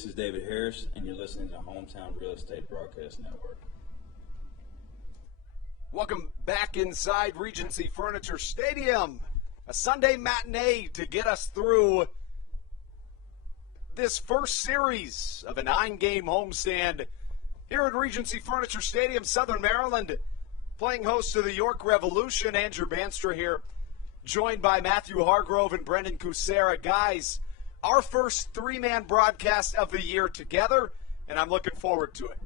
This is David Harris, and you're listening to Hometown Real Estate Broadcast Network. Welcome back inside Regency Furniture Stadium. A Sunday matinee to get us through this first series of a 9-game homestand here at Regency Furniture Stadium, Southern Maryland, playing host to the York Revolution. Andrew Banstra here, joined by Matthew Hargrove and Brendan Kucera. Guys, our first three-man broadcast of the year together, and I'm looking forward to it.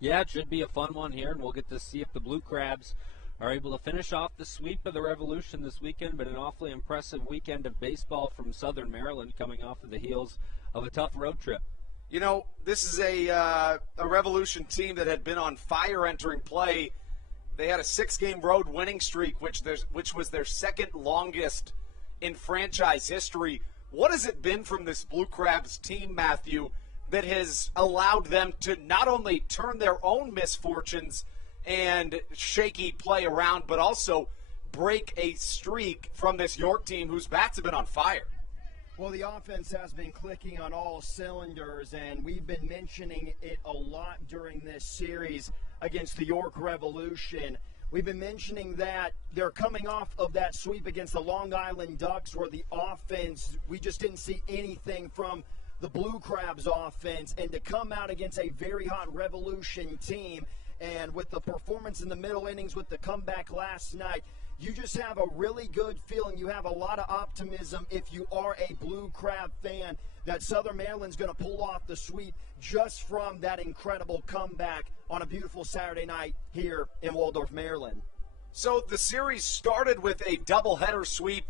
Yeah, it should be a fun one here, and we'll get to see if the Blue Crabs are able to finish off the sweep of the Revolution this weekend, but an awfully impressive weekend of baseball from Southern Maryland coming off of the heels of a tough road trip. You know, this is a Revolution team that had been on fire entering play. They had a 6-game road winning streak, which was their second longest in franchise history. What has it been from this Blue Crabs team, Matthew, that has allowed them to not only turn their own misfortunes and shaky play around, but also break a streak from this York team whose bats have been on fire? Well, the offense has been clicking on all cylinders, and we've been mentioning it a lot during this series against the York Revolution. We've been mentioning that they're coming off of that sweep against the Long Island Ducks, where the offense, we just didn't see anything from the Blue Crabs offense, and to come out against a very hot Revolution team, and with the performance in the middle innings with the comeback last night, you just have a really good feeling. You have a lot of optimism if you are a Blue Crab fan that Southern Maryland's going to pull off the sweep just from that incredible comeback on a beautiful Saturday night here in Waldorf, Maryland. So the series started with a doubleheader sweep.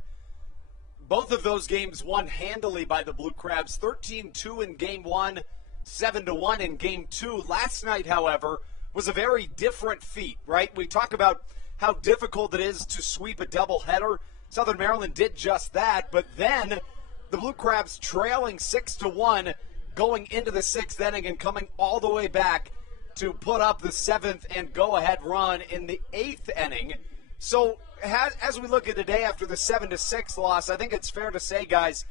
Both of those games won handily by the Blue Crabs, 13-2 in Game 1, 7-1 in Game 2. Last night, however, was a very different feat, right? We talk about how difficult it is to sweep a doubleheader. Southern Maryland did just that, but then the Blue Crabs trailing 6-1 going into the 6th inning and coming all the way back to put up the 7th and go-ahead run in the 8th inning. So as we look at today after the 7-6 loss, I think it's fair to say, guys,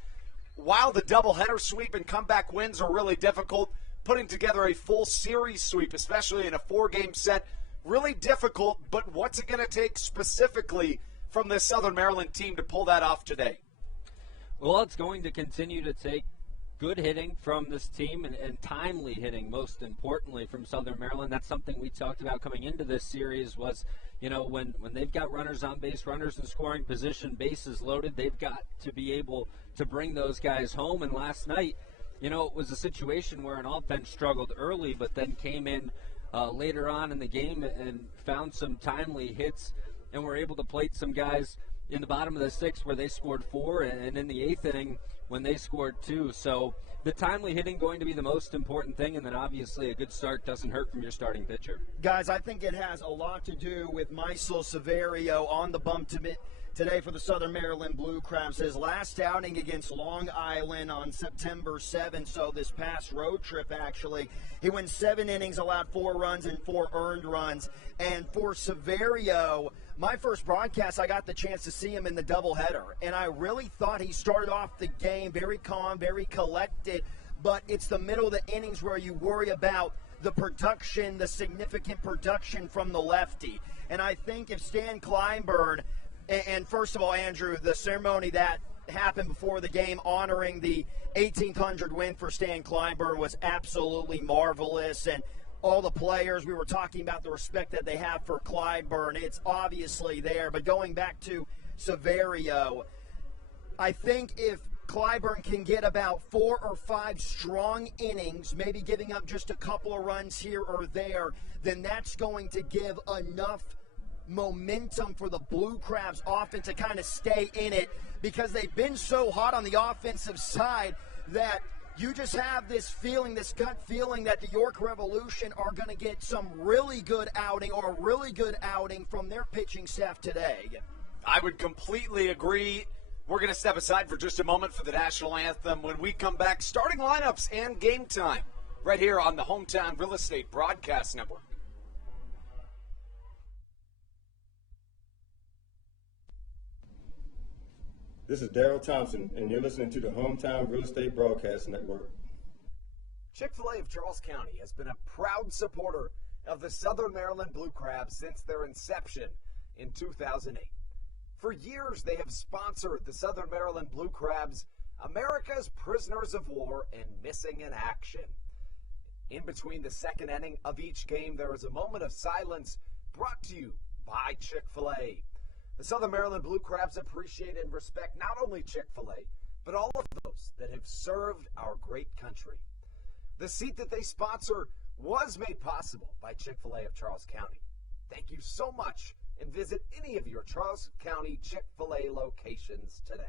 while the doubleheader sweep and comeback wins are really difficult, putting together a full series sweep, especially in a 4-game set, really difficult. But what's it going to take specifically from this Southern Maryland team to pull that off today? Well, it's going to continue to take good hitting from this team and timely hitting, most importantly, from Southern Maryland. That's something we talked about coming into this series was, you know, when they've got runners on base, runners in scoring position, bases loaded, they've got to be able to bring those guys home. And last night, you know, it was a situation where an offense struggled early but then came in later on in the game and found some timely hits and were able to plate some guys in the bottom of the 6th where they scored 4, and in the 8th inning when they scored 2. So the timely hitting going to be the most important thing, and then obviously a good start doesn't hurt from your starting pitcher. Guys, I think it has a lot to do with Mysel Severio on the bump today for the Southern Maryland Blue Crabs. His last outing against Long Island on September 7th, so this past road trip actually, he went 7 innings, allowed 4 runs and 4 earned runs. And for Severio, my first broadcast, I got the chance to see him in the doubleheader, and I really thought he started off the game very calm, very collected, but it's the middle of the innings where you worry about the production, the significant production from the lefty. And I think if Stan Kleinburn, and first of all, Andrew, the ceremony that happened before the game honoring the 1800 win for Stan Kleinburn was absolutely marvelous, and all the players, we were talking about the respect that they have for Clyburn. It's obviously there. But going back to Severio, I think if Clyburn can get about 4 or 5 strong innings, maybe giving up just a couple of runs here or there, then that's going to give enough momentum for the Blue Crabs offense to kind of stay in it, because they've been so hot on the offensive side that you just have this feeling, this gut feeling that the York Revolution are going to get some really good outing or a really good outing from their pitching staff today. I would completely agree. We're going to step aside for just a moment for the national anthem. When we come back, starting lineups and game time right here on the Hometown Real Estate Broadcast Network. This is Daryl Thompson, and you're listening to the Hometown Real Estate Broadcast Network. Chick-fil-A of Charles County has been a proud supporter of the Southern Maryland Blue Crabs since their inception in 2008. For years, they have sponsored the Southern Maryland Blue Crabs, America's prisoners of war and missing in action. In between the second inning of each game, there is a moment of silence brought to you by Chick-fil-A. The Southern Maryland Blue Crabs appreciate and respect not only Chick-fil-A, but all of those that have served our great country. The seat that they sponsor was made possible by Chick-fil-A of Charles County. Thank you so much, and visit any of your Charles County Chick-fil-A locations today.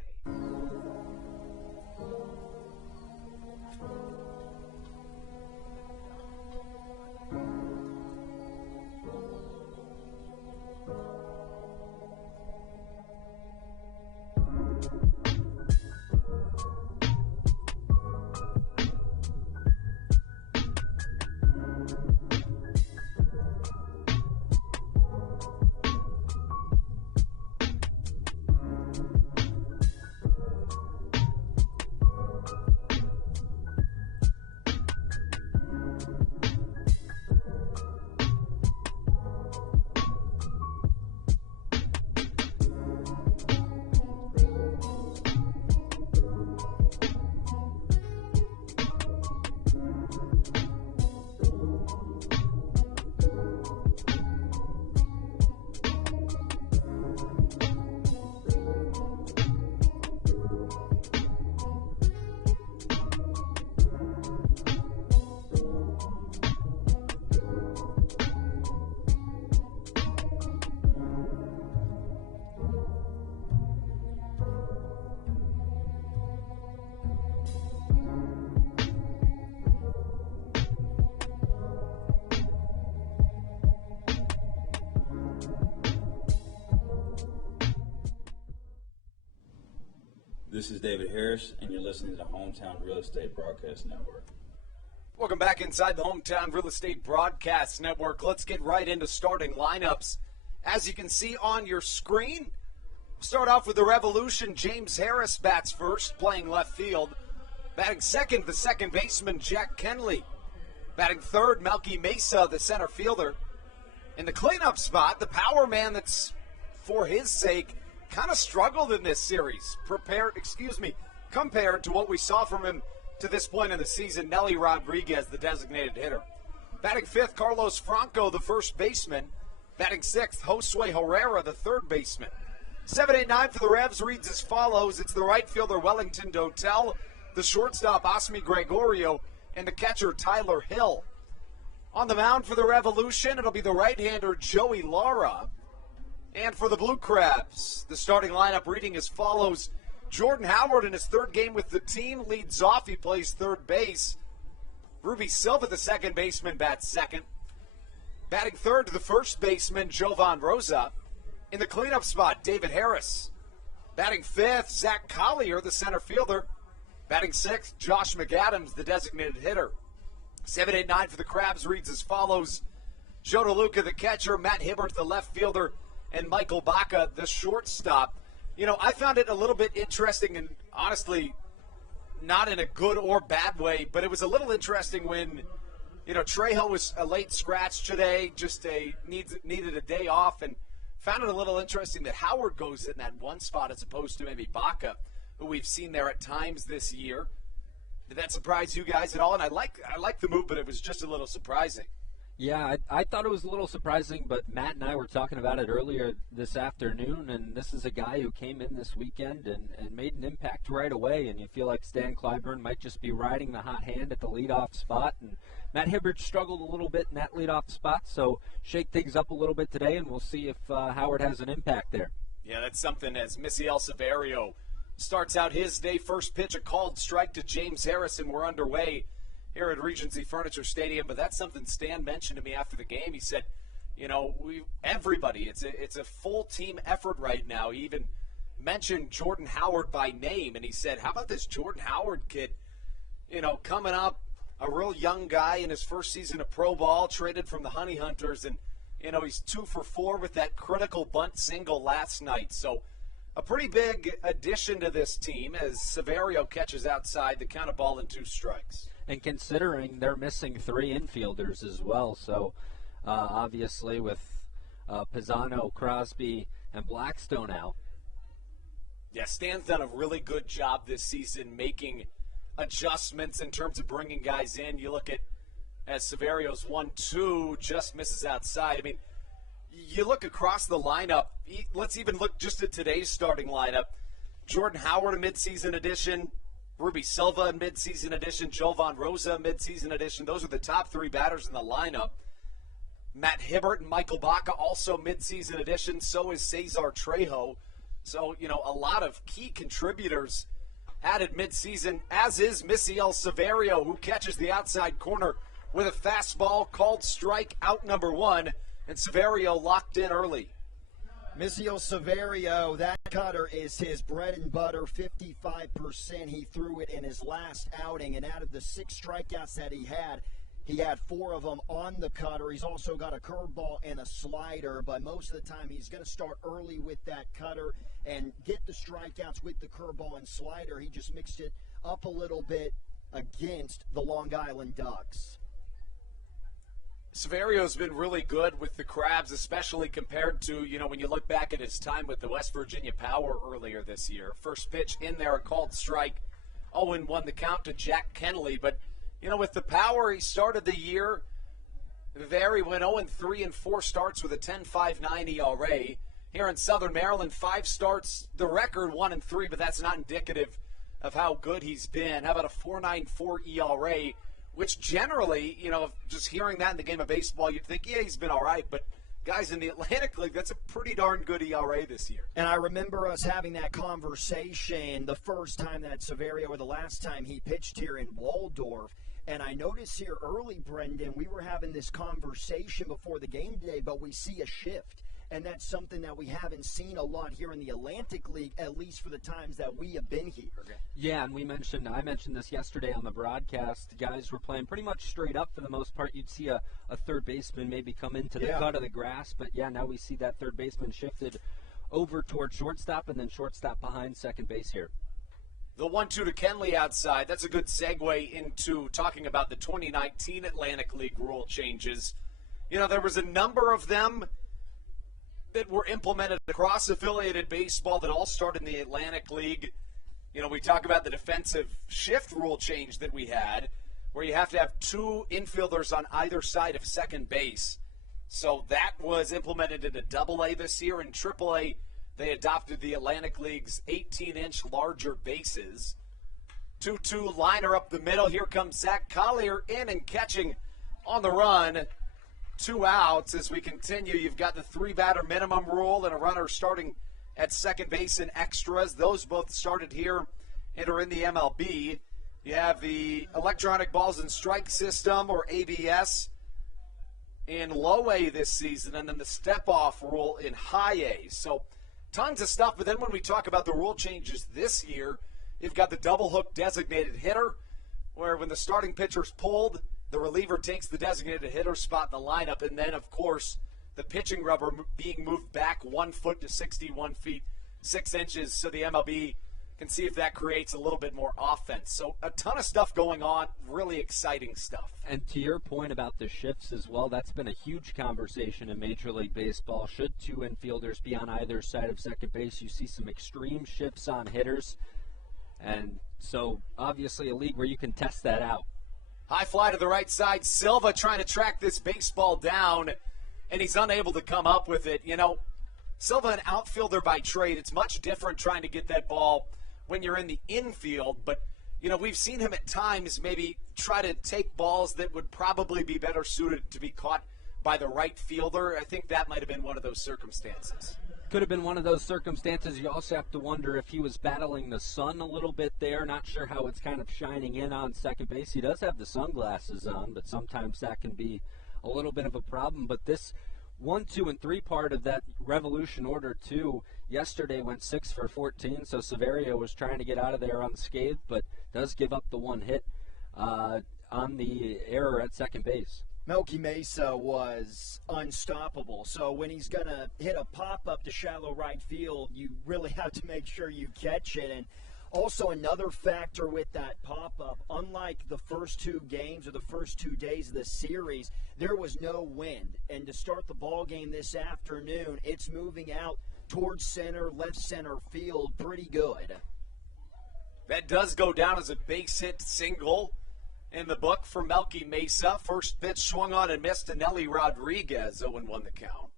This is David Harris, and you're listening to the Hometown Real Estate Broadcast Network. Welcome back inside the Hometown Real Estate Broadcast Network. Let's get right into starting lineups. As you can see on your screen, we'll start off with the Revolution. James Harris bats first, playing left field. Batting second, the second baseman, Jack Kenley. Batting third, Melky Mesa, the center fielder. In the cleanup spot, the power man that's, for his sake, kind of struggled in this series, compared to what we saw from him to this point in the season, Nelly Rodriguez, the designated hitter. Batting fifth, Carlos Franco, the first baseman. Batting sixth, Josue Herrera, the third baseman. 7-8-9 for the Revs reads as follows. It's the right fielder, Wellington Dotel, the shortstop, Osmi Gregorio, and the catcher, Tyler Hill. On the mound for the Revolution, it'll be the right-hander, Joey Lara. And for the Blue Crabs, the starting lineup reading as follows. Jordan Howard in his third game with the team leads off. He plays third base. Ruby Silva, the second baseman, bats second. Batting third to the first baseman, Jovan Rosa. In the cleanup spot, David Harris. Batting fifth, Zach Collier, the center fielder. Batting sixth, Josh McAdams, the designated hitter. 7-8-9 for the Crabs reads as follows. Joe DeLuca, the catcher. Matt Hibbert, the left fielder. And Michael Baca, the shortstop. You know, I found it a little bit interesting, and honestly, not in a good or bad way, but it was a little interesting when, you know, Trejo was a late scratch today, needed a day off, and found it a little interesting that Howard goes in that one spot as opposed to maybe Baca, who we've seen there at times this year. Did that surprise you guys at all? And I like the move, but it was just a little surprising. Yeah, I thought it was a little surprising, but Matt and I were talking about it earlier this afternoon, and this is a guy who came in this weekend and made an impact right away, and you feel like Stan Clyburn might just be riding the hot hand at the leadoff spot, and Matt Hibbert struggled a little bit in that leadoff spot, so shake things up a little bit today, and we'll see if Howard has an impact there. Yeah, that's something as Misiel Severio starts out his day. First pitch, a called strike to James Harris, and we're underway here at Regency Furniture Stadium. But that's something Stan mentioned to me after the game. He said, you know, everybody, it's a full team effort right now. He even mentioned Jordan Howard by name, and he said, how about this Jordan Howard kid, you know, coming up, a real young guy in his first season of pro ball, traded from the Honey Hunters, and, you know, he's 2 for 4 with that critical bunt single last night. So a pretty big addition to this team as Severio catches outside the count of ball and 2 strikes. and considering they're missing 3 infielders as well. So obviously with Pisano, Crosby, and Blackstone out. Yeah, Stan's done a really good job this season making adjustments in terms of bringing guys in. You look at as Severio's 1-2, just misses outside. I mean, you look across the lineup. Let's even look just at today's starting lineup. Jordan Howard, a midseason addition. Ruby Silva, a midseason addition. Jovan Rosa, a midseason addition. Those are the top 3 batters in the lineup. Matt Hibbert and Michael Baca, also midseason additions. So is Cesar Trejo. So, a lot of key contributors added midseason, as is Misiel Severio, who catches the outside corner with a fastball, called strike, out number 1, and Severio locked in early. Misiel Severio, that cutter is his bread and butter, 55%. He threw it in his last outing, and out of the 6 strikeouts that he had 4 of them on the cutter. He's also got a curveball and a slider, but most of the time he's going to start early with that cutter and get the strikeouts with the curveball and slider. He just mixed it up a little bit against the Long Island Ducks. Severio's been really good with the Crabs, especially compared to, when you look back at his time with the West Virginia Power earlier this year. First pitch in there, a called strike. 0-1 the count to Jack Kennelly. But, with the Power, he started the year there. He went 0-3 in 4 starts with a 10.59 ERA. Here in Southern Maryland, 5 starts, the record 1-3, but that's not indicative of how good he's been. How about a 4.94 ERA? Which generally, just hearing that in the game of baseball, you'd think, yeah, he's been all right. But guys in the Atlantic League, that's a pretty darn good ERA this year. And I remember us having that conversation the first time that Severio, or the last time he pitched here in Waldorf. And I noticed here early, Brendan, we were having this conversation before the game today, but we see a shift. And that's something that we haven't seen a lot here in the Atlantic League, at least for the times that we have been here. Yeah, and I mentioned this yesterday on the broadcast. Guys were playing pretty much straight up for the most part. You'd see a third baseman maybe come into the cut of the grass. But, yeah, now we see that third baseman shifted over towards shortstop, and then shortstop behind second base here. The 1-2 to Kenley outside. That's a good segue into talking about the 2019 Atlantic League rule changes. There was a number of them that were implemented across affiliated baseball that all start in the Atlantic League. We talk about the defensive shift rule change that we had, where you have to have 2 infielders on either side of second base. So that was implemented into AA this year. In AAA, they adopted the Atlantic League's 18-inch larger bases. 2-2 liner up the middle. Here comes Zach Collier in and catching on the run. 2 outs as we continue. You've got the 3-batter minimum rule and a runner starting at second base in extras. Those both started here and are in the MLB. You have the electronic balls and strike system, or ABS, in low A this season, and then the step-off rule in high A. So tons of stuff. But then when we talk about the rule changes this year, you've got the double hook designated hitter, where when the starting pitcher's pulled, the reliever takes the designated hitter spot in the lineup, and then, of course, the pitching rubber being moved back 1 foot to 61 feet, 6 inches, so the MLB can see if that creates a little bit more offense. So a ton of stuff going on, really exciting stuff. And to your point about the shifts as well, that's been a huge conversation in Major League Baseball. Should 2 infielders be on either side of second base? You see some extreme shifts on hitters, and so obviously a league where you can test that out. High fly to the right side. Silva trying to track this baseball down, and he's unable to come up with it. Silva, an outfielder by trade. It's much different trying to get that ball when you're in the infield. But, we've seen him at times maybe try to take balls that would probably be better suited to be caught by the right fielder. I think that might have been one of those circumstances. Could have been one of those circumstances. You also have to wonder if he was battling the sun a little bit there. Not sure how it's kind of shining in on second base. He does have the sunglasses on, but sometimes that can be a little bit of a problem. But this 1, 2, and 3 part of that Revolution Order 2 yesterday went 6 for 14. So Severio was trying to get out of there unscathed, but does give up the 1 hit on the error at second base. Melky Mesa was unstoppable. So when he's going to hit a pop-up to shallow right field, you really have to make sure you catch it. And Also, another factor with that pop-up, unlike the first two games or the first 2 days of the series, there was no wind. And to start the ball game this afternoon, it's moving out towards center, left center field, pretty good. That does go down as a base hit single in the book for Melky Mesa. First pitch swung on and missed to Nelly Rodriguez. 0-1 the count.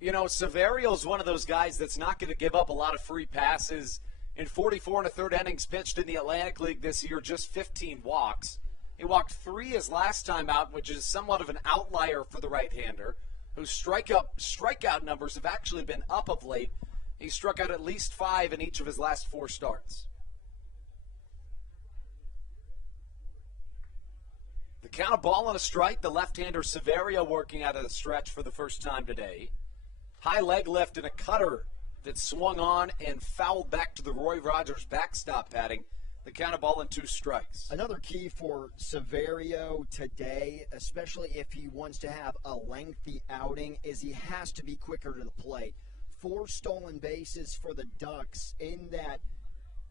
You know, Severio's one of those guys that's not going to give up a lot of free passes. In 44 1/3 innings pitched in the Atlantic League this year, just 15 walks. He walked 3 his last time out, which is somewhat of an outlier for the right-hander, whose strikeout numbers have actually been up of late. He struck out at least 5 in each of his last 4 starts. The count, a ball and a strike. The left-hander Severio working out of the stretch for the first time today. High leg lift and a cutter that swung on and fouled back to the Roy Rogers backstop padding. The count, a ball and 2 strikes. Another key for Severio today, especially if he wants to have a lengthy outing, is he has to be quicker to the plate. 4 stolen bases for the Ducks in that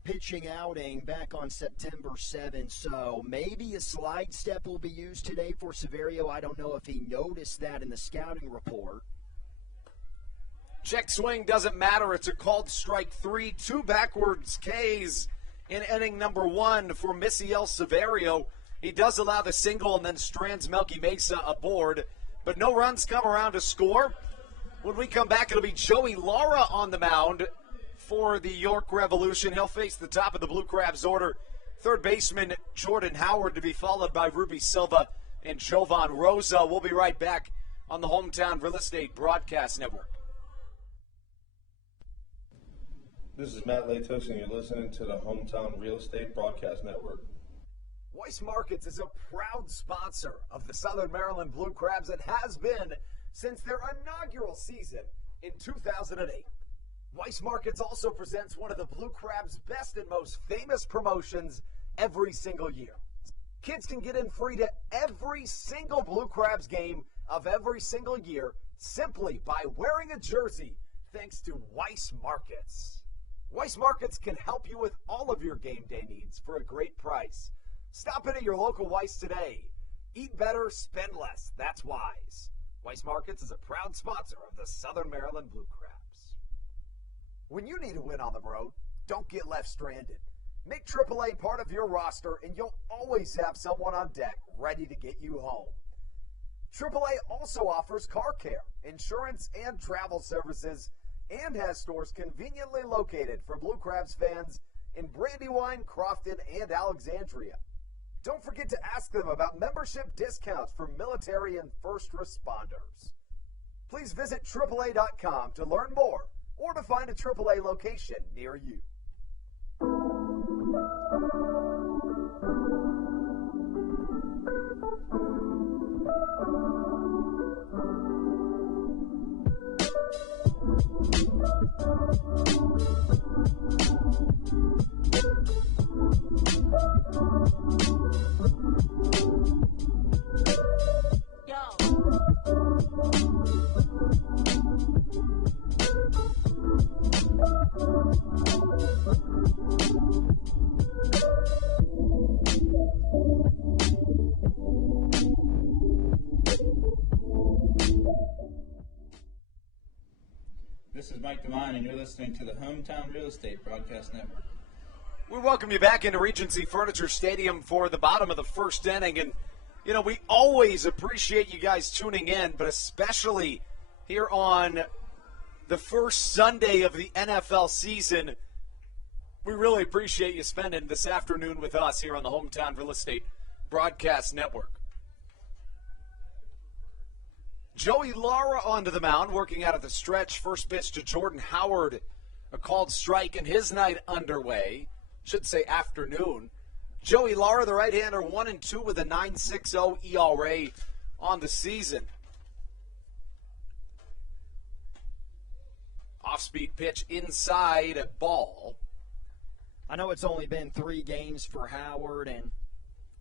pitching outing back on September 7th. So maybe a slide step will be used today for Severio. I don't know if he noticed that in the scouting report. Check swing doesn't matter. It's a called strike 3. 2 backwards Ks in inning number 1 for Misiel Severio. He does allow the single and then strands Melky Mesa aboard, but no runs come around to score. When we come back, it'll be Joey Lara on the mound for the York Revolution. He'll face the top of the Blue Crabs order. Third baseman Jordan Howard to be followed by Ruby Silva and Jovan Rosa. We'll be right back on the Hometown Real Estate Broadcast Network. This is Matt Latos, and you're listening to the Hometown Real Estate Broadcast Network. Weiss Markets is a proud sponsor of the Southern Maryland Blue Crabs and has been since their inaugural season in 2008. Weiss Markets also presents one of the Blue Crabs' best and most famous promotions every single year. Kids can get in free to every single Blue Crabs game of every single year simply by wearing a jersey thanks to Weiss Markets. Weiss Markets can help you with all of your game day needs for a great price. Stop in at your local Weiss today. Eat better, spend less. That's wise. Weiss Markets is a proud sponsor of the Southern Maryland Blue Crabs. When you need a win on the road, don't get left stranded. Make AAA part of your roster and you'll always have someone on deck ready to get you home. AAA also offers car care, insurance, and travel services, and has stores conveniently located for Blue Crabs fans in Brandywine, Crofton, and Alexandria. Don't forget to ask them about membership discounts for military and first responders. Please visit AAA.com to learn more or to find a AAA location near you. This is Mike Devine, and you're listening to the Hometown Real Estate Broadcast Network. We welcome you back into Regency Furniture Stadium for the bottom of the first inning. And, you know, we always appreciate you guys tuning in, but especially here on the first Sunday of the NFL season. We really appreciate you spending this afternoon with us here on the Hometown Real Estate Broadcast Network. Joey Lara onto the mound, working out of the stretch. First pitch to Jordan Howard, a called strike, and his night underway. Should say afternoon. Joey Lara, the right-hander, 1-2 with a 9.60 ERA on the season. Off-speed pitch inside, a ball. I know it's only been 3 games for Howard and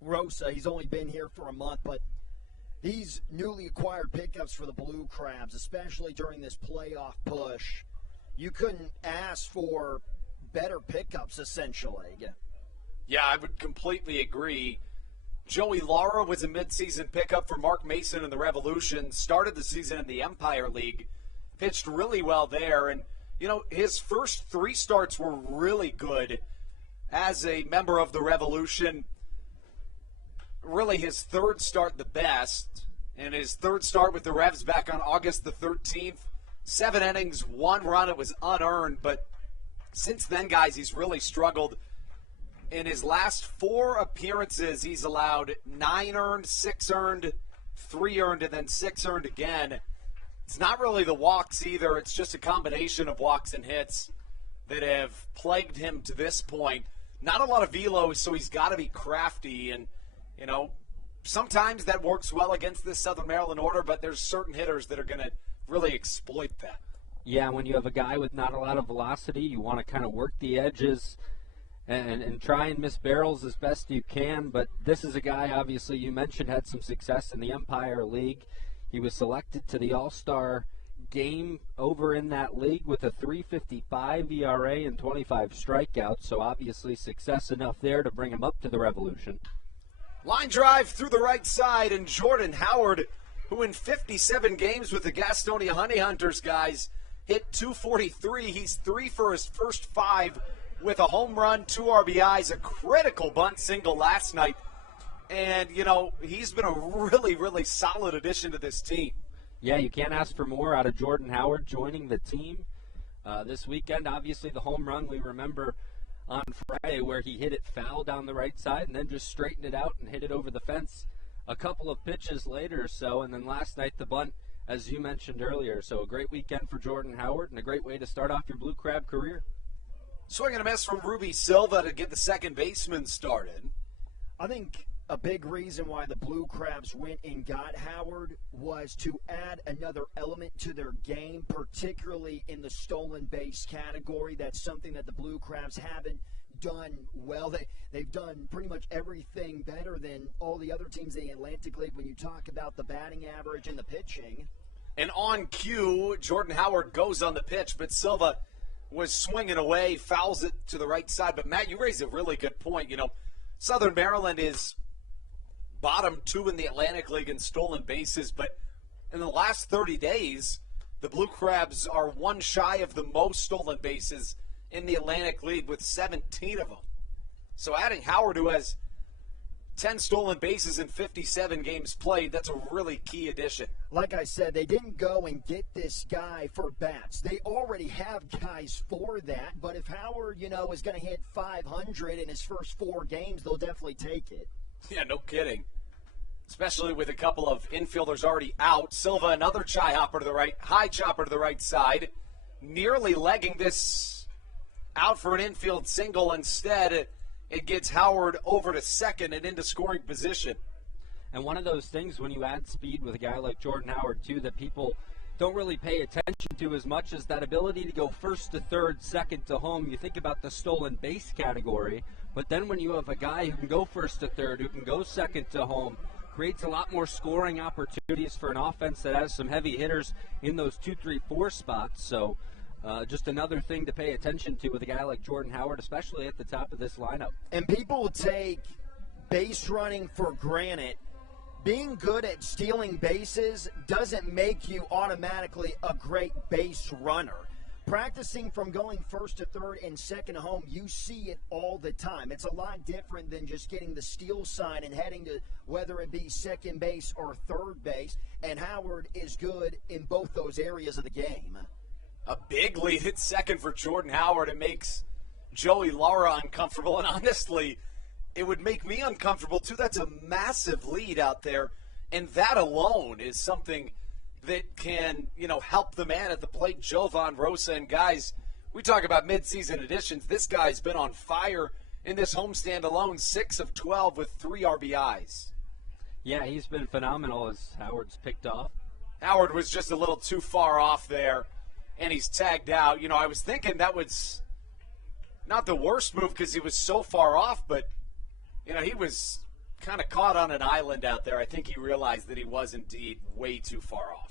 Rosa. He's only been here for a month, but these newly acquired pickups for the Blue Crabs, especially during this playoff push, you couldn't ask for better pickups, essentially. Yeah, I would completely agree. Joey Lara was a midseason pickup for Mark Mason in the Revolution, started the season in the Empire League, pitched really well there, and, his first 3 starts were really good as a member of the Revolution. Really his third start the best, and his third start with the Revs back on August the 13th. 7 innings, 1 run. It was unearned, but since then, guys, he's really struggled. In his last 4 appearances, he's allowed 9 earned, 6 earned, 3 earned, and then 6 earned again. It's not really the walks either. It's just a combination of walks and hits that have plagued him to this point. Not a lot of velo, so he's got to be crafty. And, sometimes that works well against this Southern Maryland order, but there's certain hitters that are going to really exploit that. Yeah, when you have a guy with not a lot of velocity, you want to kind of work the edges and try and miss barrels as best you can. But this is a guy, obviously, you mentioned had some success in the Empire League. He was selected to the All-Star game over in that league with a 3.55 ERA and 25 strikeouts. So obviously success enough there to bring him up to the Revolution. Line drive through the right side, and Jordan Howard, who in 57 games with the Gastonia Honey Hunters, guys, hit 243. He's 3 for his first 5 with a home run, 2 RBIs, a critical bunt single last night. And, he's been a really, really solid addition to this team. Yeah, you can't ask for more out of Jordan Howard joining the team this weekend. Obviously, the home run we remember on Friday where he hit it foul down the right side and then just straightened it out and hit it over the fence a couple of pitches later or so. And then last night, the bunt, as you mentioned earlier. So a great weekend for Jordan Howard and a great way to start off your Blue Crab career. Swing and a miss from Ruby Silva to get the second baseman started. I think a big reason why the Blue Crabs went and got Howard was to add another element to their game, particularly in the stolen base category. That's something that the Blue Crabs haven't done well. They've done pretty much everything better than all the other teams in the Atlantic League when you talk about the batting average and the pitching. And on cue, Jordan Howard goes on the pitch, but Silva was swinging away, fouls it to the right side. But, Matt, you raised a really good point. Southern Maryland is bottom 2 in the Atlantic League in stolen bases, but in the last 30 days, the Blue Crabs are 1 shy of the most stolen bases in the Atlantic League with 17 of them. So adding Howard, who has 10 stolen bases in 57 games played, that's a really key addition. Like I said, they didn't go and get this guy for bats. They already have guys for that, but if Howard, is going to hit 500 in his first 4 games, they'll definitely take it. Yeah, no kidding. Especially with a couple of infielders already out. Silva, another high chopper to the right side, nearly legging this out for an infield single. Instead, it gets Howard over to second and into scoring position. And one of those things when you add speed with a guy like Jordan Howard, too, that people don't really pay attention to as much as that ability to go first to third, second to home. You think about the stolen base category, but then when you have a guy who can go first to third, who can go second to home, creates a lot more scoring opportunities for an offense that has some heavy hitters in those 2, 3, 4 spots. So just another thing to pay attention to with a guy like Jordan Howard, especially at the top of this lineup. And people take base running for granted. Being good at stealing bases doesn't make you automatically a great base runner. Practicing from going first to third and second to home, you see it all the time. It's a lot different than just getting the steal sign and heading to whether it be second base or third base. And Howard is good in both those areas of the game. A big lead at second for Jordan Howard. It makes Joey Lara uncomfortable, and honestly, it would make me uncomfortable too. That's a massive lead out there, and that alone is something that can, help the man at the plate, Jovan Rosa. And guys, we talk about midseason additions. This guy's been on fire in this homestand alone, 6 of 12 with 3 RBIs. Yeah, he's been phenomenal as Howard's picked off. Howard was just a little too far off there, and he's tagged out. I was thinking that was not the worst move because he was so far off, but, he was kind of caught on an island out there. I think he realized that he was indeed way too far off.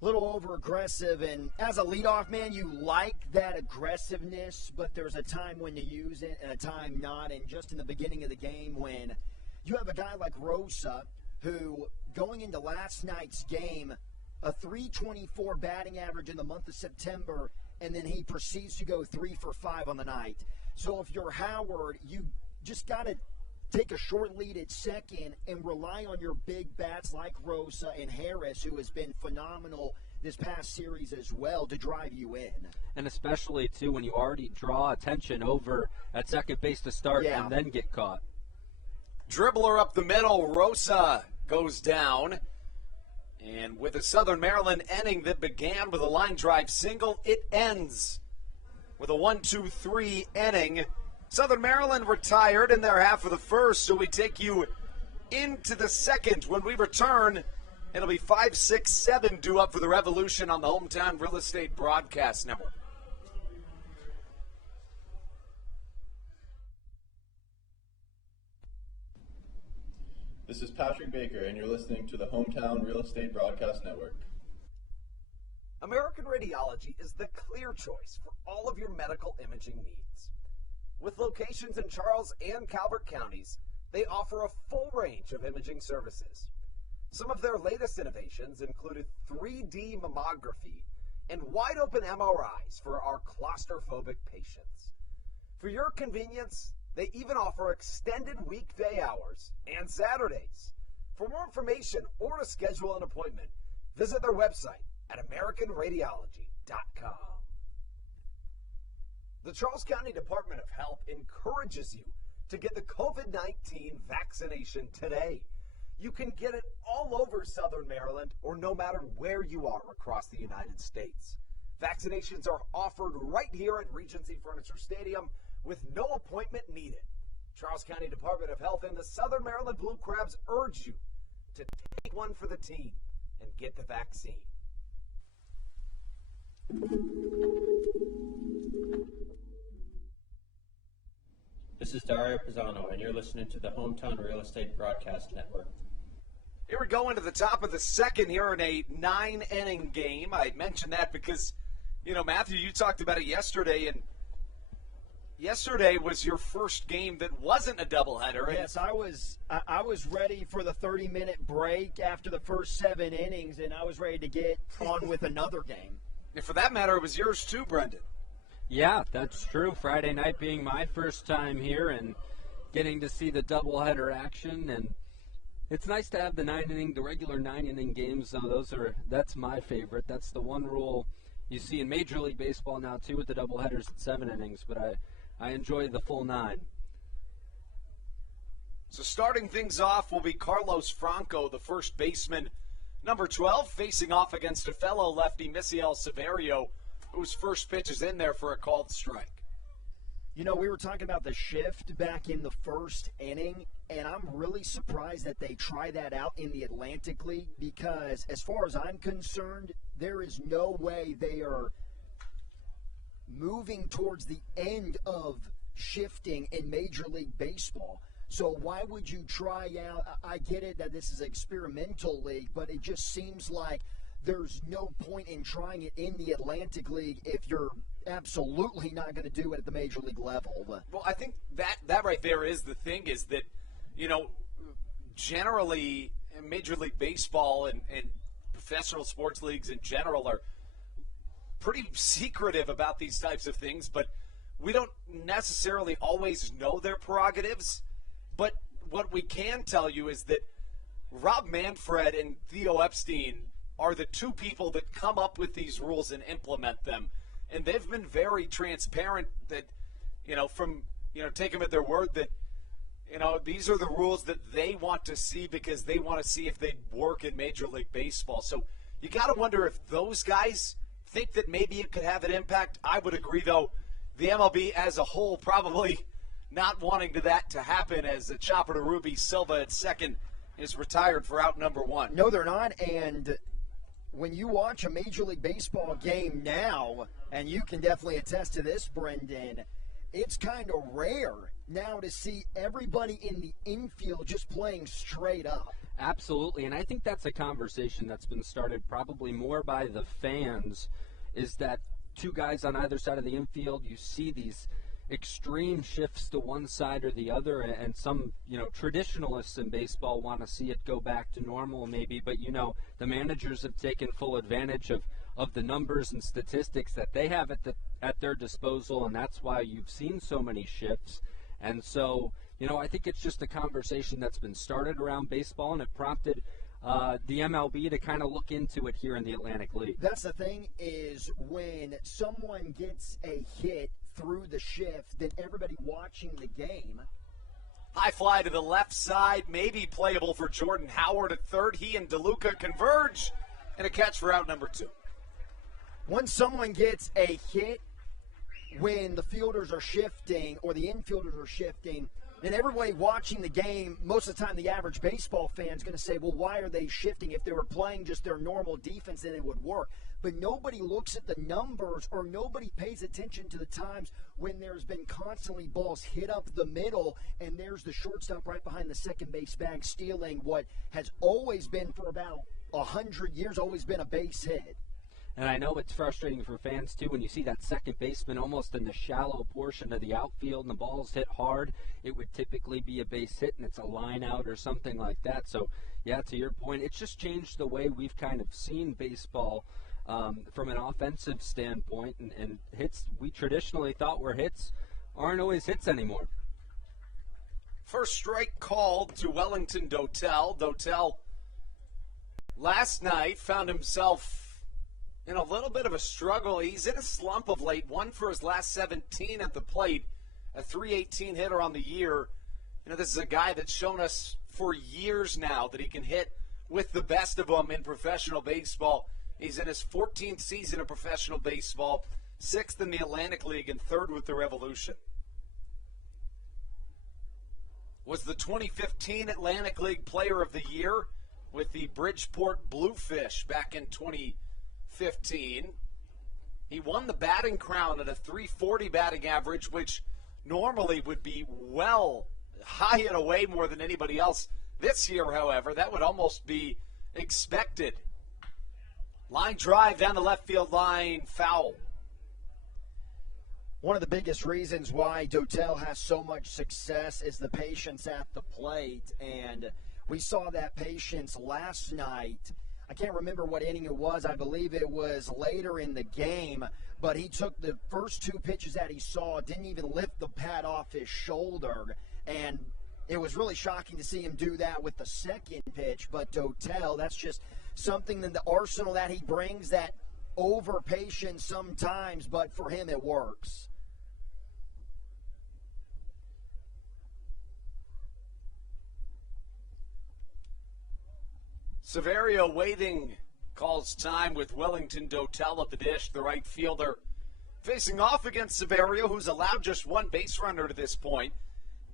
little over-aggressive, and as a leadoff man, you like that aggressiveness, but there's a time when to use it and a time not. And just in the beginning of the game, when you have a guy like Rosa, who, going into last night's game, a .324 batting average in the month of September, and then he proceeds to go 3 for 5 on the night. So if you're Howard, you just got to take a short lead at second and rely on your big bats like Rosa and Harris, who has been phenomenal this past series as well, to drive you in. And especially, too, when you already draw attention over at second base to start and then get caught. Dribbler up the middle, Rosa goes down. And with a Southern Maryland inning that began with a line drive single, it ends with a 1-2-3 inning. Southern Maryland retired in their half of the first, so we take you into the second. When we return, it'll be 5, 6, 7 due up for the Revolution on the Hometown Real Estate Broadcast Network. This is Patrick Baker, and you're listening to the Hometown Real Estate Broadcast Network. American Radiology is the clear choice for all of your medical imaging needs. With locations in Charles and Calvert counties, they offer a full range of imaging services. Some of their latest innovations included 3D mammography and wide-open MRIs for our claustrophobic patients. For your convenience, they even offer extended weekday hours and Saturdays. For more information or to schedule an appointment, visit their website at AmericanRadiology.com. The Charles County Department of Health encourages you to get the COVID-19 vaccination today. You can get it all over Southern Maryland or no matter where you are across the United States. Vaccinations are offered right here at Regency Furniture Stadium with no appointment needed. Charles County Department of Health and the Southern Maryland Blue Crabs urge you to take one for the team and get the vaccine. This is Dario Pisano, and you're listening to the Hometown Real Estate Broadcast Network. Here we go into the top of the second here in a 9-inning game. I mentioned that because, Matthew, you talked about it yesterday, and yesterday was your first game that wasn't a doubleheader. Yes, I was ready for the 30-minute break after the first 7 innings, and I was ready to get on with another game. And for that matter, it was yours too, Brendan. Yeah, that's true. Friday night being my first time here and getting to see the doubleheader action, and it's nice to have the regular 9-inning games. So that's my favorite. That's the one rule you see in Major League Baseball now too, with the doubleheaders at 7 innings. But I enjoy the full 9. So starting things off will be Carlos Franco, the first baseman, number 12, facing off against a fellow lefty, Misiel Severio, whose first pitch is in there for a called strike. We were talking about the shift back in the first inning, and I'm really surprised that they try that out in the Atlantic League because, as far as I'm concerned, there is no way they are moving towards the end of shifting in Major League Baseball. So why would you try out? I get it that this is an experimental league, but it just seems like there's no point in trying it in the Atlantic League if you're absolutely not going to do it at the Major League level. Well, I think that right there is the thing, is that, generally Major League Baseball and professional sports leagues in general are pretty secretive about these types of things, but we don't necessarily always know their prerogatives. But what we can tell you is that Rob Manfred and Theo Epstein are the two people that come up with these rules and implement them. And they've been very transparent that, take them at their word that, these are the rules that they want to see because they want to see if they work in Major League Baseball. So you got to wonder if those guys think that maybe it could have an impact. I would agree, though, the MLB as a whole probably not wanting that to happen, as the chopper to Ruby Silva at second is retired for out number 1. No, they're not, and when you watch a Major League Baseball game now, and you can definitely attest to this, Brendan, it's kind of rare now to see everybody in the infield just playing straight up. Absolutely, and I think that's a conversation that's been started probably more by the fans, is that two guys on either side of the infield, you see these extreme shifts to one side or the other, and some, traditionalists in baseball want to see it go back to normal maybe, but, the managers have taken full advantage of the numbers and statistics that they have at their disposal, and that's why you've seen so many shifts. And so, I think it's just a conversation that's been started around baseball, and it prompted the MLB to kind of look into it here in the Atlantic League. That's the thing, is when someone gets a hit through the shift, then everybody watching the game. High fly to the left side, maybe playable for Jordan Howard at third. He and DeLuca converge, and a catch for out number 2. When someone gets a hit, when the fielders are shifting or the infielders are shifting, then everybody watching the game, most of the time the average baseball fan is going to say, well, why are they shifting? If they were playing just their normal defense, then it would work. But nobody looks at the numbers, or nobody pays attention to the times when there's been constantly balls hit up the middle, and there's the shortstop right behind the second base bag stealing what has always been, for about 100 years, always been a base hit. And I know it's frustrating for fans, too, when you see that second baseman almost in the shallow portion of the outfield and the ball's hit hard. It would typically be a base hit, and it's a line out or something like that. So, yeah, to your point, it's just changed the way we've kind of seen baseball from an offensive standpoint. And hits we traditionally thought were hits aren't always hits anymore. First strike called to Wellington Dotel. Dotel last night found himself in a little bit of a struggle. He's in a slump of late. 1 for his last 17 at the plate, a .318 hitter on the year. This is a guy that's shown us for years now that he can hit with the best of them in professional baseball. He's in his 14th season of professional baseball, 6th in the Atlantic League and 3rd with the Revolution. Was the 2015 Atlantic League Player of the Year with the Bridgeport Bluefish back in 2015. He won the batting crown at a .340 batting average, which normally would be well high and away more than anybody else. This year, however, that would almost be expected. Line drive down the left field line, foul. One of the biggest reasons why Dotel has so much success is the patience at the plate, and we saw that patience last night. I can't remember what inning it was. I believe it was later in the game, but he took the first 2 pitches that he saw, didn't even lift the pad off his shoulder, and it was really shocking to see him do that with the second pitch. But Dotel, that's just something in the arsenal that he brings, that over patience sometimes, but for him it works. Severio waiting, calls time with Wellington Dotel at the dish, the right fielder. Facing off against Severio, who's allowed just 1 base runner to this point.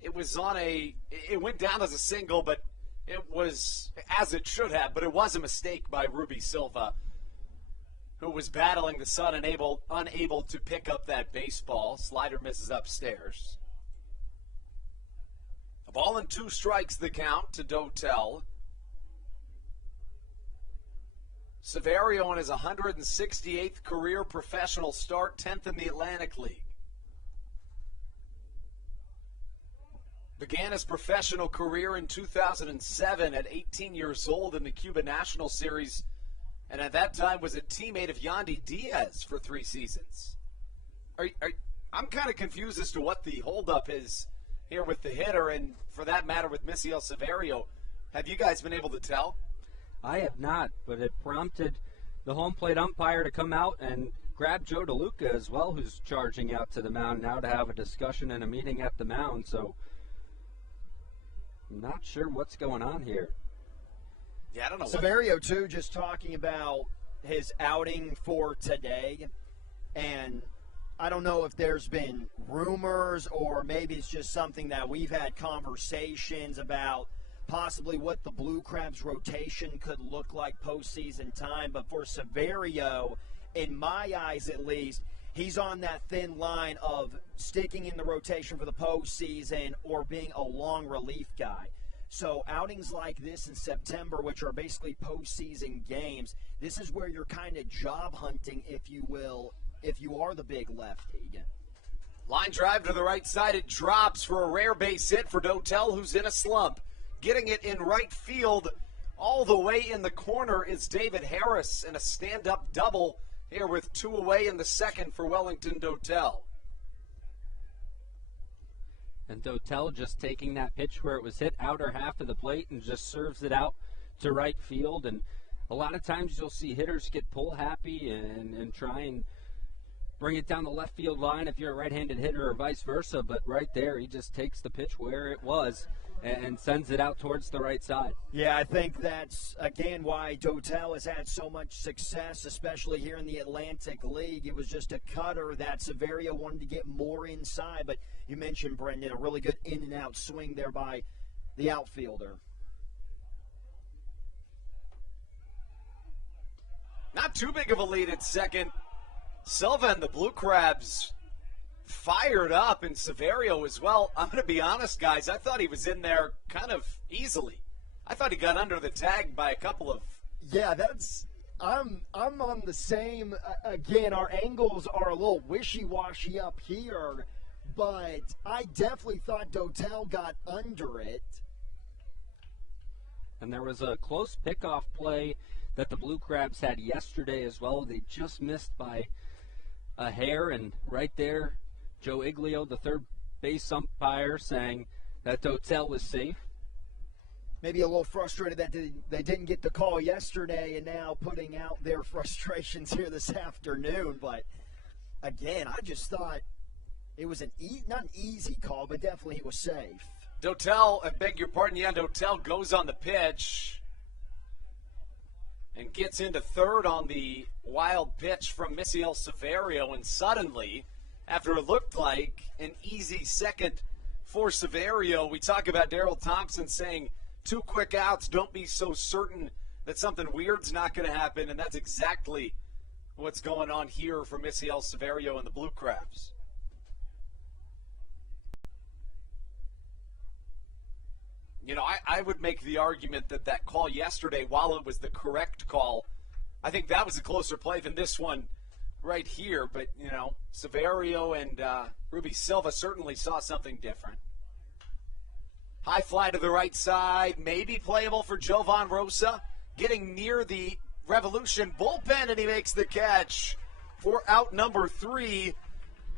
It went down as a single, but it was, as it should have, but it was a mistake by Ruby Silva, who was battling the sun, unable to pick up that baseball. Slider misses upstairs. A ball and 2 strikes the count to Dotel. Severio in his 168th career professional start, 10th in the Atlantic League. Began his professional career in 2007 at 18 years old in the Cuba National Series, and at that time was a teammate of Yandy Diaz for 3 seasons. I'm kind of confused as to what the holdup is here with the hitter, and for that matter with Misiel Severio. Have you guys been able to tell? I have not, but it prompted the home plate umpire to come out and grab Joe DeLuca as well, who's charging out to the mound now to have a discussion and a meeting at the mound. So I'm not sure what's going on here. Yeah, I don't know. Severio, too, just talking about his outing for today. And I don't know if there's been rumors or maybe it's just something that we've had conversations about, possibly what the Blue Crabs rotation could look like postseason time. But for Severio, in my eyes at least, he's on that thin line of sticking in the rotation for the postseason or being a long relief guy. So outings like this in September, which are basically postseason games, this is where you're kind of job hunting, if you will, if you are the big lefty. Line drive to the right side. It drops for a rare base hit for Dotel, who's in a slump. Getting it in right field all the way in the corner is David Harris, and a stand-up double here with 2 away in the second for Wellington Dotel. And Dotel just taking that pitch where it was hit outer half of the plate and just serves it out to right field. And a lot of times you'll see hitters get pull happy and try and bring it down the left field line if you're a right-handed hitter or vice versa. But right there, he just takes the pitch where it was and sends it out towards the right side. Yeah, I think that's, again, why Dotel has had so much success, especially here in the Atlantic League. It was just a cutter that Severio wanted to get more inside. But you mentioned, Brendan, a really good in-and-out swing there by the outfielder. Not too big of a lead at second. Silva and the Blue Crabs fired up, and Severio as well. I'm going to be honest, guys. I thought he was in there kind of easily. I thought he got under the tag by a couple of. Yeah, I'm on the same. Again, our angles are a little wishy-washy up here, but I definitely thought Dotel got under it. And there was a close pickoff play that the Blue Crabs had yesterday as well. They just missed by a hair, and right there, Joe Iglio, the third base umpire, saying that Dotel was safe. Maybe a little frustrated that they didn't get the call yesterday and now putting out their frustrations here this afternoon. But, again, I just thought it was not an easy call, but definitely he was safe. Dotel, I beg your pardon, yeah, Dotel goes on the pitch and gets into third on the wild pitch from Misiel Severio, and suddenly, after it looked like an easy second for Severio, we talk about Darryl Thompson saying 2 quick outs, don't be so certain that something weird's not going to happen, and that's exactly what's going on here for Misiel Severio and the Blue Crabs. You know, I would make the argument that call yesterday, while it was the correct call, I think that was a closer play than this one right here. But, you know, Severio and Ruby Silva certainly saw something different. High fly to the right side, maybe playable for Jovan Rosa. Getting near the Revolution bullpen, and he makes the catch for out number 3.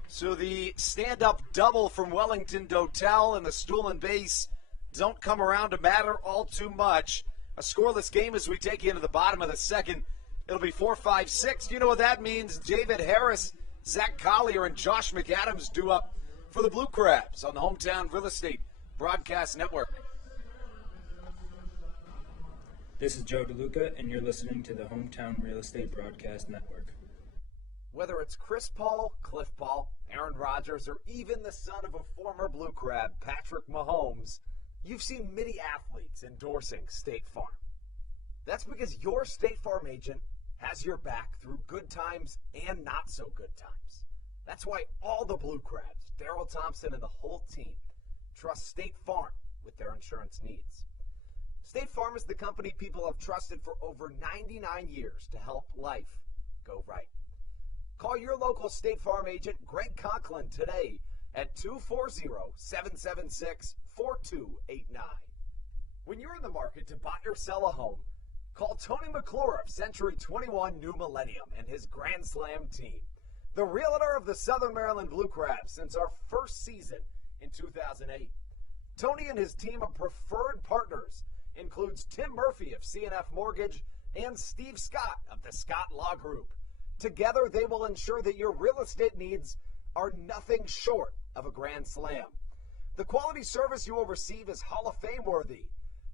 So the stand-up double from Wellington Dotel, and the stool and base don't come around to matter all too much. A scoreless game as we take you into the bottom of the second. It'll be 4-5-6. You know what that means? David Harris, Zach Collier, and Josh McAdams due up for the Blue Crabs on the Hometown Real Estate Broadcast Network. This is Joe DeLuca, and you're listening to the Hometown Real Estate Broadcast Network. Whether it's Chris Paul, Cliff Paul, Aaron Rodgers, or even the son of a former Blue Crab, Patrick Mahomes, you've seen many athletes endorsing State Farm. That's because your State Farm agent has your back through good times and not so good times. That's why all the Blue Crabs, Darryl Thompson, and the whole team trust State Farm with their insurance needs. State Farm is the company people have trusted for over 99 years to help life go right. Call your local State Farm agent, Greg Conklin, today at 240-776-4289. When you're in the market to buy or sell a home, call Tony McClure of Century 21 New Millennium and his Grand Slam team, the realtor of the Southern Maryland Blue Crabs since our first season in 2008. Tony and his team of preferred partners includes Tim Murphy of CNF Mortgage and Steve Scott of the Scott Law Group. Together, they will ensure that your real estate needs are nothing short of a grand slam. The quality service you will receive is Hall of Fame worthy.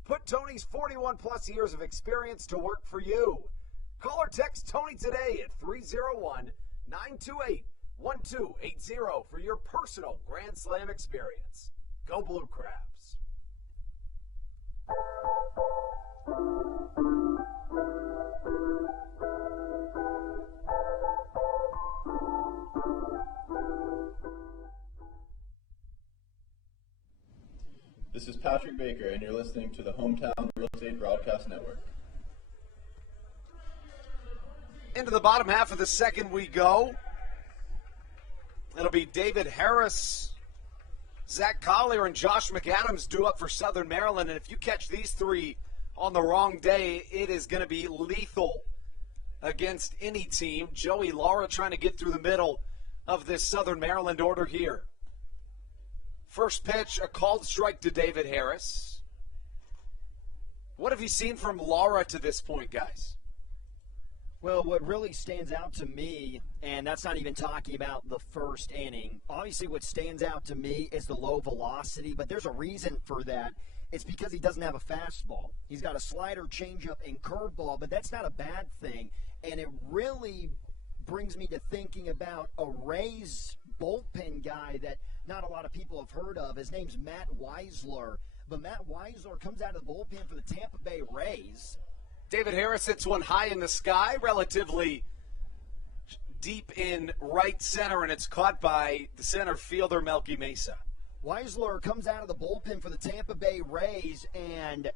Put Tony's 41-plus years of experience to work for you. Call or text Tony today at 301-928-1280 for your personal Grand Slam experience. Go Blue Crabs. This is Patrick Baker, and you're listening to the Hometown Real Estate Broadcast Network. Into the bottom half of the second we go. It'll be David Harris, Zach Collier, and Josh McAdams due up for Southern Maryland. And if you catch these three on the wrong day, it is going to be lethal against any team. Joey Lara trying to get through the middle of this Southern Maryland order here. First pitch, a called strike to David Harris. What have you seen from Lara to this point, guys? Well, what really stands out to me, and that's not even talking about the first inning, obviously what stands out to me is the low velocity, but there's a reason for that. It's because he doesn't have a fastball. He's got a slider, changeup, and curveball, but that's not a bad thing. And it really brings me to thinking about a Rays bullpen guy that not a lot of people have heard of. His name's Matt Weisler. But Matt Weisler comes out of the bullpen for the Tampa Bay Rays. David Harris hits one high in the sky, relatively deep in right center, and it's caught by the center fielder, Melky Mesa. Weisler comes out of the bullpen for the Tampa Bay Rays, and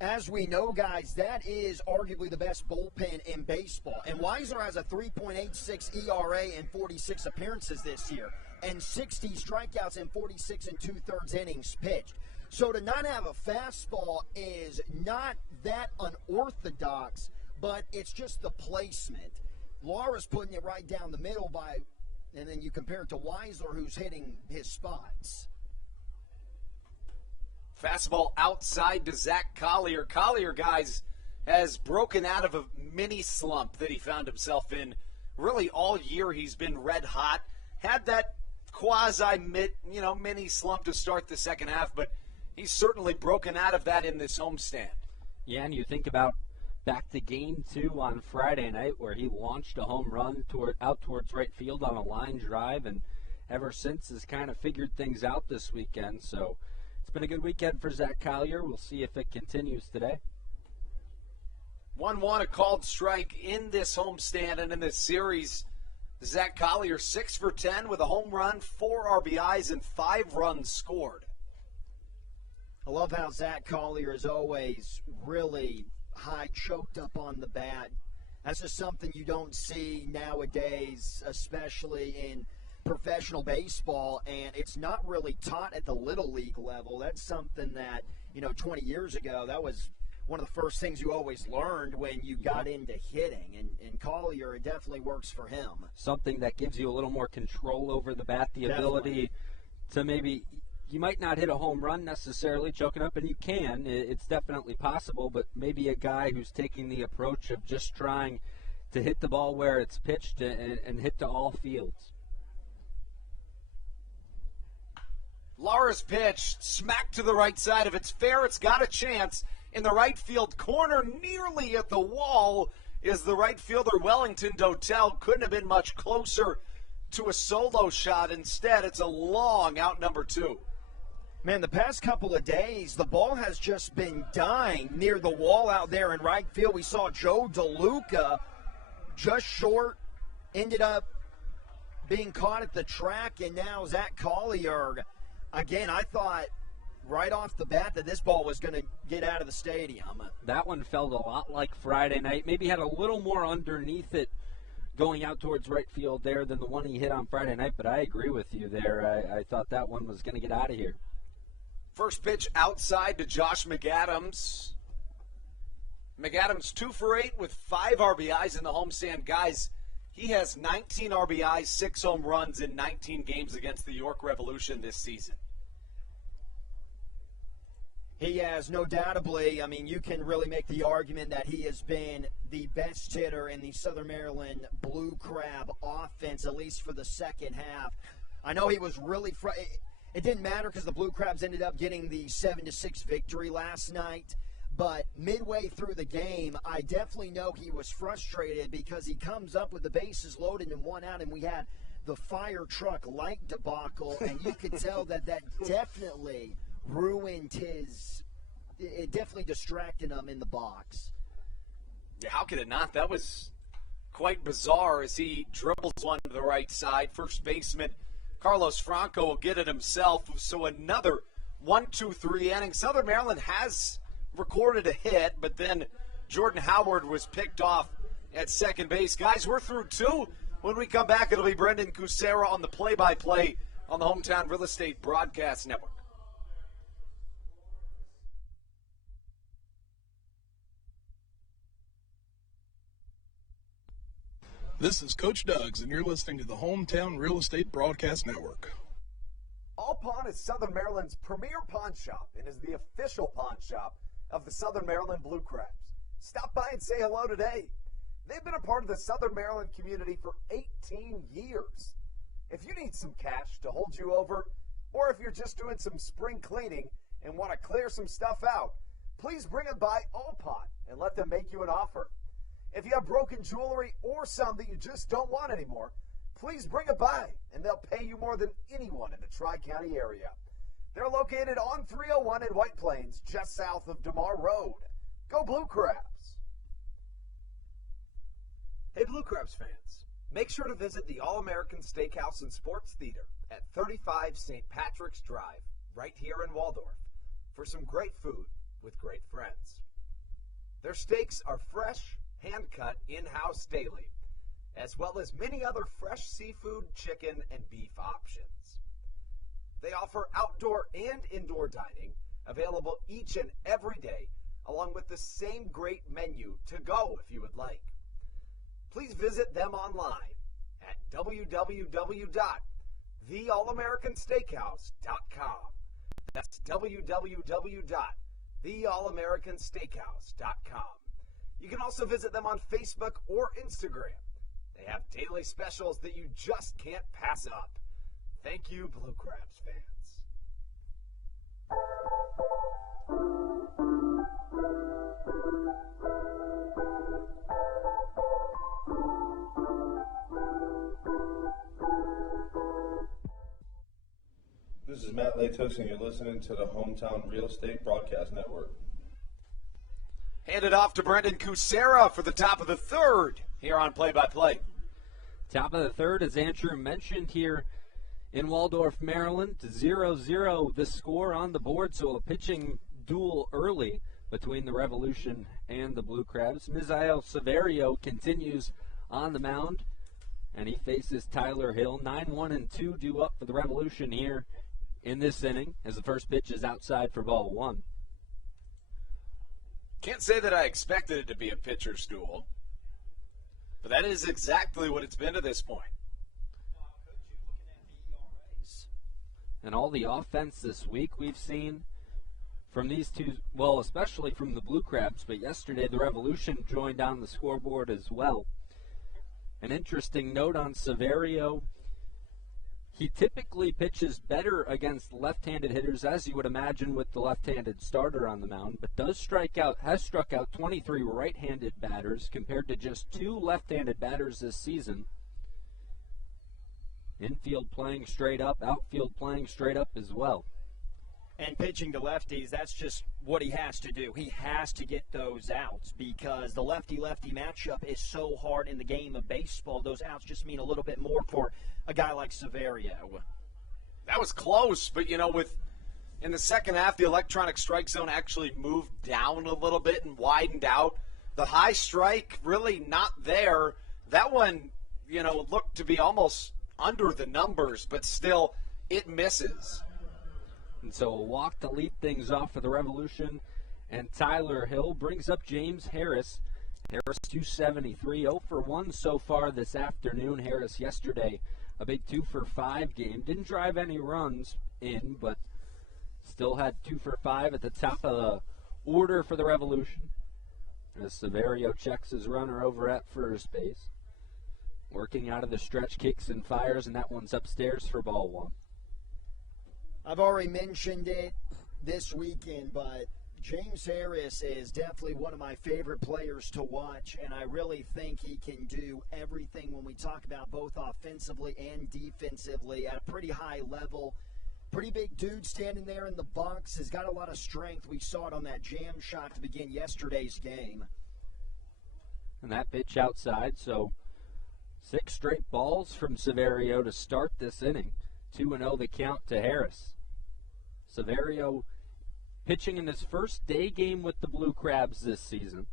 as we know, guys, that is arguably the best bullpen in baseball. And Weisler has a 3.86 ERA in 46 appearances this year, and 60 strikeouts in 46 and two-thirds innings pitched. So to not have a fastball is not that unorthodox, but it's just the placement. Lara's putting it right down the middle and then you compare it to Weisler, who's hitting his spots. Fastball outside to Zach Collier. Collier, guys, has broken out of a mini slump that he found himself in. Really all year he's been red hot. Had that mini slump to start the second half, but he's certainly broken out of that in this homestand. Yeah, and you think about back to Game 2 on Friday night where he launched a home run out towards right field on a line drive, and ever since has kind of figured things out this weekend. So it's been a good weekend for Zach Collier. We'll see if it continues today. 1-1, a called strike in this homestand and in this series. Zach Collier 6 for 10 with a home run, 4 RBIs, and 5 runs scored. I love how Zach Collier is always really high, choked up on the bat. That's just something you don't see nowadays, especially in professional baseball, and it's not really taught at the Little League level. That's something that, 20 years ago, that was one of the first things you always learned when you got into hitting, and Collier, it definitely works for him. Something that gives you a little more control over the bat, the ability to maybe – you might not hit a home run necessarily, choking up, and you can. It's definitely possible, but maybe a guy who's taking the approach of just trying to hit the ball where it's pitched and hit to all fields. Lara's pitch, smack to the right side. If it's fair, it's got a chance. In the right field corner, nearly at the wall, is the right fielder Wellington Dotel. Couldn't have been much closer to a solo shot. Instead, it's a long out number 2. Man, the past couple of days, the ball has just been dying near the wall out there in right field. We saw Joe DeLuca just short, ended up being caught at the track, and now Zach Collier. Again, I thought right off the bat that this ball was going to get out of the stadium. That one felt a lot like Friday night. Maybe had a little more underneath it going out towards right field there than the one he hit on Friday night, but I agree with you there. I thought that one was going to get out of here. First pitch outside to Josh McAdams. McAdams 2 for 8 with 5 RBIs in the homestand. Guys, he has 19 RBIs, 6 home runs in 19 games against the York Revolution this season. He has, no doubtably. I mean, you can really make the argument that he has been the best hitter in the Southern Maryland Blue Crab offense, at least for the second half. I know he was really it didn't matter because the Blue Crabs ended up getting the 7-6 victory last night. But midway through the game, I definitely know he was frustrated because he comes up with the bases loaded and 1 out, and we had the fire truck light debacle, and you could tell that definitely ruined it definitely distracted him in the box. Yeah, how could it not? That was quite bizarre as he dribbles one to the right side. First baseman Carlos Franco will get it himself. So another 1-2-3 inning. Southern Maryland has recorded a hit, but then Jordan Howard was picked off at second base. Guys, we're through two. When we come back, it'll be Brendan Kucera on the play-by-play on the Hometown Real Estate Broadcast Network. This is Coach Doug's, and you're listening to the Hometown Real Estate Broadcast Network. All Pawn is Southern Maryland's premier pawn shop and is the official pawn shop of the Southern Maryland Blue Crabs. Stop by and say hello today. They've been a part of the Southern Maryland community for 18 years. If you need some cash to hold you over, or if you're just doing some spring cleaning and want to clear some stuff out, please bring it by All Pawn and let them make you an offer. If you have broken jewelry or some that you just don't want anymore, please bring it by and they'll pay you more than anyone in the Tri-County area. They're located on 301 in White Plains, just south of DeMar Road. Go Blue Crabs! Hey Blue Crabs fans, make sure to visit the All-American Steakhouse and Sports Theater at 35 St. Patrick's Drive, right here in Waldorf, for some great food with great friends. Their steaks are fresh, hand-cut, in-house daily, as well as many other fresh seafood, chicken, and beef options. They offer outdoor and indoor dining, available each and every day, along with the same great menu to go if you would like. Please visit them online at www.theallamericansteakhouse.com. That's www.theallamericansteakhouse.com. You can also visit them on Facebook or Instagram. They have daily specials that you just can't pass up. Thank you, Blue Crabs fans. This is Matt Latos, and you're listening to the Hometown Real Estate Broadcast Network. Handed off to Brendan Kucera for the top of the third here on Play-by-Play. Top of the third, as Andrew mentioned here in Waldorf, Maryland, 0-0 the score on the board, so a pitching duel early between the Revolution and the Blue Crabs. Misael Severio continues on the mound, and he faces Tyler Hill. 9-1-2 due up for the Revolution here in this inning, as the first pitch is outside for ball one. Can't say that I expected it to be a pitcher's duel, but that is exactly what it's been to this point. And all the offense this week we've seen from these two, well, especially from the Blue Crabs, but yesterday the Revolution joined on the scoreboard as well. An interesting note on Severio, he typically pitches better against left-handed hitters, as you would imagine with the left-handed starter on the mound, but has struck out 23 right-handed batters compared to just 2 left-handed batters this season. Infield playing straight up, outfield playing straight up as well. And pitching to lefties, that's just what he has to do. He has to get those outs because the lefty-lefty matchup is so hard in the game of baseball. Those outs just mean a little bit more for a guy like Severio. That was close, but in the second half, the electronic strike zone actually moved down a little bit and widened out. The high strike really not there. That one, looked to be almost under the numbers, but still, it misses. And so a walk to lead things off for the Revolution, and Tyler Hill brings up James Harris. Harris 273, 0 for 1 so far this afternoon. Harris yesterday, a big 2 for 5 game. Didn't drive any runs in, but still had 2 for 5 at the top of the order for the Revolution. As Severio checks his runner over at first base. Working out of the stretch, kicks and fires, and that one's upstairs for ball one. I've already mentioned it this weekend, but James Harris is definitely one of my favorite players to watch, and I really think he can do everything when we talk about both offensively and defensively at a pretty high level. Pretty big dude standing there in the box, has got a lot of strength. We saw it on that jam shot to begin yesterday's game. And that pitch outside, so 6 straight balls from Severio to start this inning. 2-0 the count to Harris. Severio pitching in his first day game with the Blue Crabs this season.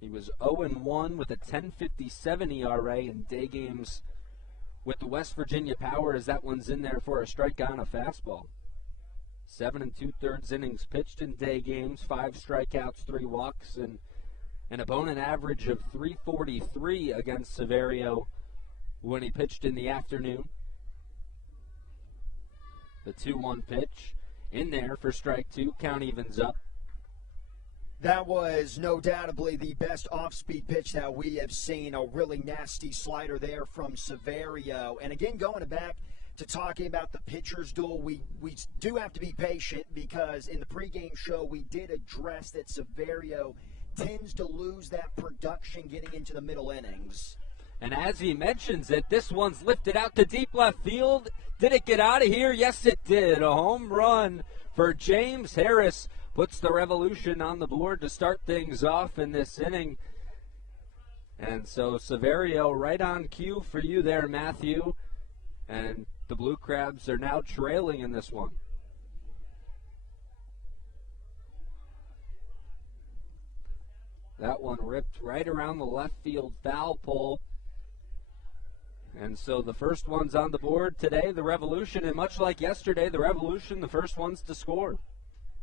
He was 0-1 with a 10.57 ERA in day games with the West Virginia Power, as that one's in there for a strikeout and a fastball. 7 2/3 innings pitched in day games, 5 strikeouts, 3 walks, and an opponent average of 343 against Severio when he pitched in the afternoon. The 2-1 pitch in there for strike 2, count evens up. That was no doubtably the best off-speed pitch that we have seen. A really nasty slider there from Severio. And again, going back to talking about the pitcher's duel, we do have to be patient because in the pregame show we did address that Severio tends to lose that production getting into the middle innings. And as he mentions it, this one's lifted out to deep left field. Did it get out of here? Yes, it did. A home run for James Harris puts the Revolution on the board to start things off in this inning. And so Severio right on cue for you there, Matthew. And the Blue Crabs are now trailing in this one. That one ripped right around the left field foul pole. And so the first one's on the board today, the Revolution. And much like yesterday, the Revolution, the first one's to score.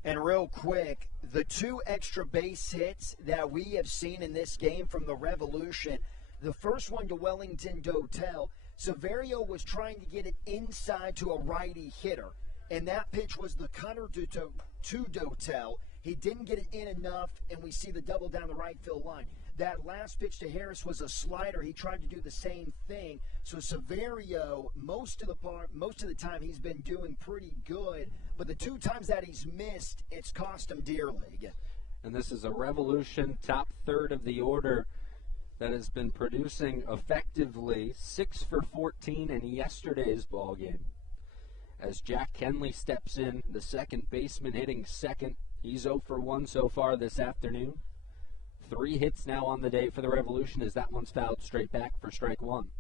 And real quick, the 2 extra base hits that we have seen in this game from the Revolution, the first one to Wellington Dotel, Severio was trying to get it inside to a righty hitter, and that pitch was the cutter to Dotel. He didn't get it in enough, and we see the double down the right field line. That last pitch to Harris was a slider. He tried to do the same thing. So Severio, most of the time, he's been doing pretty good. But the 2 times that he's missed, it's cost him dearly. And this is a Revolution top third of the order that has been producing effectively 6 for 14 in yesterday's ball game. As Jack Kenley steps in, the second baseman hitting second. He's 0 for 1 so far this afternoon. 3 hits now on the day for the Revolution as that one's fouled straight back for strike 1.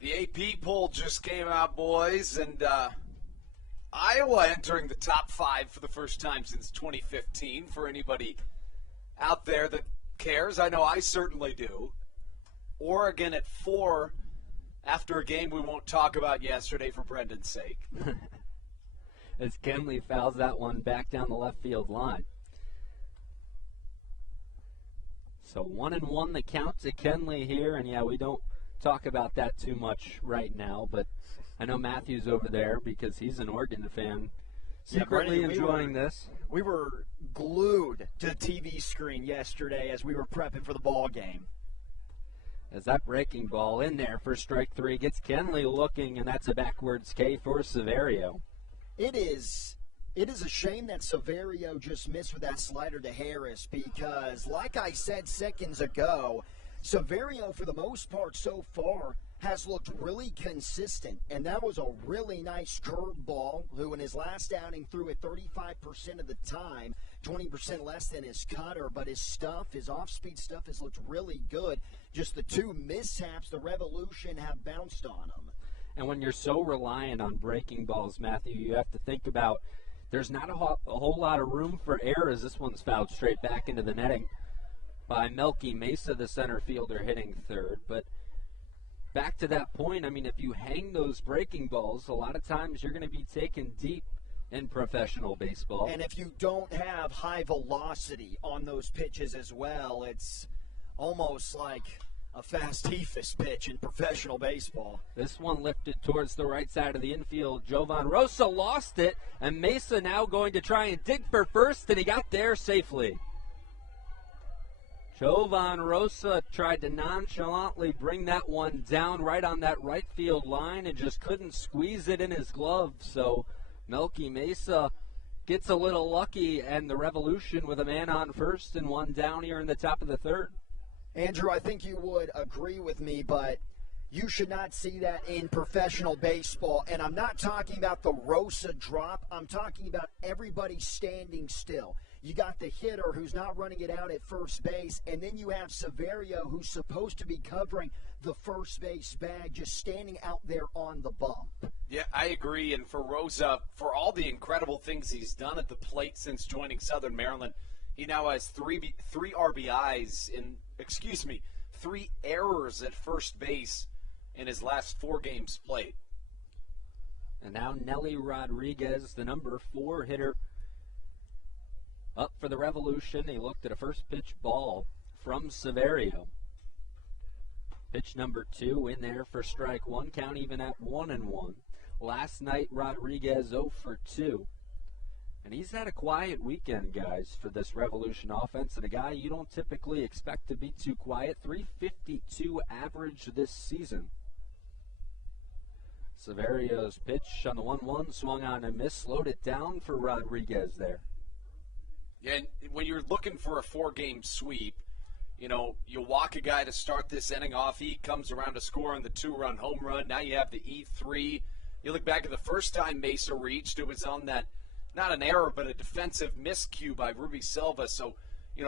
The AP poll just came out, boys, and Iowa entering the top 5 for the first time since 2015 for anybody out there that cares. I know I certainly do. Oregon at 4 after a game we won't talk about yesterday for Brendan's sake. As Kenley fouls that one back down the left field line. So 1-1 the count to Kenley here, and yeah, we don't talk about that too much right now, but I know Matthew's over there because he's an Oregon fan, secretly enjoying this. We were glued to the TV screen yesterday as we were prepping for the ball game. As that breaking ball in there for strike 3 gets Kenley looking, and that's a backwards K for Severio. It is a shame that Severio just missed with that slider to Harris because, like I said seconds ago, Severio, for the most part so far, has looked really consistent. And that was a really nice curveball, who in his last outing threw it 35% of the time, 20% less than his cutter. But his stuff, his off-speed stuff, has looked really good. Just the 2 mishaps the Revolution have bounced on him. And when you're so reliant on breaking balls, Matthew, you have to think about there's not a whole lot of room for error as this one's fouled straight back into the netting by Melky Mesa, the center fielder, hitting third. But back to that point, I mean, if you hang those breaking balls, a lot of times you're going to be taken deep in professional baseball. And if you don't have high velocity on those pitches as well, it's almost like a fast Hefus pitch in professional baseball. This one lifted towards the right side of the infield. Jovan Rosa lost it, and Mesa now going to try and dig for first, and he got there safely. Jovan Rosa tried to nonchalantly bring that one down right on that right field line and just couldn't squeeze it in his glove. So Melky Mesa gets a little lucky, and the Revolution with a man on first and one down here in the top of the third. Andrew, I think you would agree with me, but you should not see that in professional baseball. And I'm not talking about the Rosa drop. I'm talking about everybody standing still. You got the hitter who's not running it out at first base, and then you have Severio who's supposed to be covering the first base bag, just standing out there on the bump. Yeah, I agree. And for Rosa, for all the incredible things he's done at the plate since joining Southern Maryland, he now has three RBIs three errors at first base in his last 4 games played. And now Nelly Rodriguez, the number 4 hitter, up for the Revolution. He looked at a first pitch ball from Severio. Pitch number 2 in there for strike 1, count even at 1-1. Last night, Rodriguez 0 for 2. And he's had a quiet weekend, guys, for this Revolution offense. And a guy you don't typically expect to be too quiet. 352 average this season. Severio's pitch on the 1-1, swung on and missed, slowed it down for Rodriguez there. Yeah, and when you're looking for a 4-game sweep, you walk a guy to start this inning off. He comes around to score on the 2-run home run. Now you have the E3. You look back at the first time Mesa reached, it was on that, not an error, but a defensive miscue by Ruby Silva. So,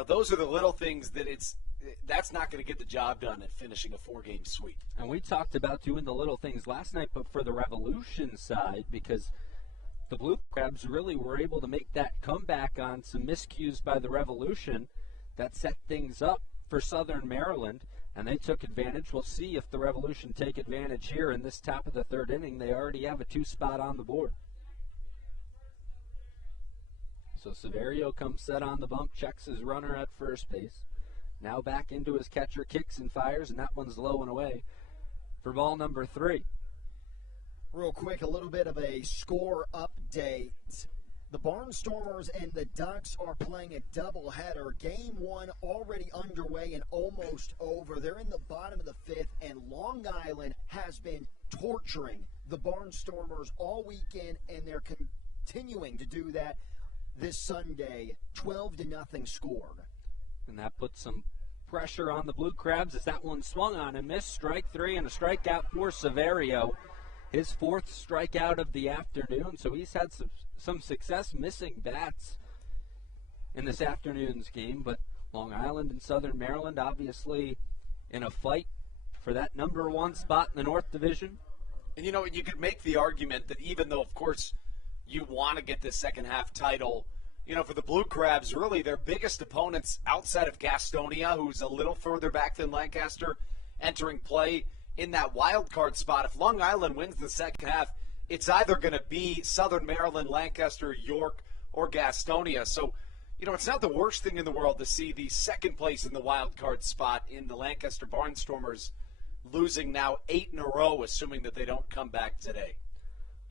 those are the little things that's not going to get the job done at finishing a 4-game sweep. And we talked about doing the little things last night, but for the Revolution side, because the Blue Crabs really were able to make that comeback on some miscues by the Revolution that set things up for Southern Maryland, and they took advantage. We'll see if the Revolution take advantage here in this top of the 3rd inning. They already have a 2 spot on the board. So Severio comes set on the bump, checks his runner at first base. Now back into his catcher, kicks and fires, and that one's low and away for ball number 3. Real quick, a little bit of a score update. The Barnstormers and the Ducks are playing a doubleheader. Game 1 already underway and almost over. They're in the bottom of the 5th, and Long Island has been torturing the Barnstormers all weekend, and they're continuing to do that this Sunday. 12-0 score. And that puts some pressure on the Blue Crabs as that one swung on and missed. Strike 3 and a strikeout for Severio. His 4th strikeout of the afternoon, so he's had some success missing bats in this afternoon's game. But Long Island and Southern Maryland obviously in a fight for that number 1 spot in the North Division. And you could make the argument that even though, of course, you want to get this second half title, for the Blue Crabs, really their biggest opponents outside of Gastonia, who's a little further back than Lancaster, entering play in that wild card spot. If Long Island wins the second half, it's either going to be Southern Maryland, Lancaster, York, or Gastonia. So, it's not the worst thing in the world to see the second place in the wild card spot in the Lancaster Barnstormers losing now 8 in a row, assuming that they don't come back today.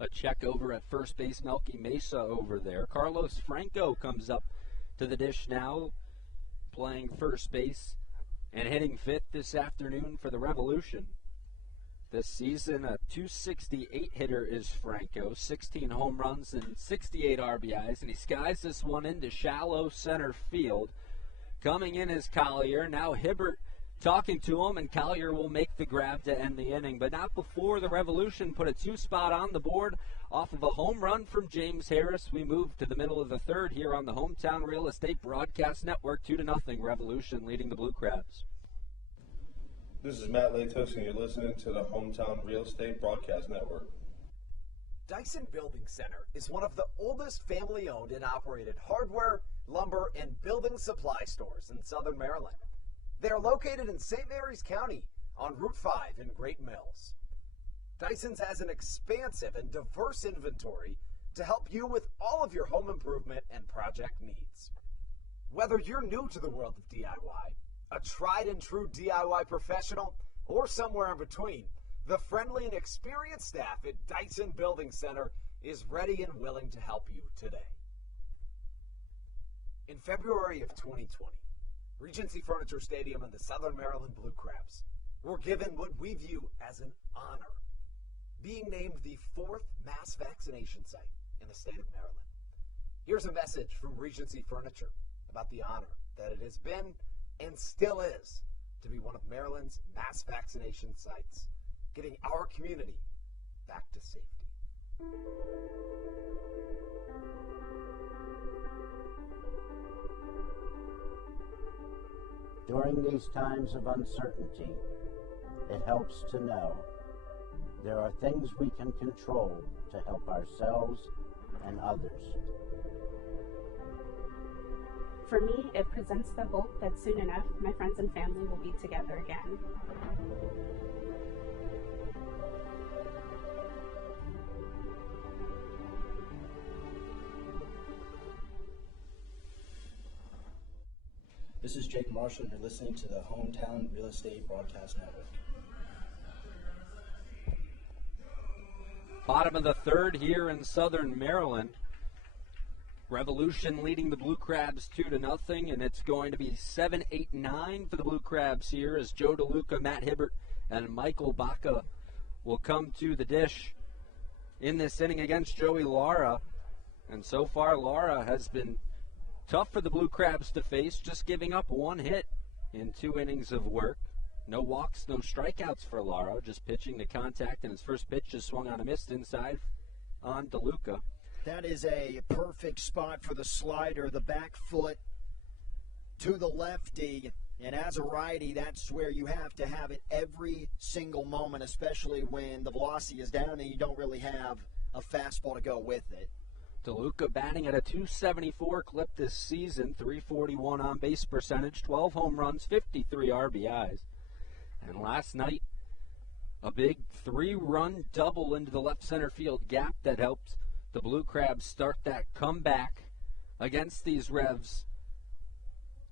A check over at first base, Melky Mesa over there. Carlos Franco comes up to the dish now, playing first base and hitting 5th this afternoon for the Revolution. This season, a .268 hitter is Franco, 16 home runs and 68 RBIs, and he skies this one into shallow center field. Coming in is Collier. Now Hibbert talking to him, and Collier will make the grab to end the inning. But not before the Revolution put a 2 spot on the board off of a home run from James Harris. We move to the middle of the 3rd here on the Hometown Real Estate Broadcast Network. 2-0 Revolution leading the Blue Crabs. This is Matt Latos, and you're listening to the Hometown Real Estate Broadcast Network. Dyson Building Center is one of the oldest family-owned and operated hardware, lumber, and building supply stores in Southern Maryland. They are located in St. Mary's County on Route 5 in Great Mills. Dyson's has an expansive and diverse inventory to help you with all of your home improvement and project needs. Whether you're new to the world of DIY, a tried and true DIY professional, or somewhere in between, the friendly and experienced staff at Dyson Building Center is ready and willing to help you today. In February of 2020, Regency Furniture Stadium and the Southern Maryland Blue Crabs were given what we view as an honor, being named the 4th mass vaccination site in the state of Maryland. Here's a message from Regency Furniture about the honor that it has been and still is to be one of Maryland's mass vaccination sites, getting our community back to safety. During these times of uncertainty, it helps to know there are things we can control to help ourselves and others. For me, it presents the hope that soon enough, my friends and family will be together again. This is Jake Marshall, and you're listening to the Hometown Real Estate Broadcast Network. Bottom of the third here in Southern Maryland. Revolution leading the Blue Crabs 2-0, and it's going to be 7-8-9 for the Blue Crabs here as Joe DeLuca, Matt Hibbert, and Michael Baca will come to the dish in this inning against Joey Lara. And so far, Lara has been tough for the Blue Crabs to face, just giving up one hit in 2 innings of work. No walks, no strikeouts for Lara, just pitching to contact, and his first pitch just swung on a miss inside on DeLuca. That is a perfect spot for the slider, the back foot to the lefty. And as a righty, that's where you have to have it every single moment, especially when the velocity is down and you don't really have a fastball to go with it. DeLuca batting at a .274 clip this season, .341 on base percentage, 12 home runs, 53 RBIs. And last night, a big 3-run double into the left center field gap that helped the Blue Crabs start that comeback against these Revs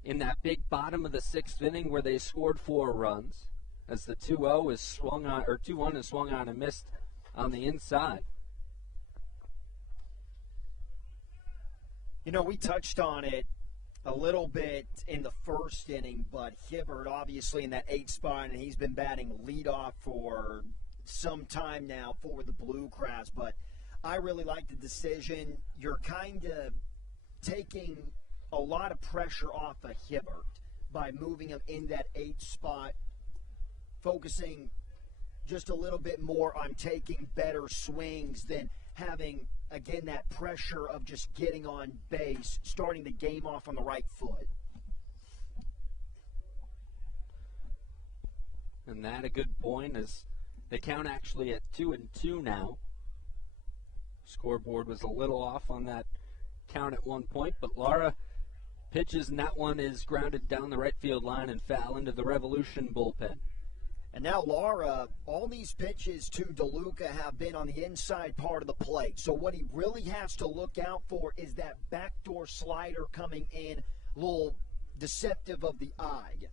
in that big bottom of the 6th inning where they scored 4 runs as the 2-0 is swung on, or 2-1 is swung on and missed on the inside. You know, we touched on it a little bit in the first inning, but Hibbert obviously in that 8th spot, and he's been batting leadoff for some time now for the Blue Crabs, but I really like the decision. You're kind of taking a lot of pressure off of Hibbert by moving him in that 8th spot, focusing just a little bit more on taking better swings than having, again, that pressure of just getting on base, starting the game off on the right foot. And that a good point is they count actually at 2-2 now. Scoreboard was a little off on that count at one point, but Lara pitches, and that one is grounded down the right field line and foul into the Revolution bullpen. And now Lara, all these pitches to DeLuca have been on the inside part of the plate. So what he really has to look out for is that backdoor slider coming in, a little deceptive of the eye.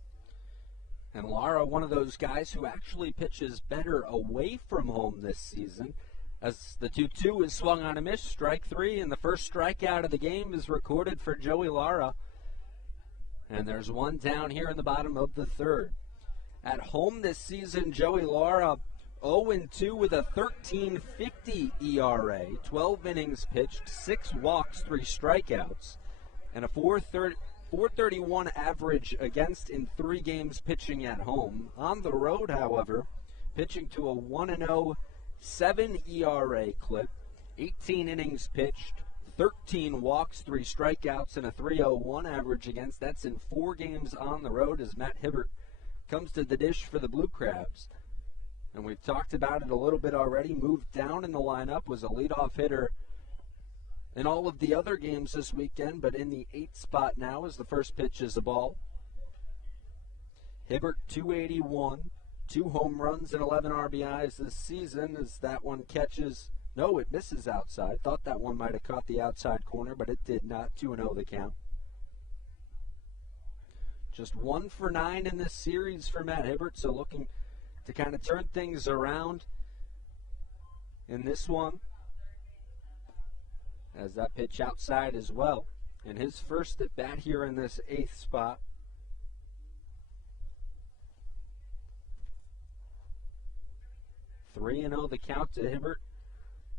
And Lara, one of those guys who actually pitches better away from home this season, as the 2-2 is swung on a miss, strike 3, and the first strikeout of the game is recorded for Joey Lara. And there's one down here in the bottom of the 3rd. At home this season, Joey Lara 0-2 with a 13.50 ERA, 12 innings pitched, 6 walks, 3 strikeouts, and a 4.31 average against in 3 games pitching at home. On the road, however, pitching to a 1-0 7 ERA clip, 18 innings pitched, 13 walks, 3 strikeouts, and a 3.01 average against. That's in 4 games on the road as Matt Hibbert comes to the dish for the Blue Crabs. And we've talked about it a little bit already. Moved down in the lineup, was a leadoff hitter in all of the other games this weekend, but in the 8th spot now as the first pitch is a ball. Hibbert, 281. 2 home runs and 11 RBIs this season as that one catches. No, it misses outside. Thought that one might have caught the outside corner, but it did not. 2-0 the count. Just 1 for 9 in this series for Matt Hibbert, so looking to kind of turn things around in this one. As that pitch outside as well. And his first at bat here in this 8th spot. 3-0 the count to Hibbert.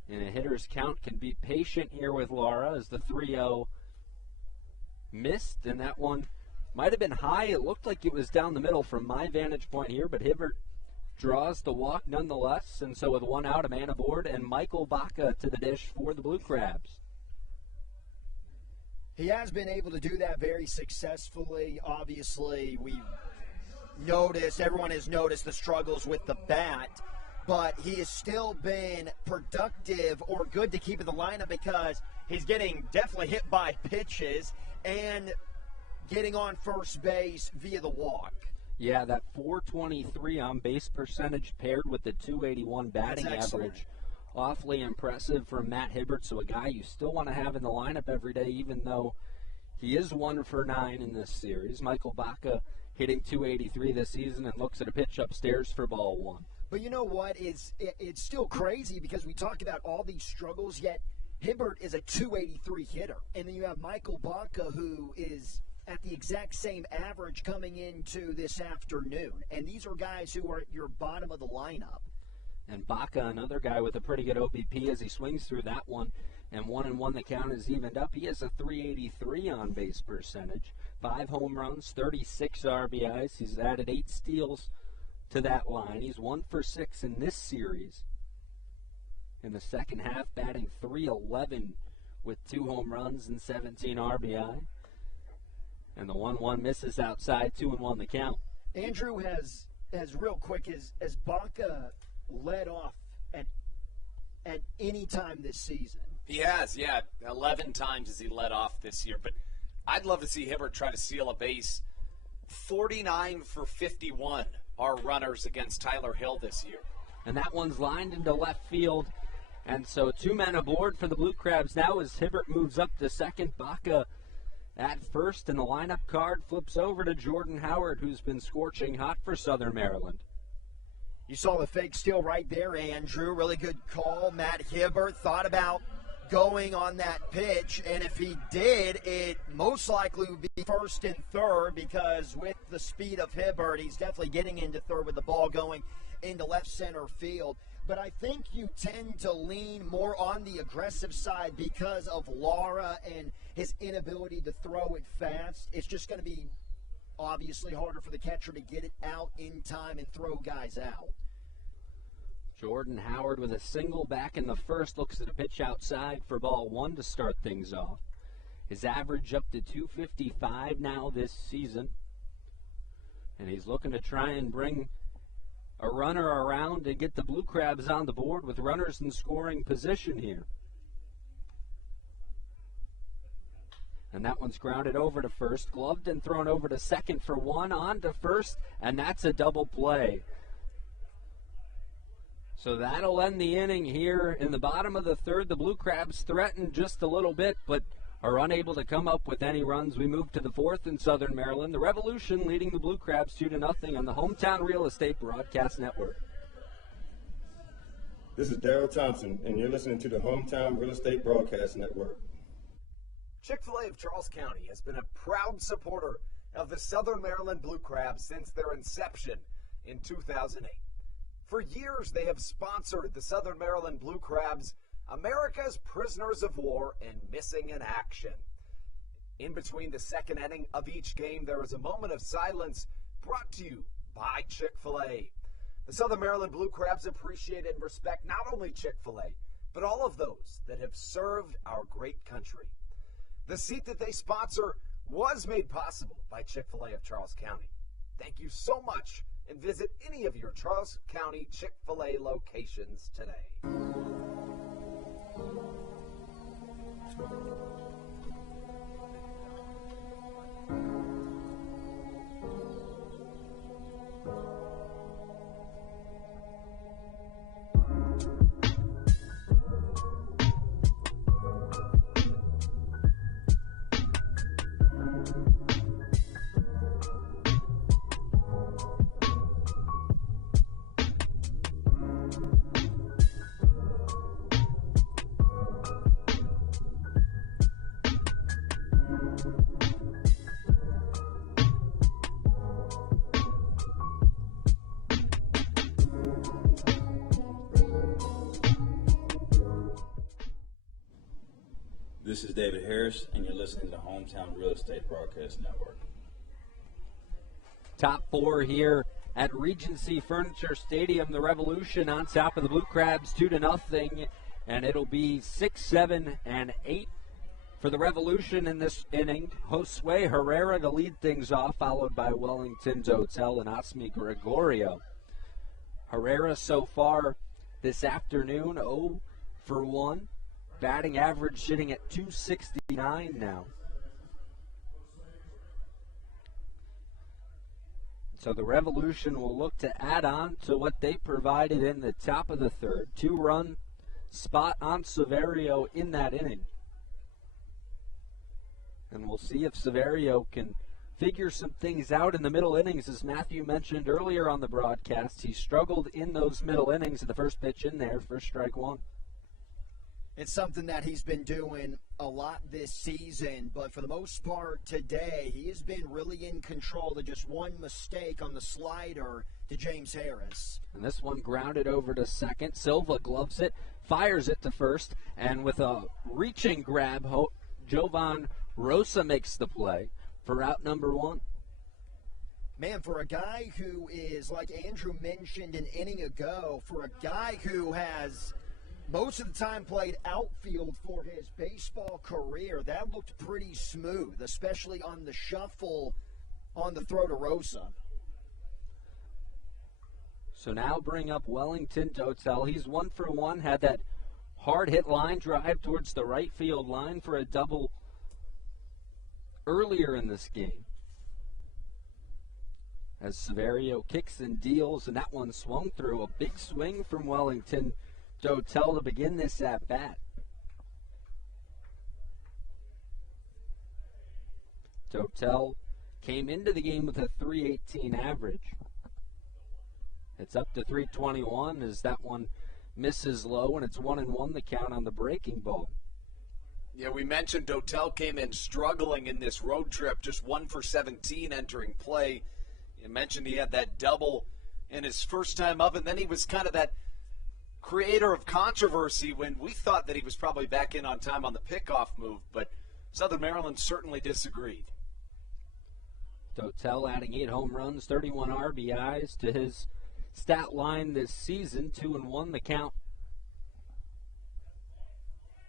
And a hitter's count can be patient here with Lara as the 3-0 missed. And that one might have been high. It looked like it was down the middle from my vantage point here. But Hibbert draws the walk nonetheless. And so with 1 out, a man aboard. And Michael Baca to the dish for the Blue Crabs. He has been able to do that very successfully. Obviously, everyone has noticed the struggles with the bat, but he has still been productive or good to keep in the lineup because he's getting definitely hit by pitches and getting on first base via the walk. Yeah, that .423 on base percentage paired with the .281 batting average. Awfully impressive from Matt Hibbert, so a guy you still want to have in the lineup every day, even though he is 1 for 9 in this series. Michael Baca hitting .283 this season and looks at a pitch upstairs for ball 1. But you know what? It's still crazy because we talk about all these struggles, yet Hibbert is a .283 hitter. And then you have Michael Baca, who is at the exact same average coming into this afternoon. And these are guys who are at your bottom of the lineup. And Baca, another guy with a pretty good OBP as he swings through that one. And 1-1 the count is evened up. He has a .383 on base percentage. 5 home runs, 36 RBIs. He's added 8 steals to that line. He's 1 for 6 in this series. In the second half, batting .311 with 2 home runs and 17 RBI. And the 1-1 misses outside, 2-1 the count. Andrew has real quick, as Baca led off at any time this season? He has, yeah. 11 times has he led off this year. But I'd love to see Hibbert try to steal a base. 49 for 51 are runners against Tyler Hill this year. And that one's lined into left field. And so 2 men aboard for the Blue Crabs now as Hibbert moves up to second. Baca at first, and the lineup card flips over to Jordan Howard, who's been scorching hot for Southern Maryland. You saw the fake steal right there, Andrew. Really good call. Matt Hibbert thought about going on that pitch, and if he did, it most likely would be first and third because with the speed of Hibbert, he's definitely getting into third with the ball going into left center field. But I think you tend to lean more on the aggressive side because of Lara and his inability to throw it fast. It's just going to be obviously harder for the catcher to get it out in time and throw guys out. Jordan Howard with a single back in the first looks at a pitch outside for ball 1 to start things off. His average up to .255 now this season. And he's looking to try and bring a runner around to get the Blue Crabs on the board with runners in scoring position here. And that one's grounded over to first, gloved and thrown over to second for 1, on to first, and that's a double play. So that'll end the inning here in the bottom of the third. The Blue Crabs threatened just a little bit, but are unable to come up with any runs. We move to the fourth in Southern Maryland. The Revolution leading the Blue Crabs 2-0 on the Hometown Real Estate Broadcast Network. This is Darryl Thompson, and you're listening to the Hometown Real Estate Broadcast Network. Chick-fil-A of Charles County has been a proud supporter of the Southern Maryland Blue Crabs since their inception in 2008. For years, they have sponsored the Southern Maryland Blue Crabs, America's prisoners of war and missing in action. In between the second inning of each game, there is a moment of silence brought to you by Chick-fil-A. The Southern Maryland Blue Crabs appreciate and respect not only Chick-fil-A, but all of those that have served our great country. The seat that they sponsor was made possible by Chick-fil-A of Charles County. Thank you so much, and visit any of your Charles County Chick-fil-A locations today. This is David Harris, and you're listening to Hometown Real Estate Broadcast Network. Top 4 here at Regency Furniture Stadium. The Revolution on top of the Blue Crabs 2-0, and it'll be 6, 7, and 8 for For the Revolution in this inning, Josue Herrera to lead things off, followed by Wellington Dotel and Osmi Gregorio. Herrera so far this afternoon, 0 for 1. Batting average sitting at 269 now. So the Revolution will look to add on to what they provided in the top of the third. 2-run spot on Severio in that inning. And we'll see if Severio can figure some things out in the middle innings. As Matthew mentioned earlier on the broadcast, he struggled in those middle innings of the first pitch in there for strike one. It's something that he's been doing a lot this season, but for the most part today, he has been really in control of just one mistake on the slider to James Harris. And this one grounded over to second. Silva gloves it, fires it to first, and with a reaching grab, Jovan Rosa makes the play for out number one. Man, for a guy who is, like Andrew mentioned an inning ago, for a guy who has most of the time played outfield for his baseball career, that looked pretty smooth, especially on the shuffle on the throw to Rosa. So now bring up Wellington Dotel. He's 1 for 1, had that hard hit line drive towards the right field line for a double earlier in this game. As Severio kicks and deals, and that one swung through. A big swing from Wellington Dotel to begin this at bat. Dotel came into the game with a .318 average. It's up to .321 as that one misses low, and it's 1-1 the count on the breaking ball. Yeah, we mentioned Dotel came in struggling in this road trip, just 1 for 17 entering play. You mentioned he had that double in his first time up, and then he was kind of that creator of controversy when we thought that he was probably back in on time on the pickoff move, but Southern Maryland certainly disagreed. Dotel adding 8 home runs, 31 RBIs to his stat line this season, 2-1 the count.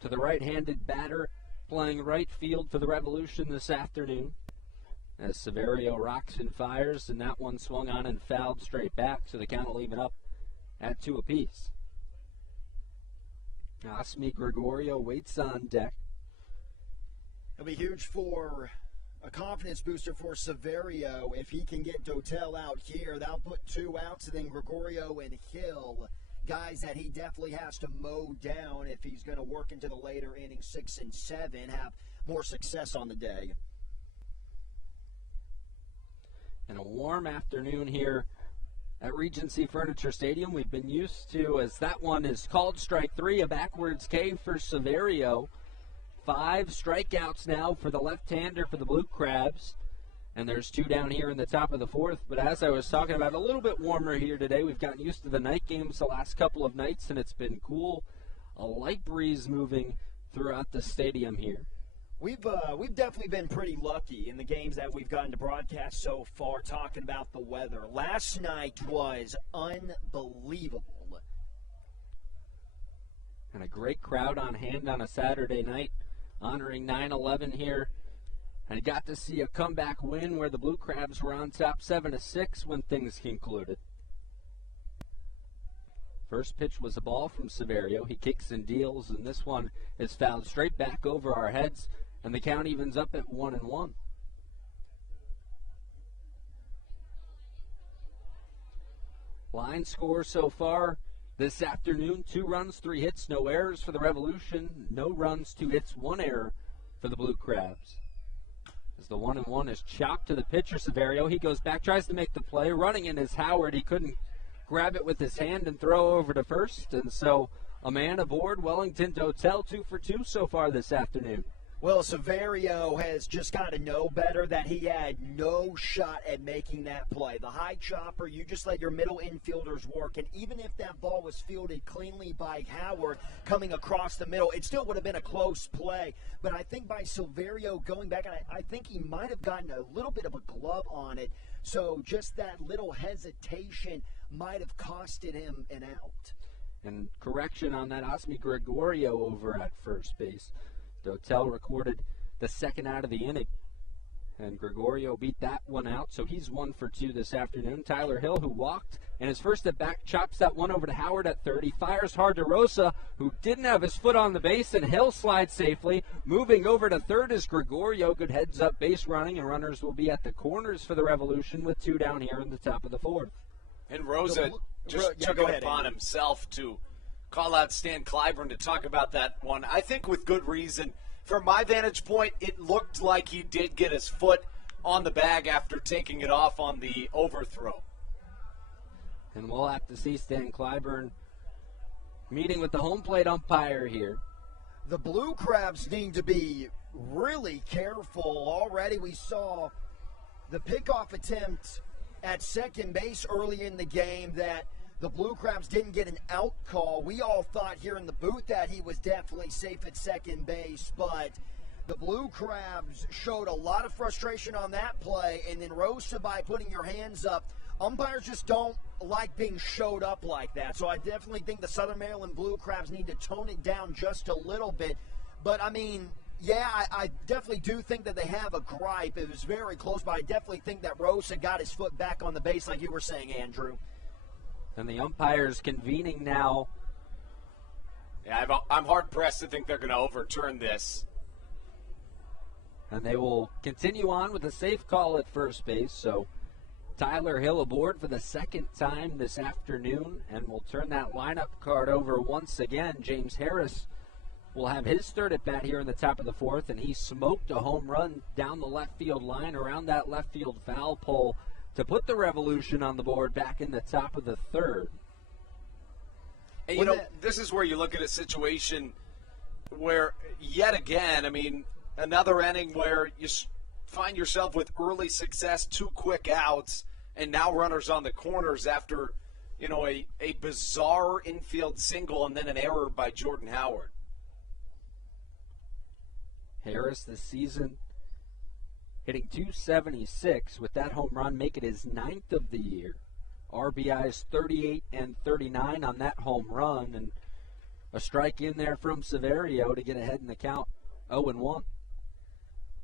To the right-handed batter playing right field for the Revolution this afternoon. As Severio rocks and fires, and that one swung on and fouled straight back, so the count will even up at 2 apiece. Osmi Gregorio waits on deck. It'll be huge for a confidence booster for Severio if he can get Dotel out here. That'll put 2 outs, and then Gregorio and Hill, guys that he definitely has to mow down if he's going to work into the later innings 6 and 7, have more success on the day. And a warm afternoon here at Regency Furniture Stadium. We've been used to, as that one is called strike 3, a backwards K for Severio. 5 strikeouts now for the left-hander for the Blue Crabs. And there's 2 down here in the top of the 4th. But as I was talking about, a little bit warmer here today. We've gotten used to the night games the last couple of nights, and it's been cool. A light breeze moving throughout the stadium here. We've definitely been pretty lucky in the games that we've gotten to broadcast so far, talking about the weather. Last night was unbelievable. And a great crowd on hand on a Saturday night, honoring 9/11 here. And got to see a comeback win where the Blue Crabs were on top 7-6 when things concluded. First pitch was a ball from Severio. He kicks and deals, and this one is fouled straight back over our heads, and the count evens up at 1-1. Line score so far this afternoon, 2 runs, 3 hits, no errors for the Revolution. No runs, 2 hits, 1 error for the Blue Crabs. As the 1-1 is chopped to the pitcher, Severio. He goes back, tries to make the play. Running in is Howard. He couldn't grab it with his hand and throw over to first. And so a man aboard. Wellington Dotel 2 for 2 so far this afternoon. Well, Severio has just got to know better that he had no shot at making that play. The high chopper, you just let your middle infielders work, and even if that ball was fielded cleanly by Howard coming across the middle, it still would have been a close play. But I think by Severio going back, and I think he might have gotten a little bit of a glove on it, so just that little hesitation might have costed him an out. And correction on that, Osmi Gregorio over at first base. Dotel recorded the second out of the inning. And Gregorio beat that one out, so he's 1 for 2 this afternoon. Tyler Hill, who walked, and his first at bat, chops that one over to Howard at third. He fires hard to Rosa, who didn't have his foot on the base, and Hill slides safely. Moving over to third is Gregorio. Good heads-up base running, and runners will be at the corners for the Revolution with 2 down here in the top of the 4th. And Rosa just took it upon himself to call out Stan Clyburn to talk about that one. I think with good reason. From my vantage point, it looked like he did get his foot on the bag after taking it off on the overthrow. And we'll have to see Stan Clyburn meeting with the home plate umpire here. The Blue Crabs need to be really careful. Already we saw the pickoff attempt at second base early in the game that the Blue Crabs didn't get an out call. We all thought here in the booth that he was definitely safe at second base, but the Blue Crabs showed a lot of frustration on that play, and then Rosa, by putting your hands up, umpires just don't like being showed up like that. So I definitely think the Southern Maryland Blue Crabs need to tone it down just a little bit. But, I mean, yeah, I definitely do think that they have a gripe. It was very close, but I definitely think that Rosa got his foot back on the base like you were saying, Andrew. And the umpires convening now. Yeah, I'm hard-pressed to think they're going to overturn this. And they will continue on with a safe call at first base. So Tyler Hill aboard for the second time this afternoon. And we'll turn that lineup card over once again. James Harris will have his third at bat here in the top of the 4th. And he smoked a home run down the left field line around that left field foul pole to put the Revolution on the board back in the top of the 3rd. And, this is where you look at a situation where, yet again, I mean, another inning where you find yourself with early success, 2 quick outs, and now runners on the corners after, a bizarre infield single and then an error by Jordan Howard. Harris this season hitting .276 with that home run, make it his 9th of the year. RBIs 38 and 39 on that home run, and a strike in there from Severio to get ahead in the count, 0-1.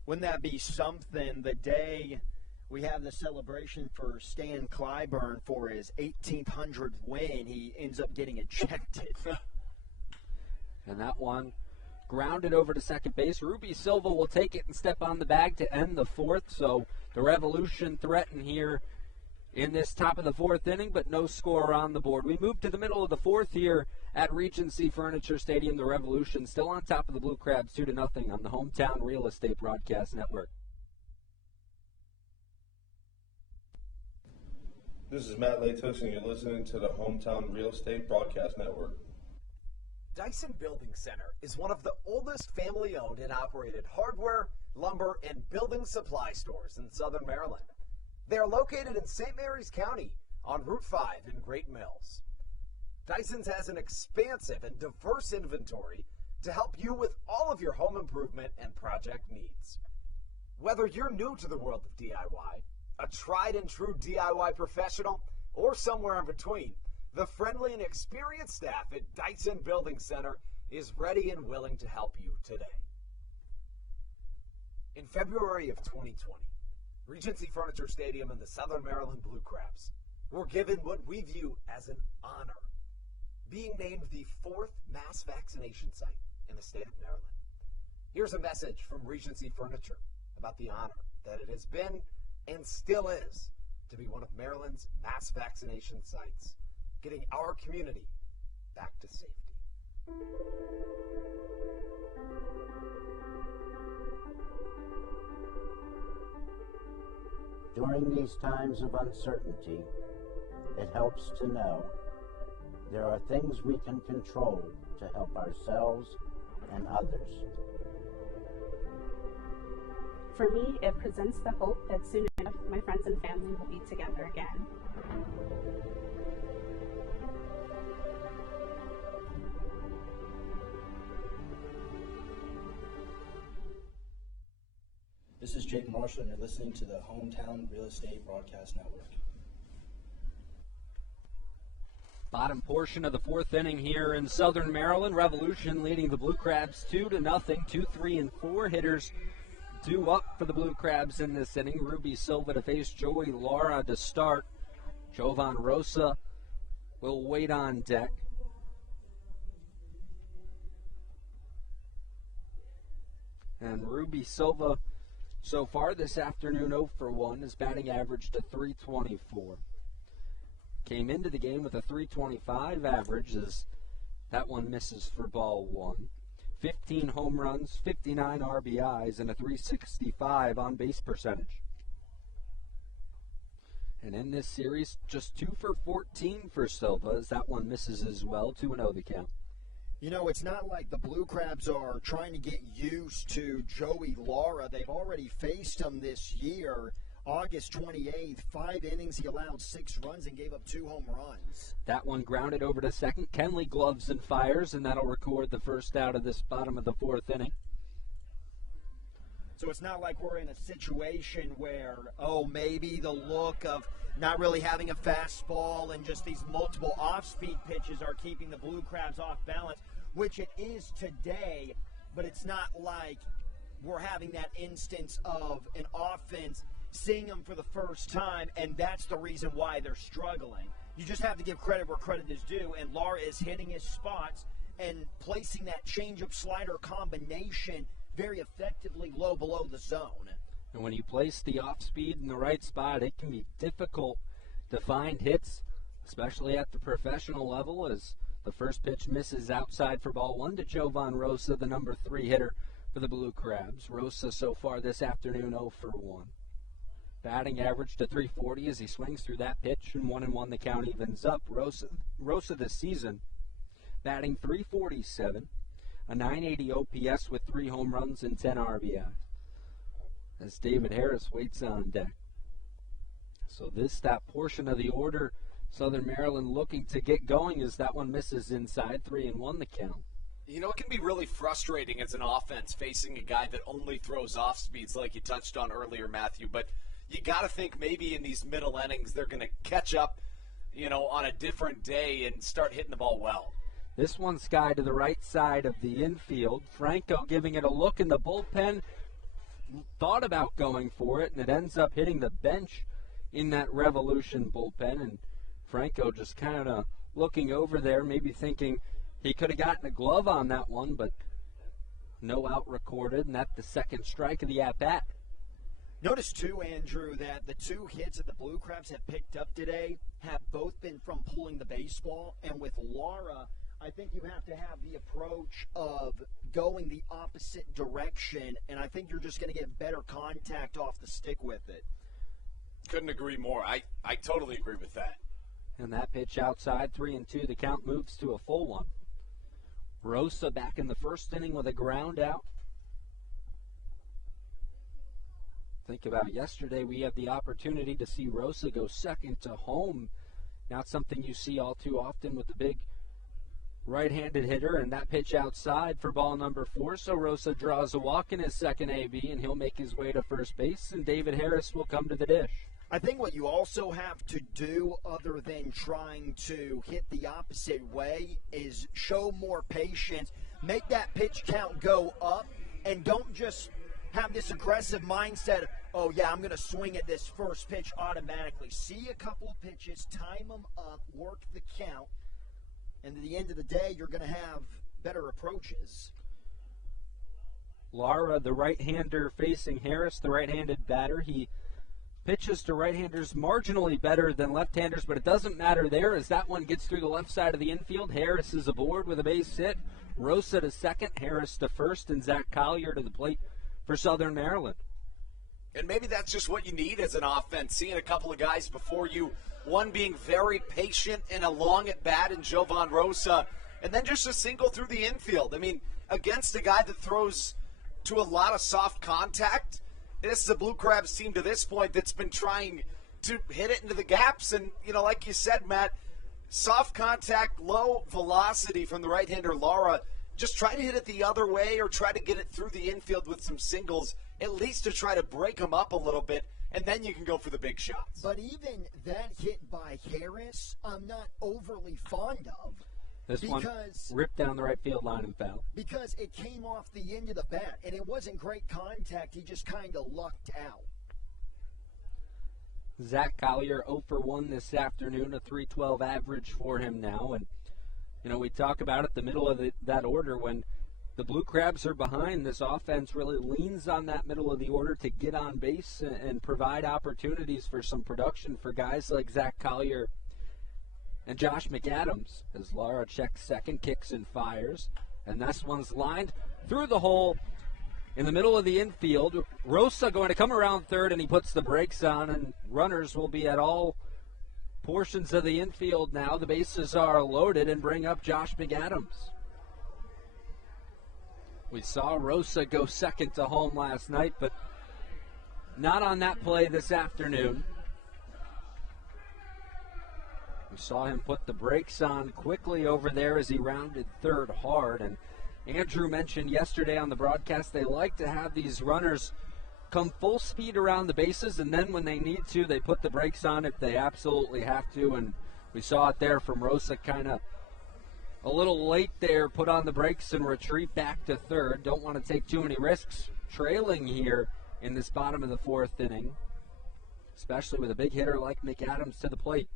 Wouldn't that be something? The day we have the celebration for Stan Clyburn for his 1800th win, he ends up getting ejected. And that one grounded over to second base. Ruby Silva will take it and step on the bag to end the 4th. So the Revolution threaten here in this top of the 4th inning, but no score on the board. We move to the middle of the 4th here at Regency Furniture Stadium. The Revolution still on top of the Blue Crabs 2-0 on the Hometown Real Estate Broadcast Network. This is Matt Latos, and you're listening to the Hometown Real Estate Broadcast Network. Dyson Building Center is one of the oldest family-owned and operated hardware, lumber, and building supply stores in Southern Maryland. They are located in St. Mary's County on Route 5 in Great Mills. Dyson's has an expansive and diverse inventory to help you with all of your home improvement and project needs. Whether you're new to the world of DIY, a tried and true DIY professional, or somewhere in between, the friendly and experienced staff at Dyson Building Center is ready and willing to help you today. In February of 2020, Regency Furniture Stadium and the Southern Maryland Blue Crabs were given what we view as an honor, being named the 4th mass vaccination site in the state of Maryland. Here's a message from Regency Furniture about the honor that it has been and still is to be one of Maryland's mass vaccination sites, getting our community back to safety. During these times of uncertainty, it helps to know there are things we can control to help ourselves and others. For me, it presents the hope that soon enough my friends and family will be together again. This is Jake Marshall, and you're listening to the Hometown Real Estate Broadcast Network. Bottom portion of the 4th inning here in Southern Maryland. Revolution leading the Blue Crabs 2-0, 2, 3, and 4 hitters 2 up for the Blue Crabs in this inning. Ruby Silva to face Joey Lara to start. Jovan Rosa will wait on deck. And Ruby Silva, so far this afternoon, 0 for 1. His batting average to .324. Came into the game with a .325 average as that one misses for ball 1. 15 home runs, 59 RBIs, and a .365 on-base percentage. And in this series, just 2 for 14 for Silva as that one misses as well. 2-0 the count. You know, it's not like the Blue Crabs are trying to get used to Joey Lara. They've already faced him this year. August 28th, 5 innings, he allowed 6 runs and gave up 2 home runs. That one grounded over to second. Kenley gloves and fires, and that'll record the first out of this bottom of the 4th inning. So it's not like we're in a situation where, maybe the look of not really having a fastball and just these multiple off-speed pitches are keeping the Blue Crabs off balance, which it is today, but it's not like we're having that instance of an offense seeing them for the first time, and that's the reason why they're struggling. You just have to give credit where credit is due, and Lara is hitting his spots and placing that change-up slider combination very effectively low below the zone. And when you place the off-speed in the right spot, it can be difficult to find hits, especially at the professional level, as the first pitch misses outside for ball 1 to Jovan Rosa, the number 3 hitter for the Blue Crabs. Rosa so far this afternoon 0 for 1. Batting average to .340 as he swings through that pitch, and 1-1 the count evens up. Rosa this season batting .347, a .980 OPS with 3 home runs and 10 RBI. As David Harris waits on deck. So that portion of the order, Southern Maryland looking to get going as that one misses inside. 3-1 the count. You know, it can be really frustrating as an offense facing a guy that only throws off speeds like you touched on earlier, Matthew, but you got to think maybe in these middle innings they're going to catch up, on a different day and start hitting the ball well. This one sky to the right side of the infield. Franco giving it a look in the bullpen. Thought about going for it, and it ends up hitting the bench in that Revolution bullpen. And Franco just kind of looking over there, maybe thinking he could have gotten a glove on that one, but no out recorded, and that's the second strike of the at-bat. Notice, too, Andrew, that the 2 hits that the Blue Crabs have picked up today have both been from pulling the baseball. And with Lara, I think you have to have the approach of going the opposite direction, and I think you're just going to get better contact off the stick with it. Couldn't agree more. I totally agree with that. And that pitch outside, 3-2. The count moves to a full one. Rosa back in the first inning with a ground out. Think about yesterday, we had the opportunity to see Rosa go second to home. Not something you see all too often with the big right-handed hitter, and that pitch outside for ball number 4. So Rosa draws a walk in his second AB, and he'll make his way to first base, and David Harris will come to the dish. I think what you also have to do, other than trying to hit the opposite way, is show more patience, make that pitch count go up, and don't just have this aggressive mindset of, I'm going to swing at this first pitch automatically. See a couple of pitches, time them up, work the count, and at the end of the day, you're going to have better approaches. Lara, the right-hander facing Harris, the right-handed batter. He pitches to right-handers marginally better than left-handers, but it doesn't matter there as that one gets through the left side of the infield. Harris is aboard with a base hit. Rosa to second, Harris to first, and Zach Collier to the plate for Southern Maryland. And maybe that's just what you need as an offense, seeing a couple of guys before you, one being very patient and a long at bat in Jovan Rosa, and then just a single through the infield. I mean, against a guy that throws to a lot of soft contact, this is a Blue Crabs team to this point that's been trying to hit it into the gaps. And, like you said, Matt, soft contact, low velocity from the right-hander Lara. Just try to hit it the other way or try to get it through the infield with some singles, at least to try to break them up a little bit, and then you can go for the big shots. But even that hit by Harris, I'm not overly fond of. This one ripped down the right field line and foul. Because it came off the end of the bat, and it wasn't great contact. He just kind of lucked out. Zach Collier 0 for 1 this afternoon, a .312 average for him now. And, we talk about it the middle of that order when the Blue Crabs are behind. This offense really leans on that middle of the order to get on base and provide opportunities for some production for guys like Zach Collier and Josh McAdams, as Lara checks second, kicks and fires. And this one's lined through the hole in the middle of the infield. Rosa going to come around third, and he puts the brakes on, and runners will be at all portions of the infield now. The bases are loaded and bring up Josh McAdams. We saw Rosa go second to home last night, but not on that play this afternoon. We saw him put the brakes on quickly over there as he rounded third hard. And Andrew mentioned yesterday on the broadcast they like to have these runners come full speed around the bases, and then when they need to, they put the brakes on if they absolutely have to. And we saw it there from Rosa, kind of a little late there, put on the brakes and retreat back to third. Don't want to take too many risks trailing here in this bottom of the fourth inning, especially with a big hitter like McAdams to the plate.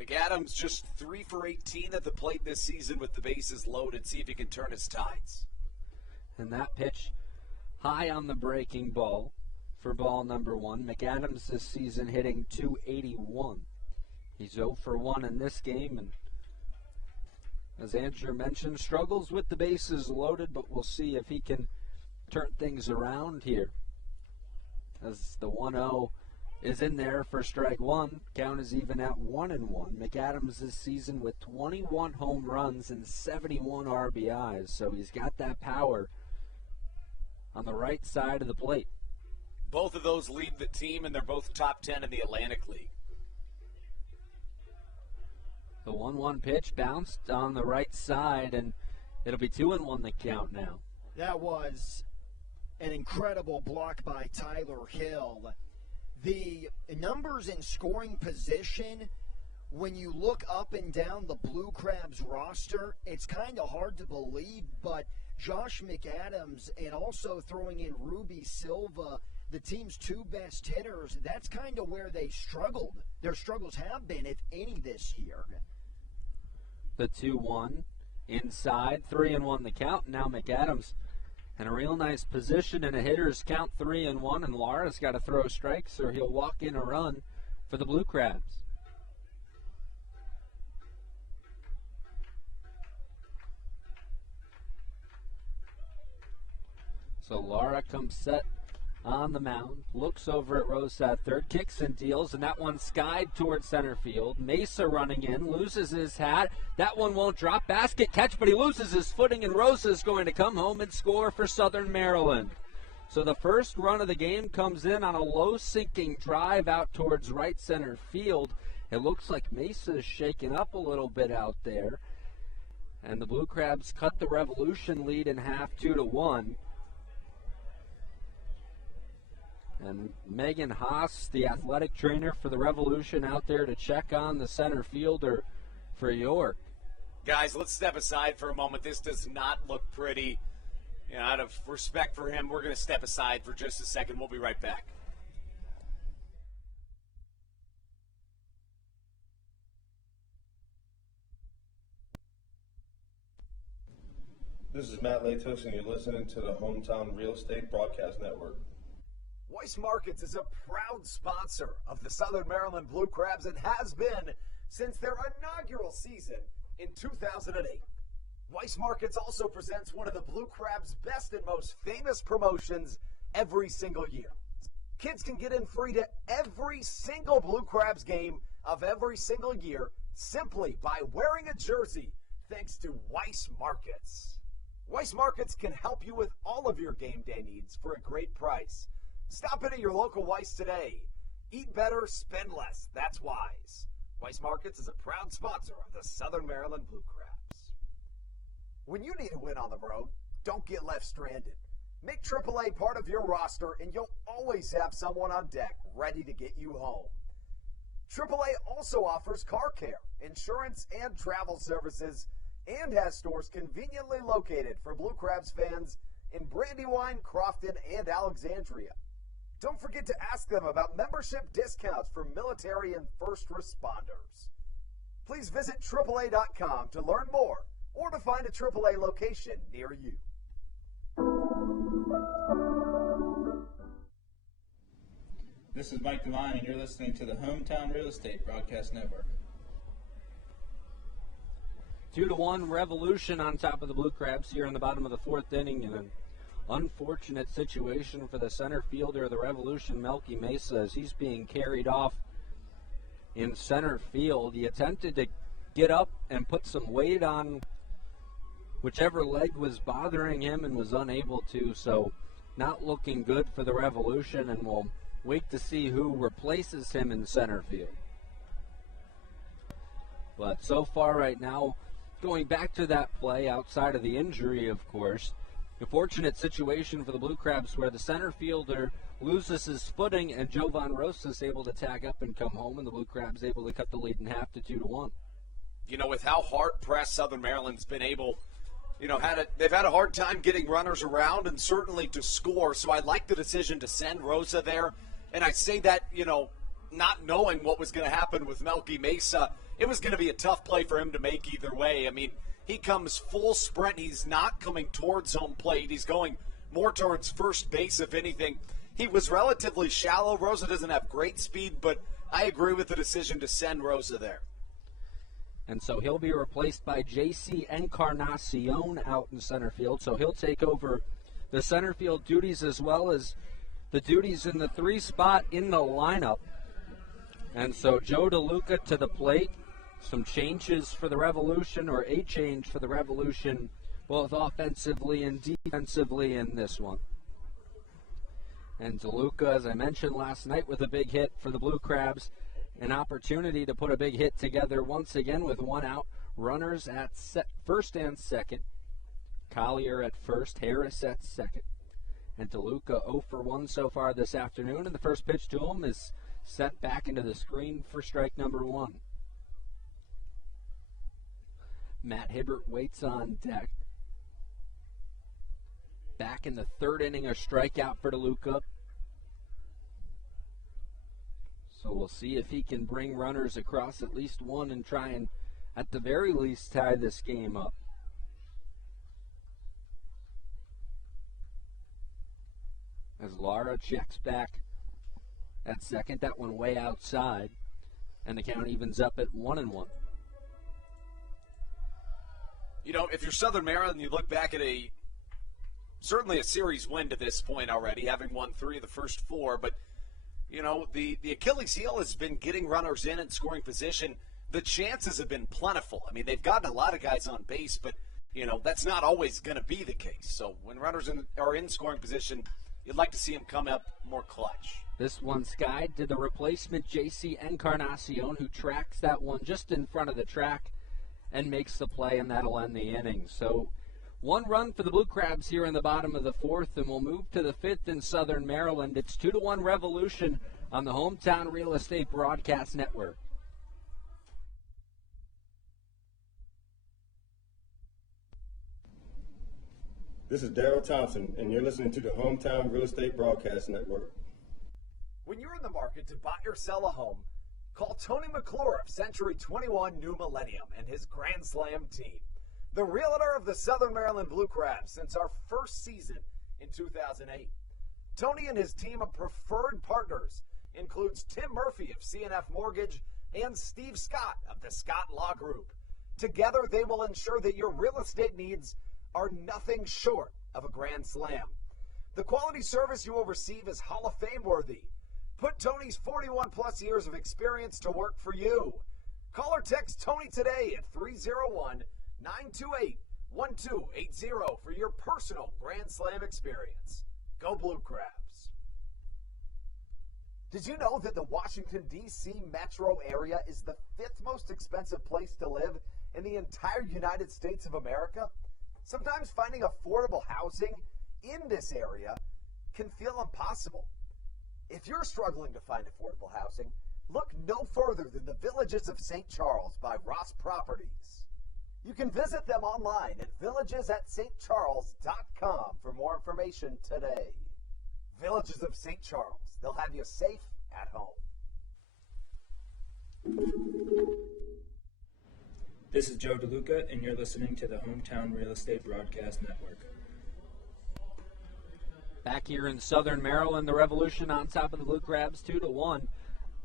McAdams just 3 for 18 at the plate this season with the bases loaded. See if he can turn his tides. And that pitch high on the breaking ball for ball number 1. McAdams this season hitting .281. He's 0 for 1 in this game, and as Andrew mentioned, struggles with the bases loaded, but we'll see if he can turn things around here. As the 1-0 is in there for strike one. Count is even at 1-1. McAdams this season with 21 home runs and 71 RBIs, so he's got that power on the right side of the plate. Both of those lead the team, and they're both top 10 in the Atlantic League. The 1-1 pitch bounced on the right side, and it'll be 2-1 the count now. That was an incredible block by Tyler Hill. The numbers in scoring position, when you look up and down the Blue Crabs roster, it's kind of hard to believe, but Josh McAdams and also throwing in Ruby Silva, the team's two best hitters, that's kind of where they struggled. Their struggles have been, if any, this year. The 2-1 inside, 3-1 the count. Now McAdams in a real nice position in a hitter's count, 3-1, and Lara's got to throw strikes or he'll walk in a run for the Blue Crabs. So Lara comes set on the mound, looks over at Rosa at third, kicks and deals, and that one skied towards center field. Mesa running in, loses his hat. That one won't drop. Basket catch, but he loses his footing, and Rosa's going to come home and score for Southern Maryland. So the first run of the game comes in on a low-sinking drive out towards right center field. It looks like Mesa's shaking up a little bit out there. And the Blue Crabs cut the Revolution lead in half, 2-1. And Megan Haas, the athletic trainer for the Revolution, out there to check on the center fielder for York. Guys, let's step aside for a moment. This does not look pretty. You know, out of respect for him, we're going to step aside for just a second. We'll be right back. This is Matt Latos, and you're listening to the Hometown Real Estate Broadcast Network. Weiss Markets is a proud sponsor of the Southern Maryland Blue Crabs and has been since their inaugural season in 2008. Weiss Markets also presents one of the Blue Crabs' best and most famous promotions every single year. Kids can get in free to every single Blue Crabs game of every single year simply by wearing a jersey thanks to Weiss Markets. Weiss Markets can help you with all of your game day needs for a great price. Stop in at your local Weiss today. Eat better, spend less. That's wise. Weiss Markets is a proud sponsor of the Southern Maryland Blue Crabs. When you need a win on the road, don't get left stranded. Make AAA part of your roster, and you'll always have someone on deck ready to get you home. AAA also offers car care, insurance, and travel services, and has stores conveniently located for Blue Crabs fans in Brandywine, Crofton, and Alexandria. Don't forget to ask them about membership discounts for military and first responders. Please visit AAA.com to learn more or to find a AAA location near you. This is Mike Devine, and you're listening to the Hometown Real Estate Broadcast Network. 2-1 Revolution on top of the Blue Crabs here in the bottom of the fourth inning, and an unfortunate situation for the center fielder of the Revolution, Melky Mesa, as he's being carried off in center field. He attempted to get up and put some weight on whichever leg was bothering him and was unable to, so not looking good for the Revolution, and we'll wait to see who replaces him in center field. But so far right now, going back to that play outside of the injury, of course, a fortunate situation for the Blue Crabs where the center fielder loses his footing and Jovan Rosas able to tag up and come home, and the Blue Crabs able to cut the lead in half to 2-1. You know, with how hard-pressed Southern Maryland's been able, they've had a hard time getting runners around and certainly to score, so I like the decision to send Rosa there. And I say that, not knowing what was going to happen with Melky Mesa. It was going to be a tough play for him to make either way. I mean, he comes full sprint. He's not coming towards home plate. He's going more towards first base, if anything. He was relatively shallow. Rosa doesn't have great speed, but I agree with the decision to send Rosa there. And so he'll be replaced by J.C. Encarnacion out in center field. So he'll take over the center field duties as well as the duties in the 3 spot in the lineup. And so Joe DeLuca to the plate. Some changes for the Revolution, or a change for the Revolution, both offensively and defensively in this one. And DeLuca, as I mentioned last night, with a big hit for the Blue Crabs, an opportunity to put a big hit together once again with 1 out. Runners at first and second. Collier at first, Harris at second. And DeLuca 0 for 1 so far this afternoon, and the first pitch to him is set back into the screen for strike number 1. Matt Hibbert waits on deck. Back in the third inning, a strikeout for DeLuca. So we'll see if he can bring runners across at least one and try and, at the very least, tie this game up. As Lara checks back at second, that one way outside, and the count evens up at 1-1. If you're Southern Maryland, you look back at certainly a series win to this point already, having won 3 of the first 4. But, the Achilles heel has been getting runners in and scoring position. The chances have been plentiful. I mean, they've gotten a lot of guys on base, but, that's not always going to be the case. So when runners are in scoring position, you'd like to see them come up more clutch. This one skied to the replacement, J.C. Encarnacion, who tracks that one just in front of the track and makes the play, and that'll end the inning. So 1 run for the Blue Crabs here in the bottom of the 4th, and we'll move to the 5th in Southern Maryland. It's 2-1 Revolution on the Hometown Real Estate Broadcast Network. This is Daryl Thompson, and you're listening to the Hometown Real Estate Broadcast Network. When you're in the market to buy or sell a home, call Tony McClure of Century 21 New Millennium and his Grand Slam team, the realtor of the Southern Maryland Blue Crabs since our first season in 2008. Tony and his team of preferred partners includes Tim Murphy of CNF Mortgage and Steve Scott of the Scott Law Group. Together, they will ensure that your real estate needs are nothing short of a grand slam. The quality service you will receive is Hall of Fame worthy. Put Tony's 41-plus years of experience to work for you. Call or text Tony today at 301-928-1280 for your personal Grand Slam experience. Go Blue Crabs. Did you know that the Washington, D.C. metro area is the 5th most expensive place to live in the entire United States of America? Sometimes finding affordable housing in this area can feel impossible. If you're struggling to find affordable housing, Look no further than the Villages of St. Charles by Ross Properties. You can visit them online at villagesatstcharles.com for more information today. Villages of St. Charles. They'll have you safe at home. This is Joe DeLuca, and you're listening to the Hometown Real Estate Broadcast Network. Back here in Southern Maryland, the Revolution on top of the Blue Crabs 2-1.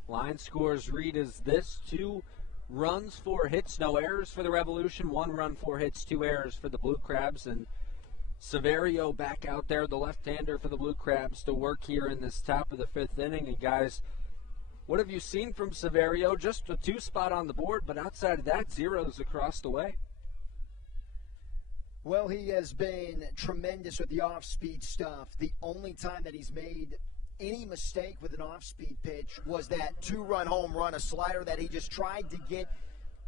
Line scores read as this: 2 runs, 4 hits, no errors for the Revolution. 1 run, 4 hits, 2 errors for the Blue Crabs. And Severio back out there, the left-hander for the Blue Crabs, to work here in this top of the 5th inning. And guys, what have you seen from Severio? Just a 2 spot on the board, but outside of that, zeros across the way. Well, he has been tremendous with the off-speed stuff. The only time that he's made any mistake with an off-speed pitch was that 2-run home run, a slider that he just tried to get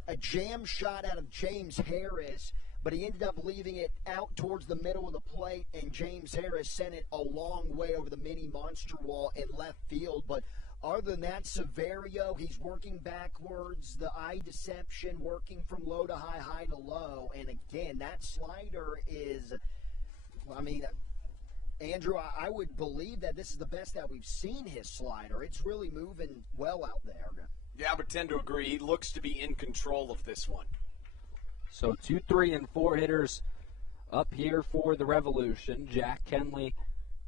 a jam shot out of James Harris, but he ended up leaving it out towards the middle of the plate, and James Harris sent it a long way over the mini monster wall in left field. But other than that, Severio, he's working backwards, the eye deception, working from low to high, high to low. And again, that slider is, I mean, Andrew, I would believe that this is the best that we've seen his slider. It's really moving well out there. Yeah, I would tend to agree. He looks to be in control of this one. So 2, 3, and 4 hitters up here for the Revolution. Jack Kenley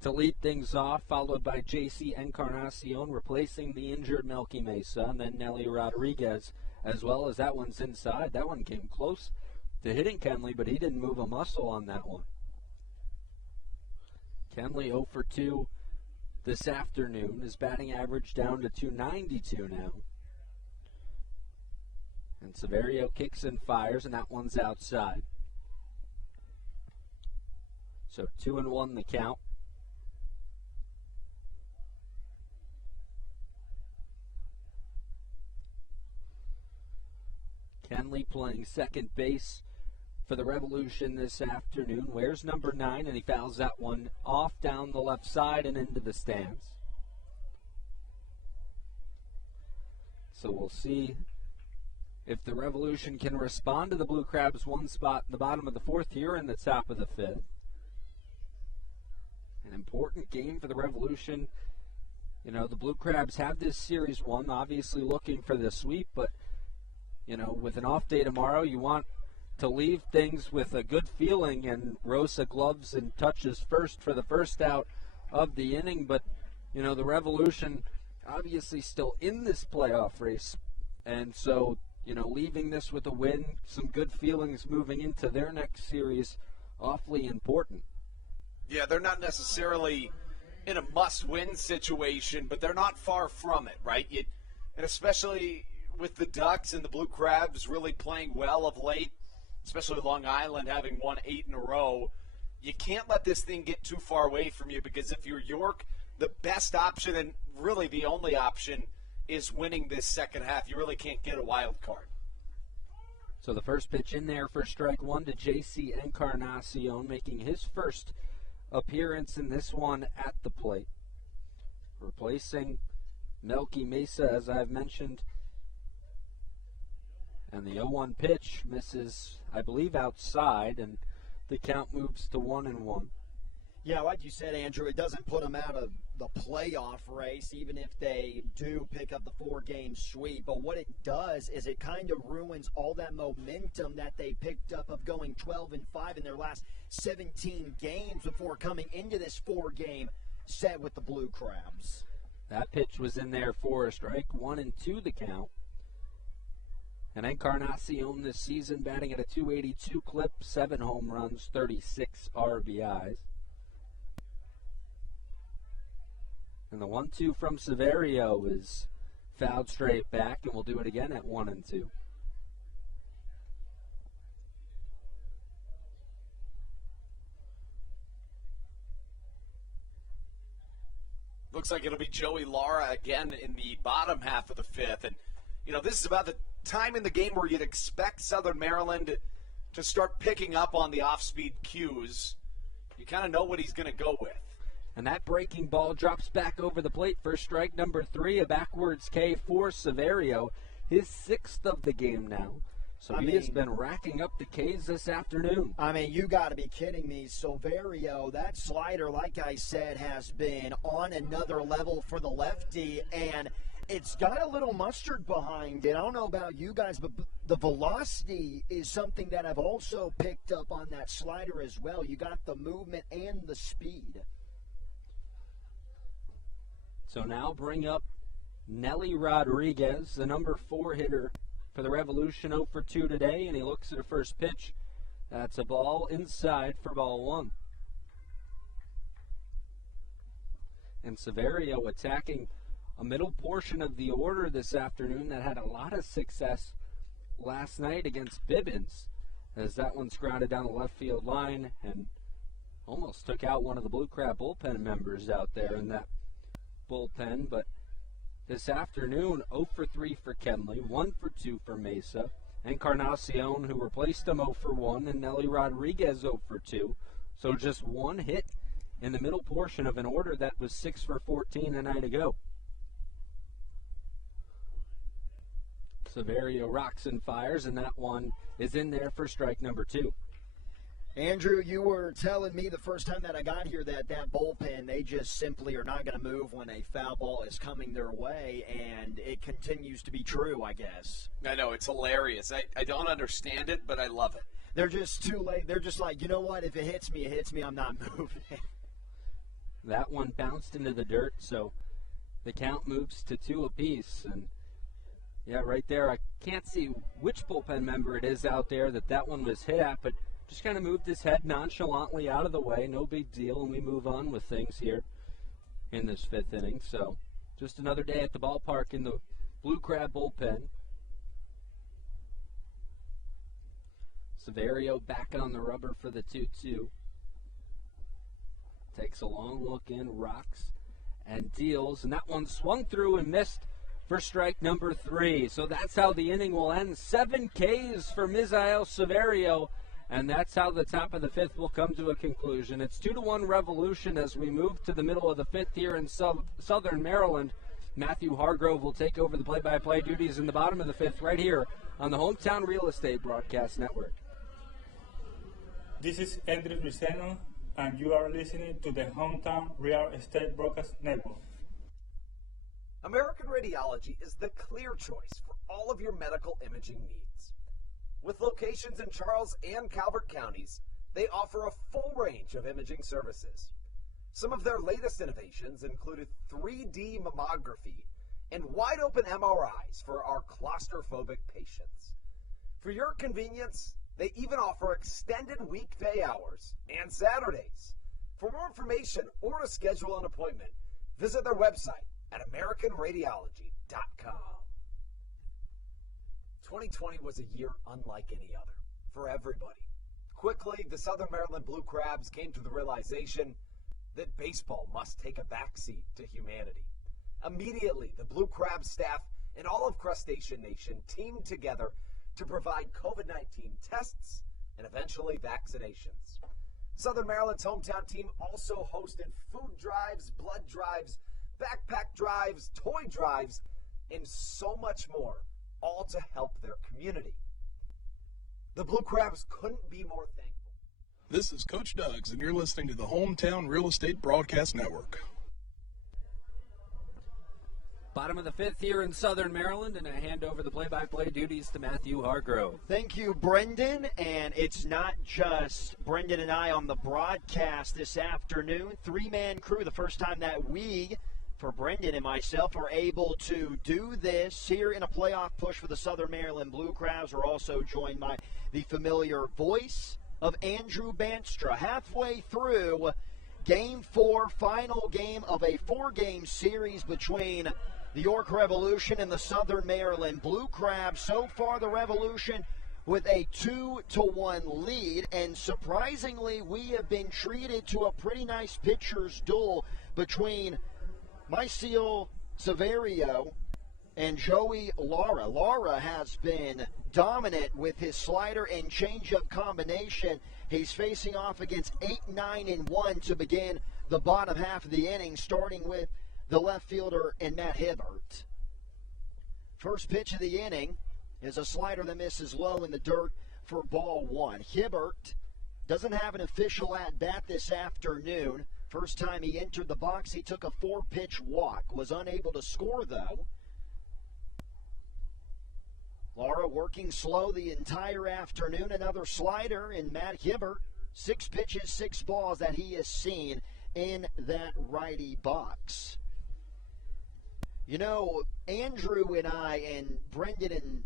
to lead things off, followed by J.C. Encarnacion replacing the injured Melky Mesa, and then Nelly Rodriguez as well. As that one's inside. That one came close to hitting Kenley, but he didn't move a muscle on that one. Kenley 0 for 2 this afternoon. His batting average down to .292 now. And Severio kicks and fires, and that one's outside. So 2-1 the count. Kenley playing second base for the Revolution this afternoon. Wears number 9, and he fouls that one off down the left side and into the stands. So we'll see if the Revolution can respond to the Blue Crabs. 1 spot in the bottom of the 4th here in the top of the 5th. An important game for the Revolution. You know, the Blue Crabs have this series won, obviously looking for the sweep, but, you know, with an off day tomorrow, you want to leave things with a good feeling, and Rosa gloves and touches first for the first out of the inning. But, you know, the Revolution obviously still in this playoff race, and so, you know, leaving this with a win, some good feelings moving into their next series, awfully important. Yeah, they're not necessarily in a must-win situation, but they're not far from it, right? And especially with the Ducks and the Blue Crabs really playing well of late, especially Long Island having won 8 in a row, you can't let this thing get too far away from you, because if you're York, the best option and really the only option is winning this second half. You really can't get a wild card. So the first pitch in there for strike 1 to J.C. Encarnacion, making his first appearance in this one at the plate. Replacing Melky Mesa, as I've mentioned. And the 0-1 pitch misses, I believe, outside, and the count moves to 1-1. Yeah, like you said, Andrew, it doesn't put them out of the playoff race, even if they do pick up the 4-game sweep. But what it does is it kind of ruins all that momentum that they picked up of going 12-5 in their last 17 games before coming into this 4-game set with the Blue Crabs. That pitch was in there for a strike, 1-2 the count. And Encarnacion this season batting at a .282 clip, 7 home runs, 36 RBIs. And the 1-2 from Severio is fouled straight back, and we'll do it again at 1-2. Looks like it'll be Joey Lara again in the bottom half of the 5th. And, you know, this is about the time in the game where you'd expect Southern Maryland to start picking up on the off-speed cues. You kind of know what he's going to go with. And that breaking ball drops back over the plate for strike number 3, a backwards K for Severio, his 6th of the game now. So he has been racking up the Ks this afternoon. I mean, you got to be kidding me. Silverio, that slider, like I said, has been on another level for the lefty, and it's got a little mustard behind it. I don't know about you guys, but the velocity is something that I've also picked up on that slider as well. You got the movement and the speed. So now bring up Nelly Rodriguez, the number 4 hitter for the Revolution, 0 for 2 today, and he looks at a first pitch. That's a ball inside for ball 1. And Severio attacking a middle portion of the order this afternoon that had a lot of success last night against Bibbins, as that one's grounded down the left field line and almost took out one of the Blue Crab bullpen members out there in that bullpen. But this afternoon, 0 for 3 for Kenley, 1 for 2 for Mesa, Encarnacion, who replaced him, 0 for 1, and Nelly Rodriguez 0 for 2. So just one hit in the middle portion of an order that was 6 for 14 a night ago. Severio rocks and fires, and that one is in there for strike number 2. Andrew, you were telling me the first time that I got here that bullpen, they just simply are not going to move when a foul ball is coming their way, and it continues to be true, I guess. I know, it's hilarious. I don't understand it, but I love it. They're just too late. They're just like, you know what, if it hits me, I'm not moving. That one bounced into the dirt, so the count moves to 2 apiece. And, yeah, right there, I can't see which bullpen member it is out there that one was hit at, but just kind of moved his head nonchalantly out of the way. No big deal, and we move on with things here in this 5th inning. So just another day at the ballpark in the Blue Crab bullpen. Severio back on the rubber for the 2-2. Takes a long look in, rocks, and deals. And that one swung through and missed for strike number 3. So that's how the inning will end. 7 Ks for Misael Severio. And that's how the top of the 5th will come to a conclusion. It's 2-1 Revolution as we move to the middle of the 5th here in Southern Maryland. Matthew Hargrove will take over the play-by-play duties in the bottom of the 5th right here on the Hometown Real Estate Broadcast Network. This is Andrew Viceno, and you are listening to the Hometown Real Estate Broadcast Network. American Radiology is the clear choice for all of your medical imaging needs. With locations in Charles and Calvert counties, they offer a full range of imaging services. Some of their latest innovations included 3D mammography and wide-open MRIs for our claustrophobic patients. For your convenience, they even offer extended weekday hours and Saturdays. For more information or to schedule an appointment, visit their website at AmericanRadiology.com. 2020 was a year unlike any other for everybody. Quickly, the Southern Maryland Blue Crabs came to the realization that baseball must take a backseat to humanity. Immediately, the Blue Crabs staff and all of Crustacean Nation teamed together to provide COVID-19 tests and eventually vaccinations. Southern Maryland's hometown team also hosted food drives, blood drives, backpack drives, toy drives, and so much more, all to help their community. The Blue Crabs couldn't be more thankful. This is Coach Doug's, and you're listening to the Hometown Real Estate Broadcast Network. Bottom of the 5th here in Southern Maryland, and I hand over the play-by-play duties to Matthew Hargrove. Thank you, Brendan. And it's not just Brendan and I on the broadcast this afternoon. 3-man crew, the first time that we, for Brendan and myself, are able to do this here in a playoff push for the Southern Maryland Blue Crabs. We're also joined by the familiar voice of Andrew Banstra. Halfway through Game 4, final game of a 4-game series between the York Revolution and the Southern Maryland Blue Crabs. So far, the Revolution with a 2-1 lead, and surprisingly, we have been treated to a pretty nice pitcher's duel between Misael Severio and Joey Lara. Lara has been dominant with his slider and changeup combination. He's facing off against 8-9-1 to begin the bottom half of the inning, starting with the left fielder and Matt Hibbert. First pitch of the inning is a slider that misses low in the dirt for ball one. Hibbert doesn't have an official at-bat this afternoon. First time he entered the box, he took a 4-pitch walk. Was unable to score, though. Lara working slow the entire afternoon. Another slider in Matt Hibbert. 6 pitches, 6 balls that he has seen in that righty box. You know, Andrew and I and Brendan and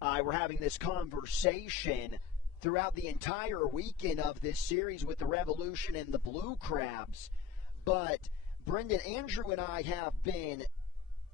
I were having this conversation throughout the entire weekend of this series with the Revolution and the Blue Crabs. But Brendan, Andrew and I have been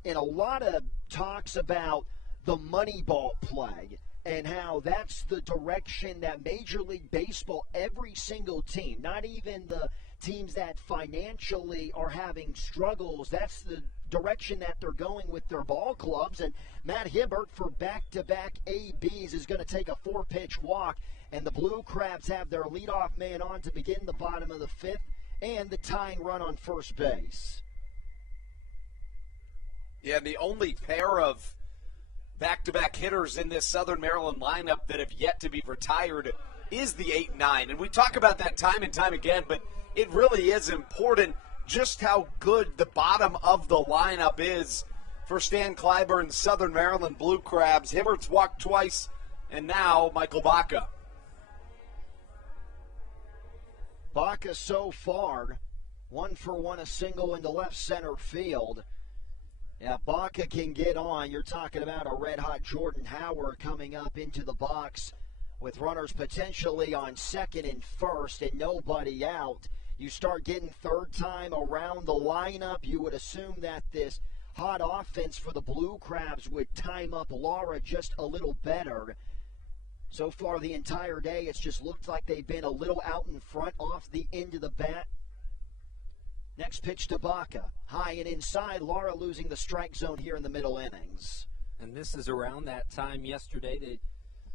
in a lot of talks about the Moneyball play and how that's the direction that Major League Baseball, every single team, not even the teams that financially are having struggles, that's the direction that they're going with their ball clubs. And Matt Hibbert, for back-to-back ABs, is going to take a 4-pitch walk, and the Blue Crabs have their leadoff man on to begin the bottom of the 5th and the tying run on first base. Yeah, the only pair of back-to-back hitters in this Southern Maryland lineup that have yet to be retired is the 8-9. And we talk about that time and time again, but it really is important just how good the bottom of the lineup is for Stan Clyburn's Southern Maryland Blue Crabs. Hibbert's walked twice, and now Michael Baca. Baca so far, 1 for 1, a single into left center field. Yeah, Baca can get on. You're talking about a red-hot Jordan Howard coming up into the box with runners potentially on second and first and nobody out. You start getting third time around the lineup, you would assume that this hot offense for the Blue Crabs would time up Lara just a little better. So far the entire day, it's just looked like they've been a little out in front off the end of the bat. Next pitch to Baca. High and inside, Lara losing the strike zone here in the middle innings. And this is around that time yesterday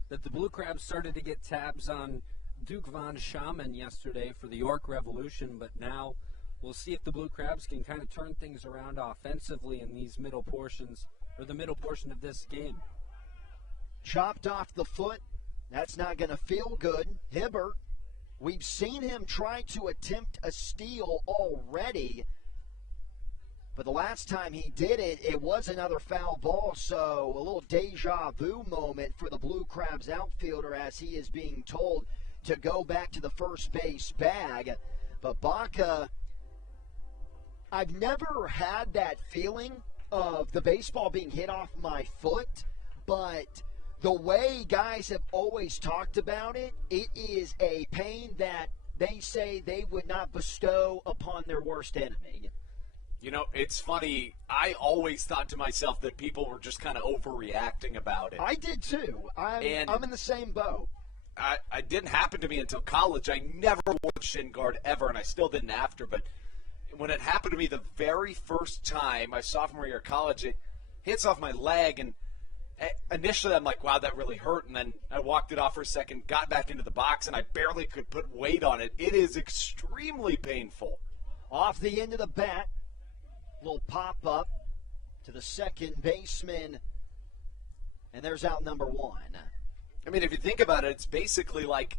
that the Blue Crabs started to get tabs on Duke Von Schaman yesterday for the York Revolution, but now we'll see if the Blue Crabs can kind of turn things around offensively in these middle portions, or the middle portion of this game. Chopped off the foot. That's not going to feel good. Hibbert, we've seen him try to attempt a steal already, but the last time he did it, it was another foul ball, so a little deja vu moment for the Blue Crabs outfielder as he is being told to go back to the first base bag. But Baca, I've never had that feeling of the baseball being hit off my foot, but the way guys have always talked about it, it is a pain that they say they would not bestow upon their worst enemy. You know, it's funny. I always thought to myself that people were just kind of overreacting about it. I did too. I'm in the same boat. I didn't happen to me until college. I never wore the shin guard ever, and I still didn't after. But when it happened to me the very first time, my sophomore year of college, it hits off my leg, and initially I'm like, wow, that really hurt. And then I walked it off for a second, got back into the box, and I barely could put weight on it. It is extremely painful. Off the end of the bat, little pop-up to the second baseman, and there's out number 1. I mean, if you think about it, it's basically like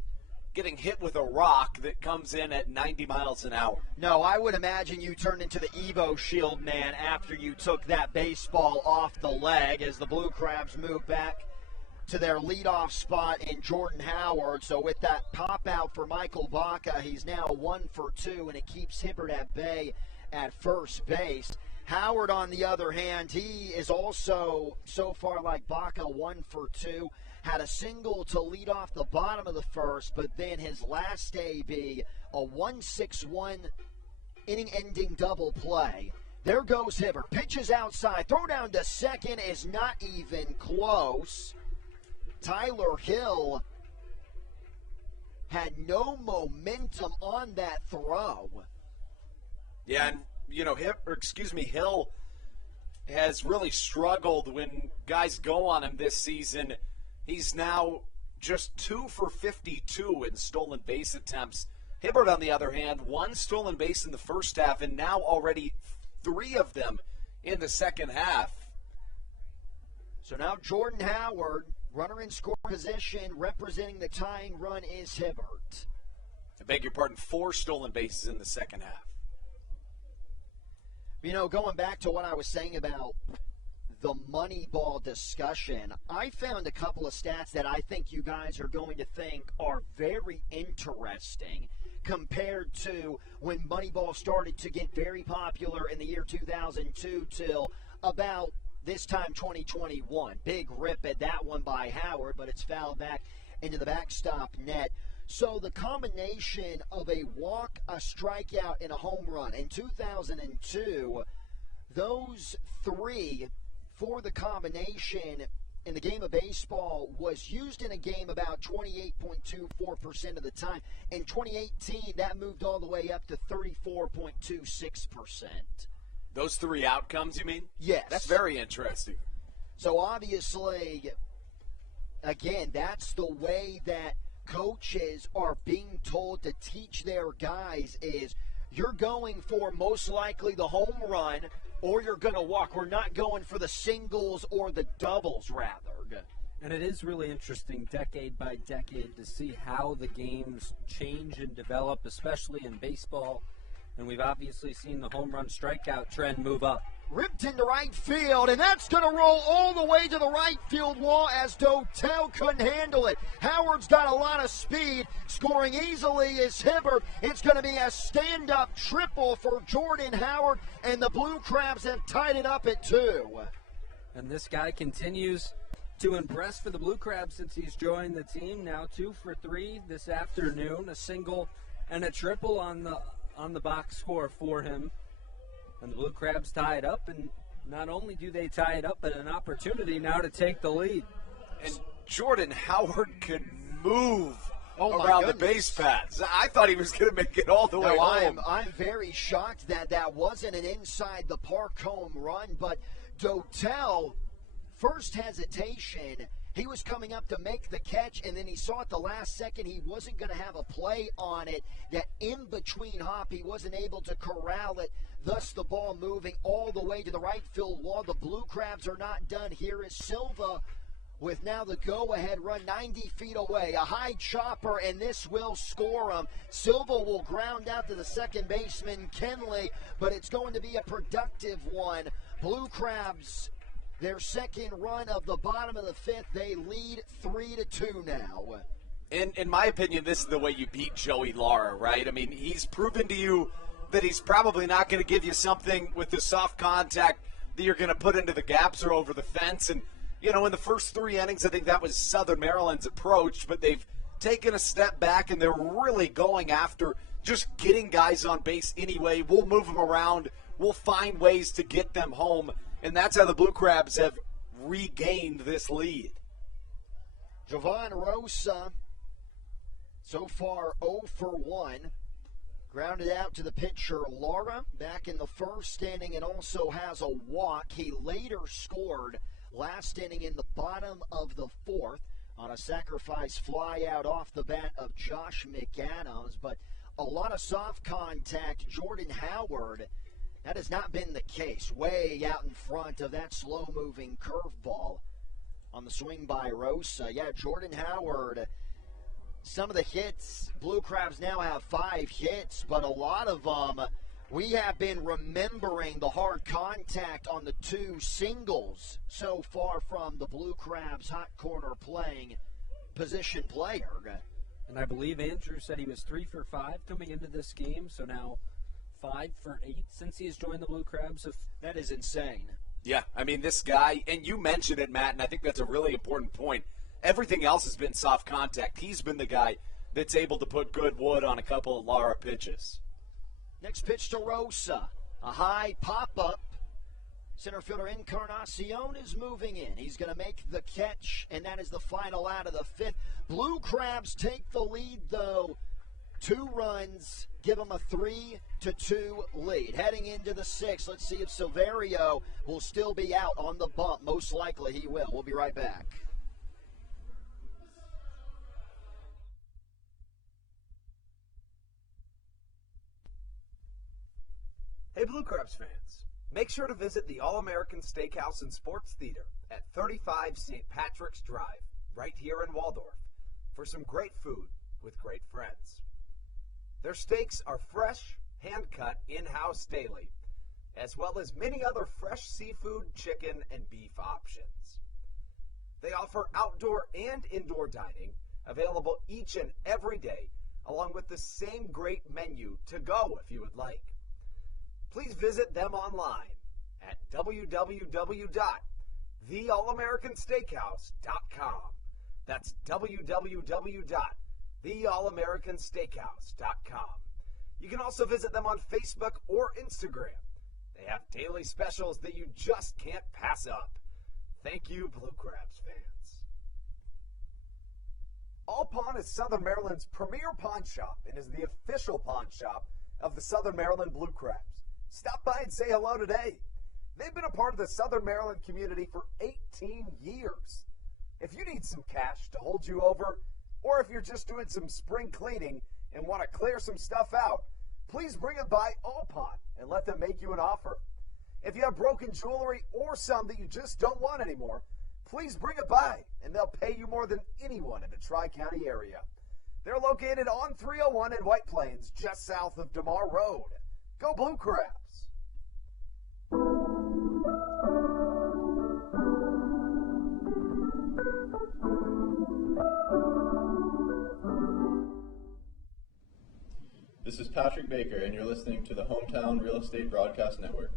getting hit with a rock that comes in at 90 miles an hour. No, I would imagine you turned into the Evo Shield man after you took that baseball off the leg as the Blue Crabs move back to their leadoff spot in Jordan Howard. So with that pop out for Michael Baca, he's now 1 for 2, and it keeps Hibbert at bay at first base. Howard, on the other hand, he is also, so far like Baca, 1 for 2. Had a single to lead off the bottom of the first, but then his last AB, a 1-6-1 inning-ending double play. There goes Hibbert. Pitches outside. Throw down to second is not even close. Tyler Hill had no momentum on that throw. Yeah, and, you know, Hill has really struggled when guys go on him this season. He's now just 2 for 52 in stolen base attempts Hibbert, on the other hand, 1 stolen base in the first half, and now already 3 of them in the second half. So now Jordan Howard, runner in score position, representing the tying run is Hibbert. I beg your pardon, 4 stolen bases in the second half. You know, going back to what I was saying about the Moneyball discussion, I found a couple of stats that I think you guys are going to think are very interesting compared to when Moneyball started to get very popular in the year 2002 till about this time 2021. Big rip at that one by Howard, but it's fouled back into the backstop net. So the combination of a walk, a strikeout, and a home run in 2002, those 3 for the combination in the game of baseball was used in a game about 28.24% of the time. In 2018, that moved all the way up to 34.26%. Those 3 outcomes, you mean? Yes. That's very interesting. So obviously, again, that's the way that coaches are being told to teach their guys is you're going for most likely the home run or you're going to walk. We're not going for the singles or the doubles, rather. And it is really interesting decade by decade to see how the games change and develop, especially in baseball. And we've obviously seen the home run strikeout trend move up. Ripped into right field, and that's going to roll all the way to the right field wall as Dotel couldn't handle it. Howard's got a lot of speed. Scoring easily is Hibbert. It's going to be a stand-up triple for Jordan Howard, and the Blue Crabs have tied it up at 2. And this guy continues to impress for the Blue Crabs since he's joined the team. Now 2 for 3 this afternoon, a single and a triple on the box score for him. And the Blue Crabs tie it up, and not only do they tie it up, but an opportunity now to take the lead. And Jordan Howard could move around the base paths. I thought he was going to make it all the way home. I'm very shocked that wasn't an inside the park home run, but Dotel, first hesitation, he was coming up to make the catch, and then he saw at the last second he wasn't going to have a play on it. That in-between hop, he wasn't able to corral it, thus the ball moving all the way to the right field wall. The Blue Crabs are not done. Here is Silva with now the go-ahead run 90 feet away. A high chopper, and this will score him. Silva will ground out to the second baseman, Kenley, but it's going to be a productive one. Blue Crabs, their second run of the bottom of the 5th, they lead 3-2 now. In my opinion, this is the way you beat Joey Lara, right? I mean, he's proven to you that he's probably not going to give you something with the soft contact that you're going to put into the gaps or over the fence. And, you know, in the first 3 innings, I think that was Southern Maryland's approach, but they've taken a step back and they're really going after just getting guys on base anyway. We'll move them around. We'll find ways to get them home. And that's how the Blue Crabs have regained this lead. Jovan Rosa, so far 0 for 1. Grounded out to the pitcher, Lara, back in the first inning and also has a walk. He later scored last inning in the bottom of the 4th on a sacrifice fly out off the bat of Josh McAdams. But a lot of soft contact. Jordan Howard, that has not been the case. Way out in front of that slow-moving curveball on the swing by Rosa. Yeah, Jordan Howard, some of the hits, Blue Crabs now have 5 hits, but a lot of them, we have been remembering the hard contact on the 2 singles so far from the Blue Crabs hot corner playing position player. And I believe Andrew said he was 3 for 5 coming into this game, so now 5 for 8 since he has joined the Blue Crabs. That is insane. Yeah, I mean, this guy, and you mentioned it, Matt, and I think that's a really important point. Everything else has been soft contact. He's been the guy that's able to put good wood on a couple of Lara pitches. Next pitch to Rosa. A high pop-up. Center fielder Encarnacion is moving in. He's going to make the catch, and that is the final out of the 5th. Blue Crabs take the lead, though. 2 runs give them a 3-2 lead. Heading into the 6th, let's see if Silverio will still be out on the bump. Most likely he will. We'll be right back. Hey, Blue Crabs fans, make sure to visit the All-American Steakhouse and Sports Theater at 35 St. Patrick's Drive, right here in Waldorf, for some great food with great friends. Their steaks are fresh, hand-cut, in-house daily, as well as many other fresh seafood, chicken, and beef options. They offer outdoor and indoor dining, available each and every day, along with the same great menu to go if you would like. Please visit them online at www.theallamericansteakhouse.com. That's www.theallamericansteakhouse.com. You can also visit them on Facebook or Instagram. They have daily specials that you just can't pass up. Thank you, Blue Crabs fans. All Pawn is Southern Maryland's premier pawn shop and is the official pawn shop of the Southern Maryland Blue Crabs. Stop by and say hello today. They've been a part of the Southern Maryland community for 18 years. If you need some cash to hold you over, or if you're just doing some spring cleaning and want to clear some stuff out, please bring it by All Pawn and let them make you an offer. If you have broken jewelry or some that you just don't want anymore, please bring it by and they'll pay you more than anyone in the Tri-County area. They're located on 301 in White Plains, just south of DeMar Road. Go Blue Crabs! This is Patrick Baker, and you're listening to the Hometown Real Estate Broadcast Network.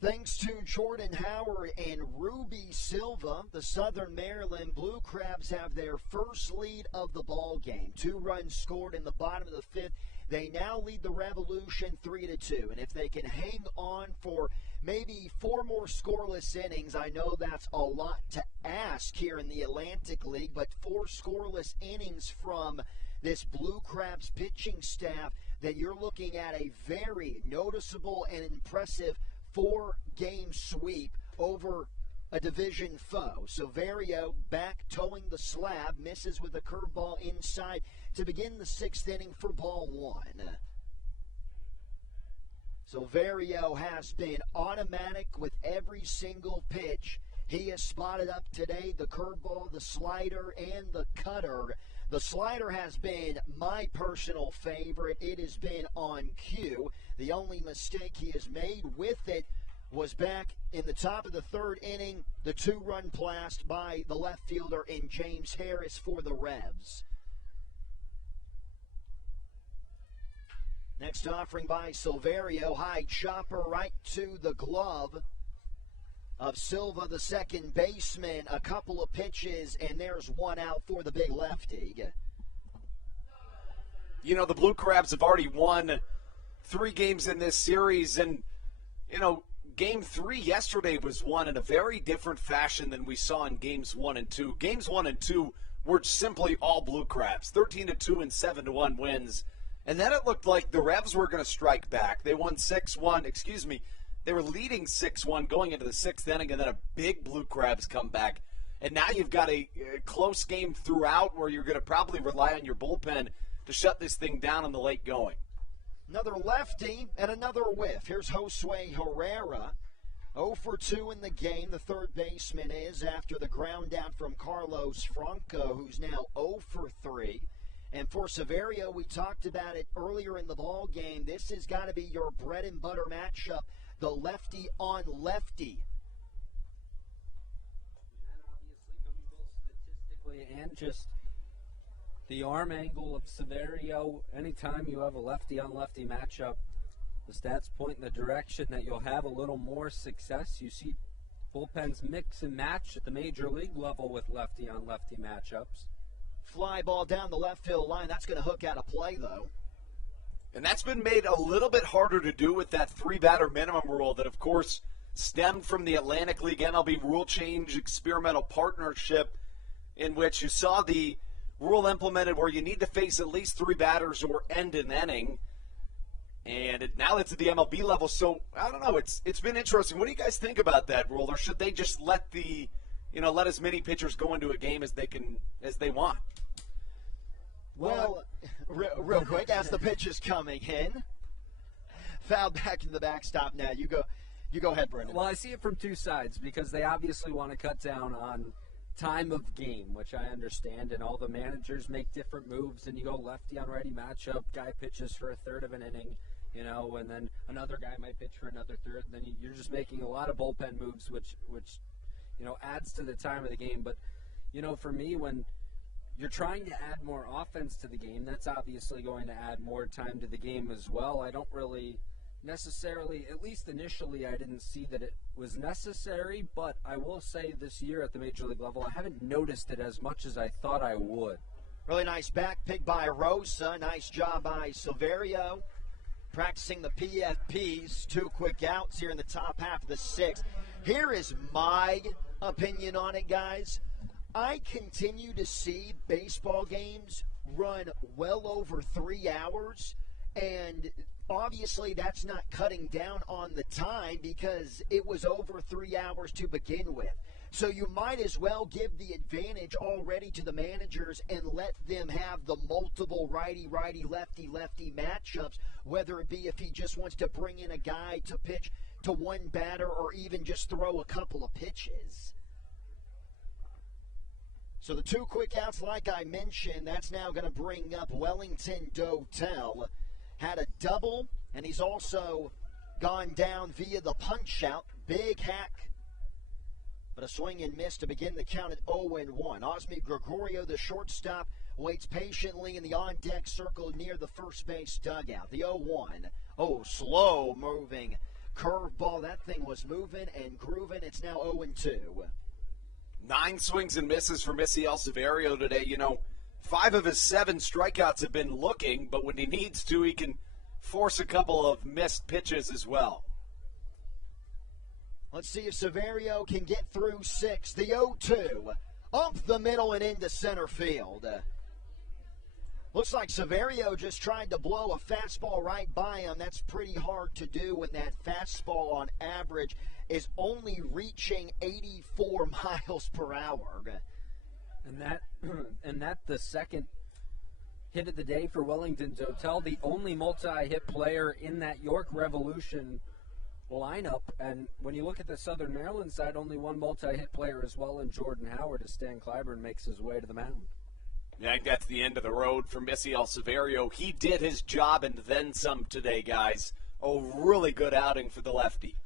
Thanks to Jordan Howard and Ruby Silva, the Southern Maryland Blue Crabs have their first lead of the ball game. 2 runs scored in the bottom of the 5th. They now lead the Revolution 3-2. And if they can hang on for maybe 4 more scoreless innings, I know that's a lot to ask here in the Atlantic League, but 4 scoreless innings from this Blue Crabs pitching staff, then you're looking at a very noticeable and impressive 4-game sweep over a division foe. Silverio back towing the slab, misses with a curveball inside to begin the 6th inning for ball 1. Silverio has been automatic with every single pitch. He has spotted up today the curveball, the slider, and the cutter. The slider has been my personal favorite. It has been on cue. The only mistake he has made with it was back in the top of the 3rd inning, the 2-run blast by the left fielder in James Harris for the Revs. Next offering by Silverio, high chopper right to the glove of Silva, the second baseman. A couple of pitches, and there's 1 out for the big lefty. You know, the Blue Crabs have already won 3 games in this series, and, you know, Game 3 yesterday was won in a very different fashion than we saw in Games 1 and 2. Games 1 and 2 were simply all Blue Crabs, 13-2 and 7-1 wins. And then it looked like the Revs were going to strike back. They won 6-1, They were leading 6-1 going into the 6th inning, and then a big Blue Crabs comeback. And now you've got a close game throughout where you're going to probably rely on your bullpen to shut this thing down in the late going. Another lefty and another whiff. Here's Josue Herrera. 0 for 2 in the game. The third baseman is after the ground down from Carlos Franco, who's now 0 for 3. And for Silverio, we talked about it earlier in the ball game. This has got to be your bread and butter matchup, the lefty on lefty. And obviously coming both statistically and just the arm angle of Silverio. Anytime you have a lefty on lefty matchup, the stats point in the direction that you'll have a little more success. You see bullpens mix and match at the major league level with lefty on lefty matchups. Fly ball down the left field line. That's going to hook out a play, though. And that's been made a little bit harder to do with that 3-batter minimum rule that, of course, stemmed from the Atlantic League MLB rule change experimental partnership, in which you saw the rule implemented where you need to face at least 3 batters or end an inning. And now it's at the MLB level, so I don't know. It's been interesting. What do you guys think about that rule, or should they just let let as many pitchers go into a game as they want? Well, real quick, as the pitch is coming in, foul back in the backstop now. You go ahead, Brendan. Well, I see it from two sides because they obviously want to cut down on time of game, which I understand, and all the managers make different moves, and you go lefty on righty matchup, guy pitches for a third of an inning, and then another guy might pitch for another third, and then you're just making a lot of bullpen moves, which adds to the time of the game. But, for me, when you're trying to add more offense to the game, that's obviously going to add more time to the game as well. I don't really necessarily, at least initially, I didn't see that it was necessary, but I will say this year at the Major League level, I haven't noticed it as much as I thought I would. Really nice back pick by Rosa. Nice job by Silverio. Practicing the PFPs. 2 quick outs here in the top half of the 6th. Here is my opinion on it, guys. I continue to see baseball games run well over 3 hours, and obviously that's not cutting down on the time because it was over 3 hours to begin with. So you might as well give the advantage already to the managers and let them have the multiple righty-righty, lefty-lefty matchups, whether it be if he just wants to bring in a guy to pitch to one batter or even just throw a couple of pitches. So the 2 quick outs, like I mentioned, that's now going to bring up Wellington Dotel. Had a double, and he's also gone down via the punch-out. Big hack, but a swing and miss to begin the count at 0-1. Osmi Gregorio, the shortstop, waits patiently in the on-deck circle near the first base dugout. The 0-1. Oh, slow-moving curveball. That thing was moving and grooving. It's now 0-2. 9 swings and misses for Missy Severio today. 5 of his 7 strikeouts have been looking, but when he needs to, he can force a couple of missed pitches as well. Let's see if Severio can get through 6. The 0-2. Up the middle and into center field. Looks like Severio just tried to blow a fastball right by him. That's pretty hard to do when that fastball on average is only reaching 84 miles per hour. And that the second hit of the day for Wellington Dotel, the only multi-hit player in that York Revolution lineup. And when you look at the Southern Maryland side, only one multi-hit player as well in Jordan Howard as Stan Clyburn makes his way to the mound. Yeah, I think that's the end of the road for Missy Severio. He did his job and then some today, guys. A really good outing for the lefty.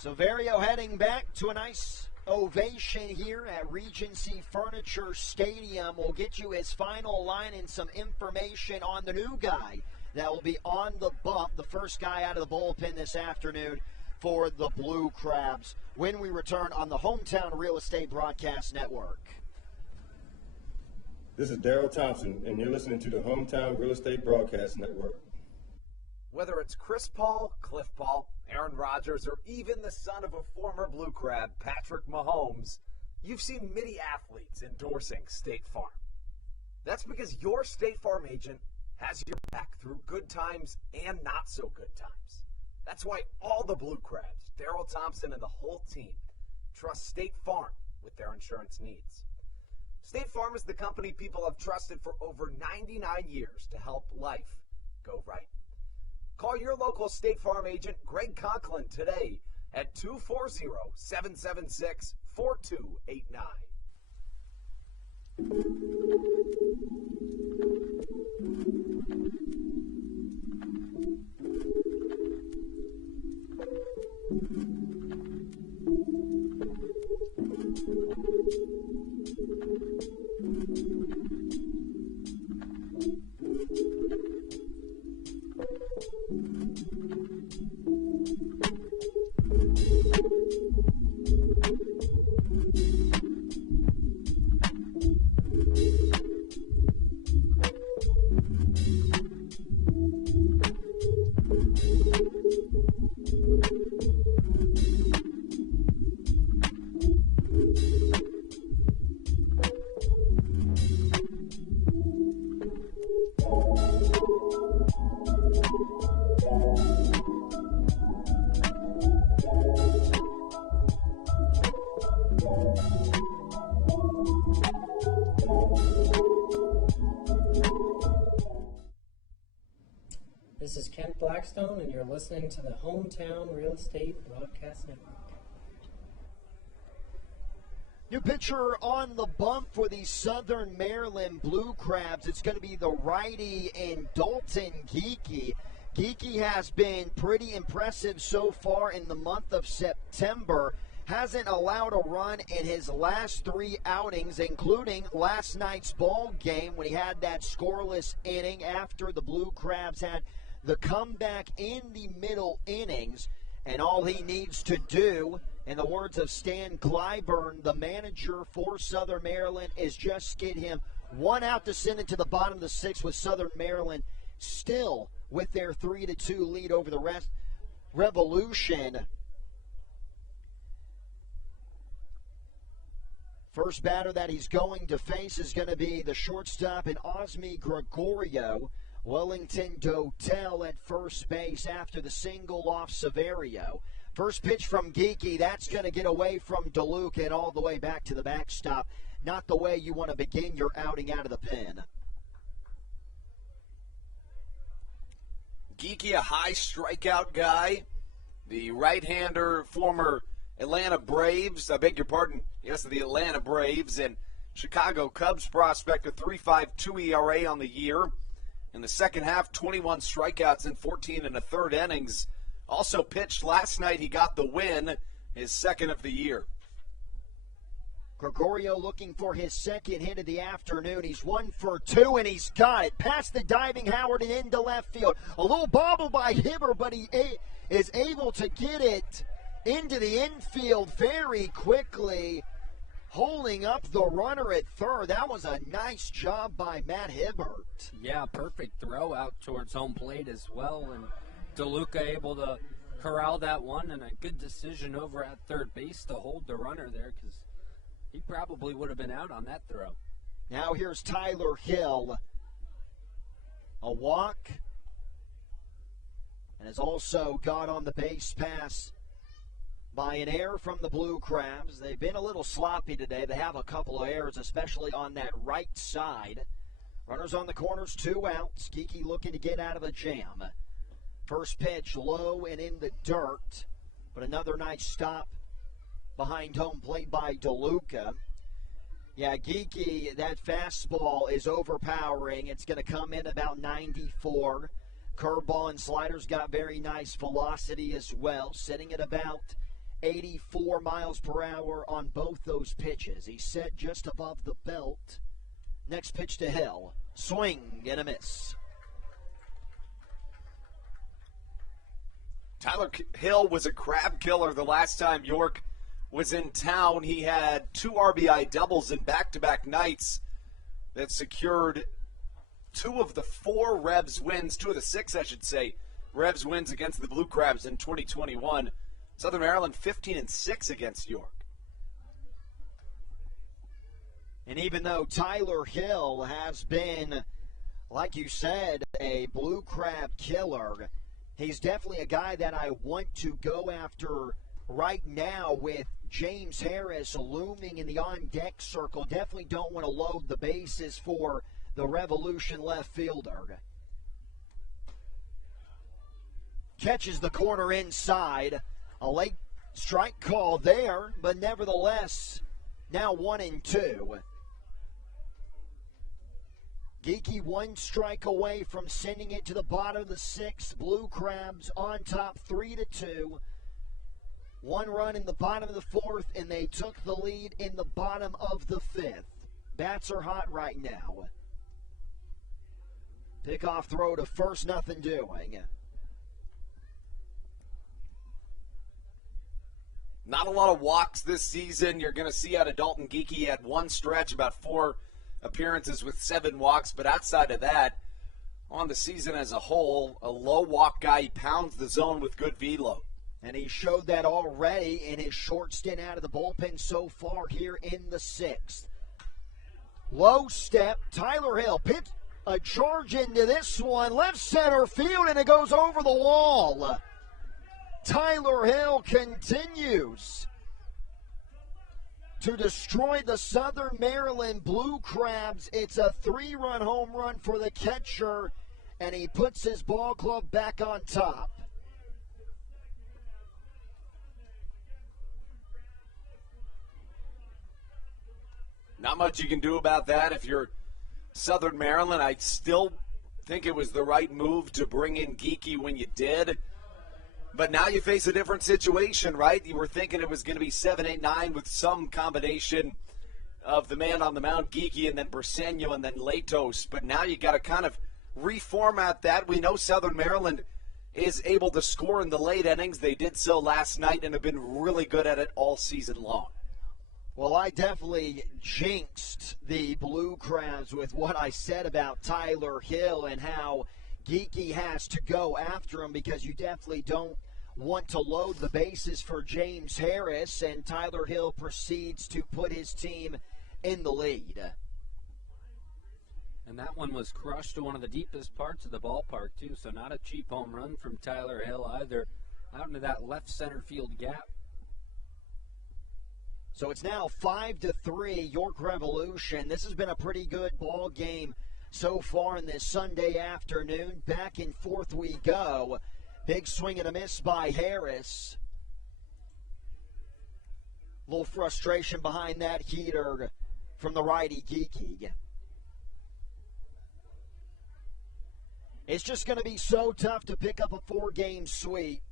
Severio heading back to a nice ovation here at Regency Furniture Stadium. We'll get you his final line and some information on the new guy that will be on the bump, the first guy out of the bullpen this afternoon for the Blue Crabs when we return on the Hometown Real Estate Broadcast Network. This is Daryl Thompson, and you're listening to the Hometown Real Estate Broadcast Network. Whether it's Chris Paul, Cliff Paul, Aaron Rodgers, or even the son of a former Blue Crab, Patrick Mahomes, you've seen many athletes endorsing State Farm. That's because your State Farm agent has your back through good times and not so good times. That's why all the Blue Crabs, Daryl Thompson and the whole team, trust State Farm with their insurance needs. State Farm is the company people have trusted for over 99 years to help life go right. Call your local State Farm agent, Greg Conklin, today at 240-776-4289. This is Kent Blackstone, and you're listening to the Hometown Real Estate Broadcast Network. New pitcher on the bump for the Southern Maryland Blue Crabs. It's going to be the righty in Dalton Geeky. Geeky has been pretty impressive so far in the month of September. Hasn't allowed a run in his last 3 outings, including last night's ball game when he had that scoreless inning after the Blue Crabs had the comeback in the middle innings. And all he needs to do, in the words of Stan Clyburn, the manager for Southern Maryland, is just get him 1 out to send it to the bottom of the 6th, with Southern Maryland still with their 3-2 lead over the Revolution. First batter that he's going to face is going to be the shortstop in Osme Gregorio. Wellington Dotel at first base after the single off Severio. First pitch from Geeky, that's going to get away from DeLuca and all the way back to the backstop. Not the way you want to begin your outing out of the pen. Geeky, a high strikeout guy. The right-hander, former Atlanta Braves, I beg your pardon, yes, the Atlanta Braves, and Chicago Cubs prospect, a 3.52 ERA on the year. In the second half, 21 strikeouts in 14 1/3 innings. Also pitched last night. He got the win, his second of the year. Gregorio looking for his second hit of the afternoon. He's 1 for 2, and he's got it. Past the diving Howard and into left field. A little bobble by Hibber, but he is able to get it into the infield very quickly, holding up the runner at third. That was a nice job by Matt Hibbert. Yeah, perfect throw out towards home plate as well, and DeLuca able to corral that one, and a good decision over at third base to hold the runner there, because he probably would have been out on that throw. Now here's Tyler Hill. A walk, and has also got on the base pass by an error from the Blue Crabs. They've been a little sloppy today. They have a couple of errors, especially on that right side. Runners on the corners, 2 outs. Geeky looking to get out of a jam. First pitch low and in the dirt, but another nice stop behind home plate by DeLuca. Yeah, Geeky, that fastball is overpowering. It's going to come in about 94. Curveball and sliders got very nice velocity as well, sitting at about 84 miles per hour on both those pitches. He's set just above the belt. Next pitch to Hill. Swing and a miss. Tyler Hill was a crab killer the last time York was in town. He had 2 RBI doubles in back-to-back nights that secured 2 of the 4 Revs wins, 2 of the 6, I should say, Revs wins against the Blue Crabs in 2021. Southern Maryland 15-6 against York. And even though Tyler Hill has been, like you said, a Blue Crab killer, he's definitely a guy that I want to go after right now with James Harris looming in the on-deck circle. Definitely don't want to load the bases for the Revolution left fielder. Catches the corner inside. A late strike call there, but nevertheless, now 1-2. Geeky 1 strike away from sending it to the bottom of the 6th. Blue Crabs on top 3-2. 1 run in the bottom of the 4th, and they took the lead in the bottom of the 5th. Bats are hot right now. Pickoff throw to first, nothing doing. Not a lot of walks this season. You're going to see out of Dalton Geeky at one stretch, about 4 appearances with 7 walks. But outside of that, on the season as a whole, a low walk guy. He pounds the zone with good velo. And he showed that already in his short stint out of the bullpen so far here in the 6th. Low step, Tyler Hill pitch a charge into this one, left center field, and it goes over the wall. Tyler Hill continues to destroy the Southern Maryland Blue Crabs. It's a 3-run home run for the catcher and he puts his ball club back on top. Not much you can do about that if you're Southern Maryland. I still think it was the right move to bring in Geekie when you did. But now you face a different situation, right? You were thinking it was going to be 7-8-9 with some combination of the man on the mound, Geekie, and then Briseño, and then Latos. But now you got to kind of reformat that. We know Southern Maryland is able to score in the late innings. They did so last night and have been really good at it all season long. Well, I definitely jinxed the Blue Crabs with what I said about Tyler Hill and how Geekie has to go after him, because you definitely don't want to load the bases for James Harris, and Tyler Hill proceeds to put his team in the lead. And that one was crushed to one of the deepest parts of the ballpark, too, so not a cheap home run from Tyler Hill either, out into that left center field gap. So it's now 5-3, York Revolution. This has been a pretty good ball game so far in this Sunday afternoon. Back and forth we go. Big swing and a miss by Harris. A little frustration behind that heater from the righty Geekie. It's just going to be so tough to pick up a 4-game sweep.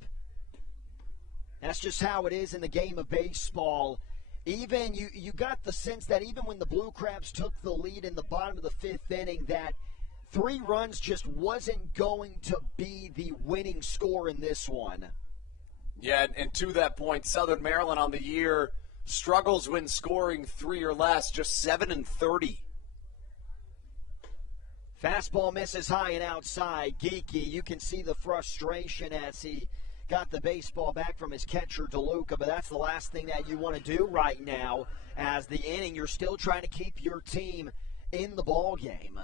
That's just how it is in the game of baseball. Even you got the sense that even when the Blue Crabs took the lead in the bottom of the 5th inning, that 3 runs just wasn't going to be the winning score in this one. Yeah, and to that point, Southern Maryland on the year struggles when scoring 3 or less, just 7-30. Fastball misses high and outside. Geekie, you can see the frustration as he got the baseball back from his catcher, DeLuca, but that's the last thing that you want to do right now as the inning. You're still trying to keep your team in the ball game.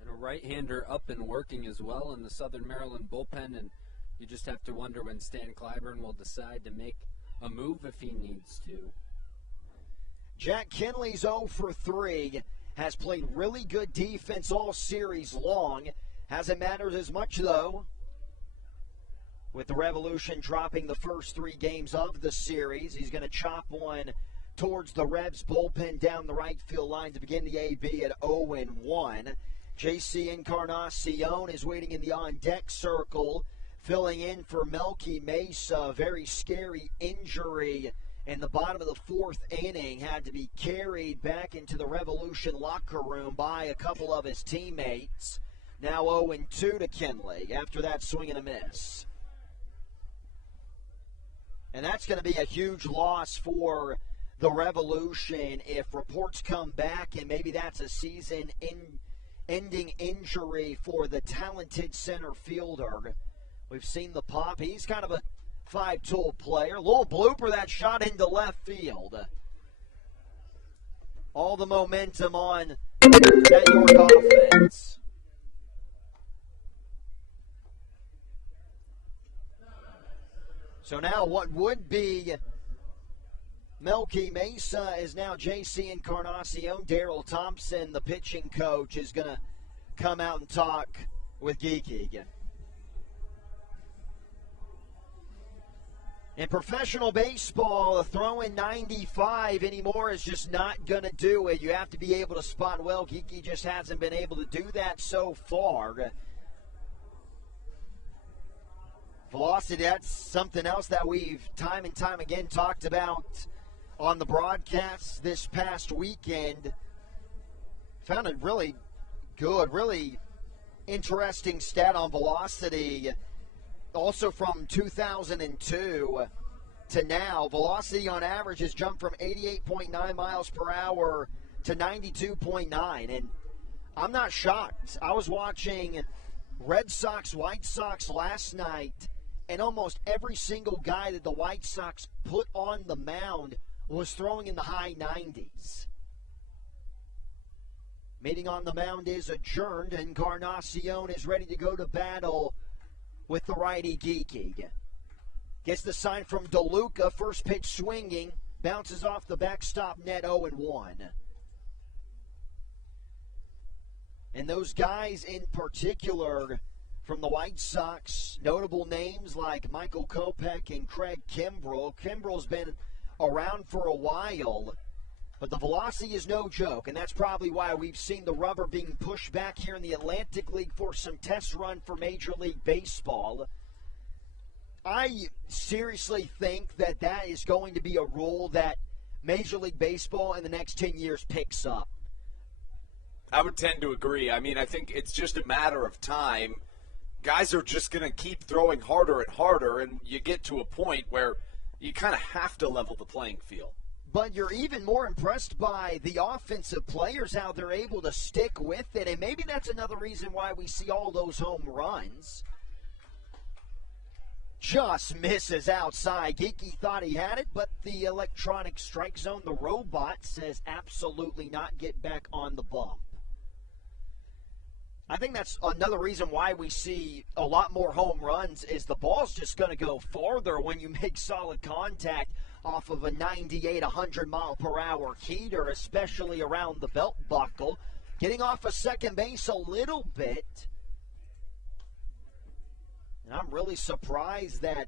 And a right-hander up and working as well in the Southern Maryland bullpen, and you just have to wonder when Stan Clyburn will decide to make a move if he needs to. Jack Kinley's 0 for 3, has played really good defense all series long. Hasn't mattered as much, though, with the Revolution dropping the first 3 games of the series. He's going to chop one towards the Revs bullpen down the right field line to begin the AB at 0-1. J.C. Encarnacion is waiting in the on-deck circle, filling in for Melky Mesa. Very scary injury in the bottom of the 4th inning. Had to be carried back into the Revolution locker room by a couple of his teammates. Now 0-2 to Kinley after that swing and a miss. And that's going to be a huge loss for the Revolution if reports come back, and maybe that's a season-ending injury for the talented center fielder. We've seen the pop. He's kind of a 5-tool player. A little blooper, that shot into left field. All the momentum on that York offense. So now what would be Melky Mesa is now J.C. Encarnacion. Darryl Thompson, the pitching coach, is going to come out and talk with Geekie again. In professional baseball, throwing 95 anymore is just not going to do it. You have to be able to spot well. Geekie just hasn't been able to do that so far. Velocity, that's something else that we've time and time again talked about on the broadcast this past weekend. Found a really good, really interesting stat on velocity. Also from 2002 to now, velocity on average has jumped from 88.9 miles per hour to 92.9. And I'm not shocked. I was watching Red Sox, White Sox last night, and almost every single guy that the White Sox put on the mound was throwing in the high 90s. Meeting on the mound is adjourned, and Encarnacion is ready to go to battle with the righty Geekie. Gets the sign from DeLuca, first pitch swinging, bounces off the backstop net 0-1. And those guys in particular from the White Sox, notable names like Michael Kopech and Craig Kimbrell. Kimbrell's been around for a while, but the velocity is no joke, and that's probably why we've seen the rubber being pushed back here in the Atlantic League for some test run for Major League Baseball. I seriously think that that is going to be a rule that Major League Baseball in the next 10 years picks up. I would tend to agree. I mean, I think it's just a matter of time. Guys are just going to keep throwing harder and harder, and you get to a point where you kind of have to level the playing field. But you're even more impressed by the offensive players, how they're able to stick with it, and maybe that's another reason why we see all those home runs. Just misses outside. Geeky thought he had it, but the electronic strike zone, the robot, says absolutely not, get back on the bump. I think that's another reason why we see a lot more home runs is the ball's just going to go farther when you make solid contact off of a 98, 100-mile-per-hour heater, especially around the belt buckle. Getting off of second base a little bit. And I'm really surprised that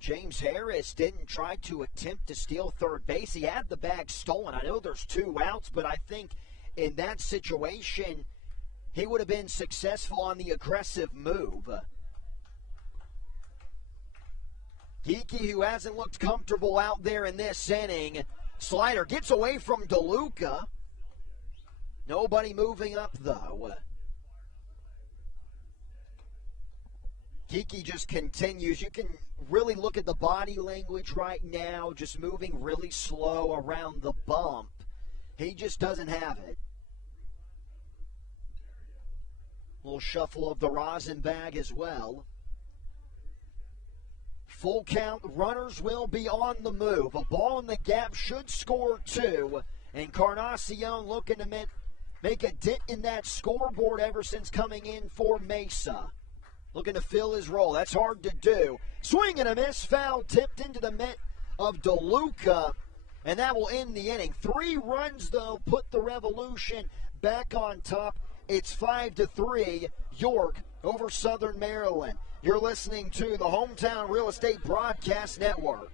James Harris didn't try to attempt to steal third base. He had the bag stolen. I know there's 2 outs, but I think in that situation, he would have been successful on the aggressive move. Geeky, who hasn't looked comfortable out there in this inning. Slider gets away from DeLuca. Nobody moving up, though. Geeky just continues. You can really look at the body language right now, just moving really slow around the bump. He just doesn't have it. Little shuffle of the rosin bag as well. Full count, runners will be on the move. A ball in the gap should score 2. Encarnacion looking to make a dent in that scoreboard ever since coming in for Mesa. Looking to fill his role. That's hard to do. Swing and a miss, foul tipped into the mitt of DeLuca. And that will end the inning. 3 runs, though, put the Revolution back on top. It's 5-3, York over Southern Maryland. You're listening to the Hometown Real Estate Broadcast Network.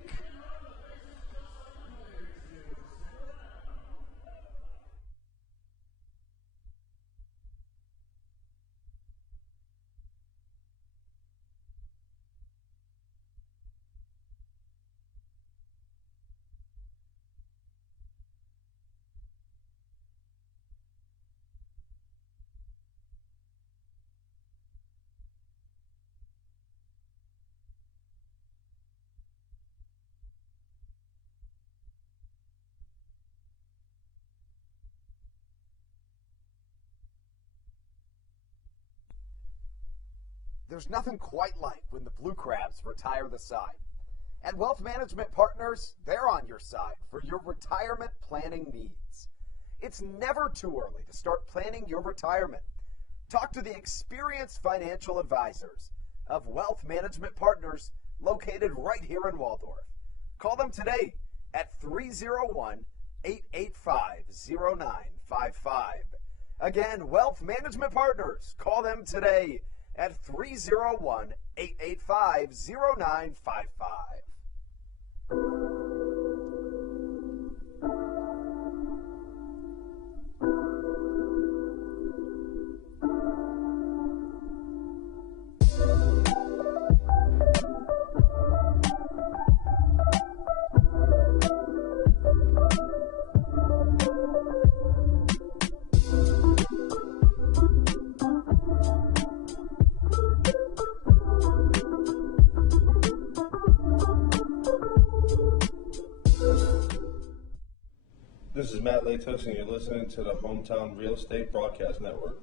There's nothing quite like when the Blue Crabs retire the side. At Wealth Management Partners, they're on your side for your retirement planning needs. It's never too early to start planning your retirement. Talk to the experienced financial advisors of Wealth Management Partners located right here in Waldorf. Call them today at 301-885-0955. Again, Wealth Management Partners. Call them today at 301-885-0955. This is Matt Latos, and you're listening to the Hometown Real Estate Broadcast Network.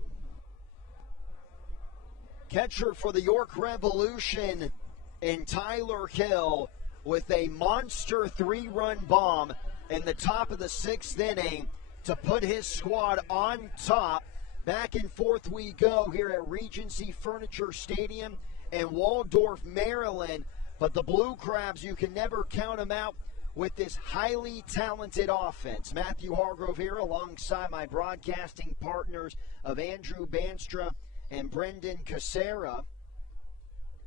Catcher for the York Revolution in Tyler Hill with a monster 3-run bomb in the top of the 6th inning to put his squad on top. Back and forth we go here at Regency Furniture Stadium in Waldorf, Maryland. But the Blue Crabs, you can never count them out with this highly talented offense. Matthew Hargrove here alongside my broadcasting partners of Andrew Banstra and Brendan Casera.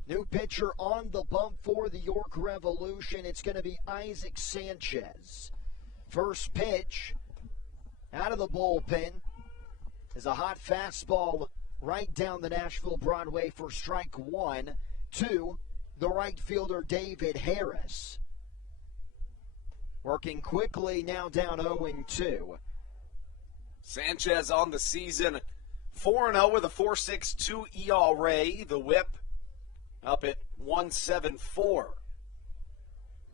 New pitcher on the bump for the York Revolution. It's going to be Isaac Sanchez. First pitch out of the bullpen is a hot fastball right down the Nashville Broadway for strike one to the right fielder David Harris. Working quickly, now down 0-2. Sanchez on the season, 4-0 with a 4.62 ERA. The whip up at 1.74.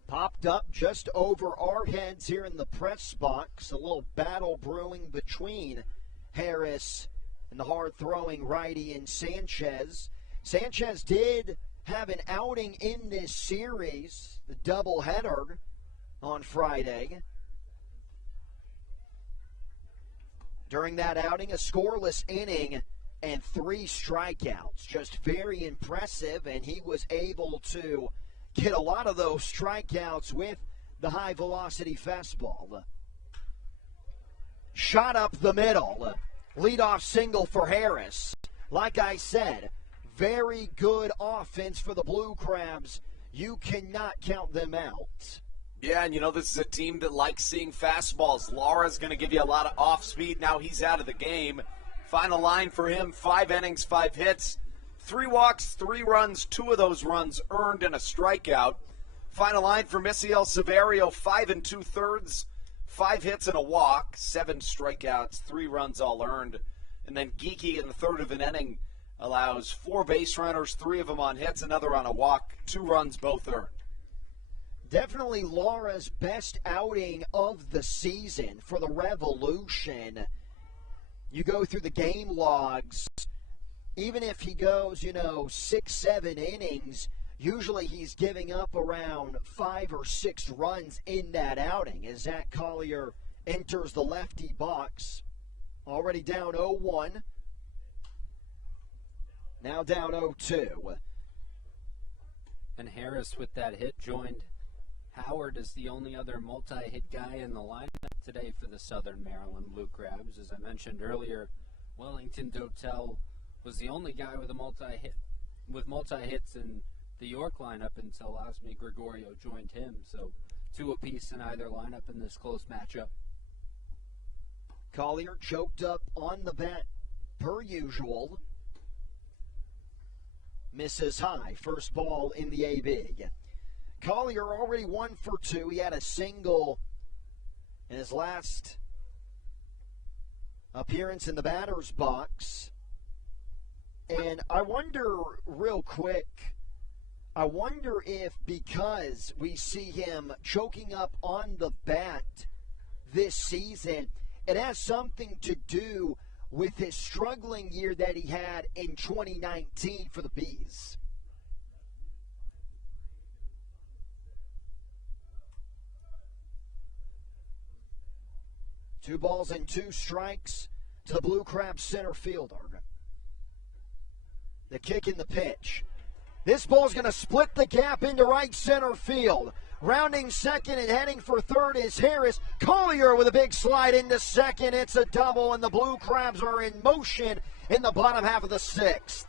Popped up just over our heads here in the press box. A little battle brewing between Harris and the hard-throwing righty in Sanchez. Sanchez did have an outing in this series, the doubleheader on Friday. During that outing, a scoreless inning and 3 strikeouts. Just very impressive, and he was able to get a lot of those strikeouts with the high-velocity fastball. Shot up the middle. Leadoff single for Harris. Like I said, very good offense for the Blue Crabs. You cannot count them out. Yeah, and this is a team that likes seeing fastballs. Lara's going to give you a lot of off-speed. Now he's out of the game. Final line for him, 5 innings, 5 hits, 3 walks, 3 runs, 2 of those runs earned and a strikeout. Final line for Misael Severio, 5 2/3, 5 hits and a walk, 7 strikeouts, 3 runs all earned. And then Geeky in the third of an inning allows 4 base runners, 3 of them on hits, another on a walk, 2 runs both earned. Definitely Lara's best outing of the season for the Revolution. You go through the game logs, even if he goes, 6-7 innings, usually he's giving up around 5 or 6 runs in that outing as Zach Collier enters the lefty box. Already down 0-1. Now down 0-2. And Harris with that hit joined Howard is the only other multi-hit guy in the lineup today for the Southern Maryland Blue Crabs. As I mentioned earlier, Wellington Dotel was the only guy with multi-hits in the York lineup until Osme Gregorio joined him. So 2 apiece in either lineup in this close matchup. Collier choked up on the bat per usual. Misses high. First ball in the A-Big. Collier already 1 for 2. He had a single in his last appearance in the batter's box. And I wonder real quick, if because we see him choking up on the bat this season, it has something to do with his struggling year that he had in 2019 for the Bees. Two balls and 2 strikes to the Blue Crabs center fielder. The kick and the pitch. This ball's going to split the gap into right center field. Rounding second and heading for third is Harris. Collier with a big slide into second. It's a double, and the Blue Crabs are in motion in the bottom half of the 6th.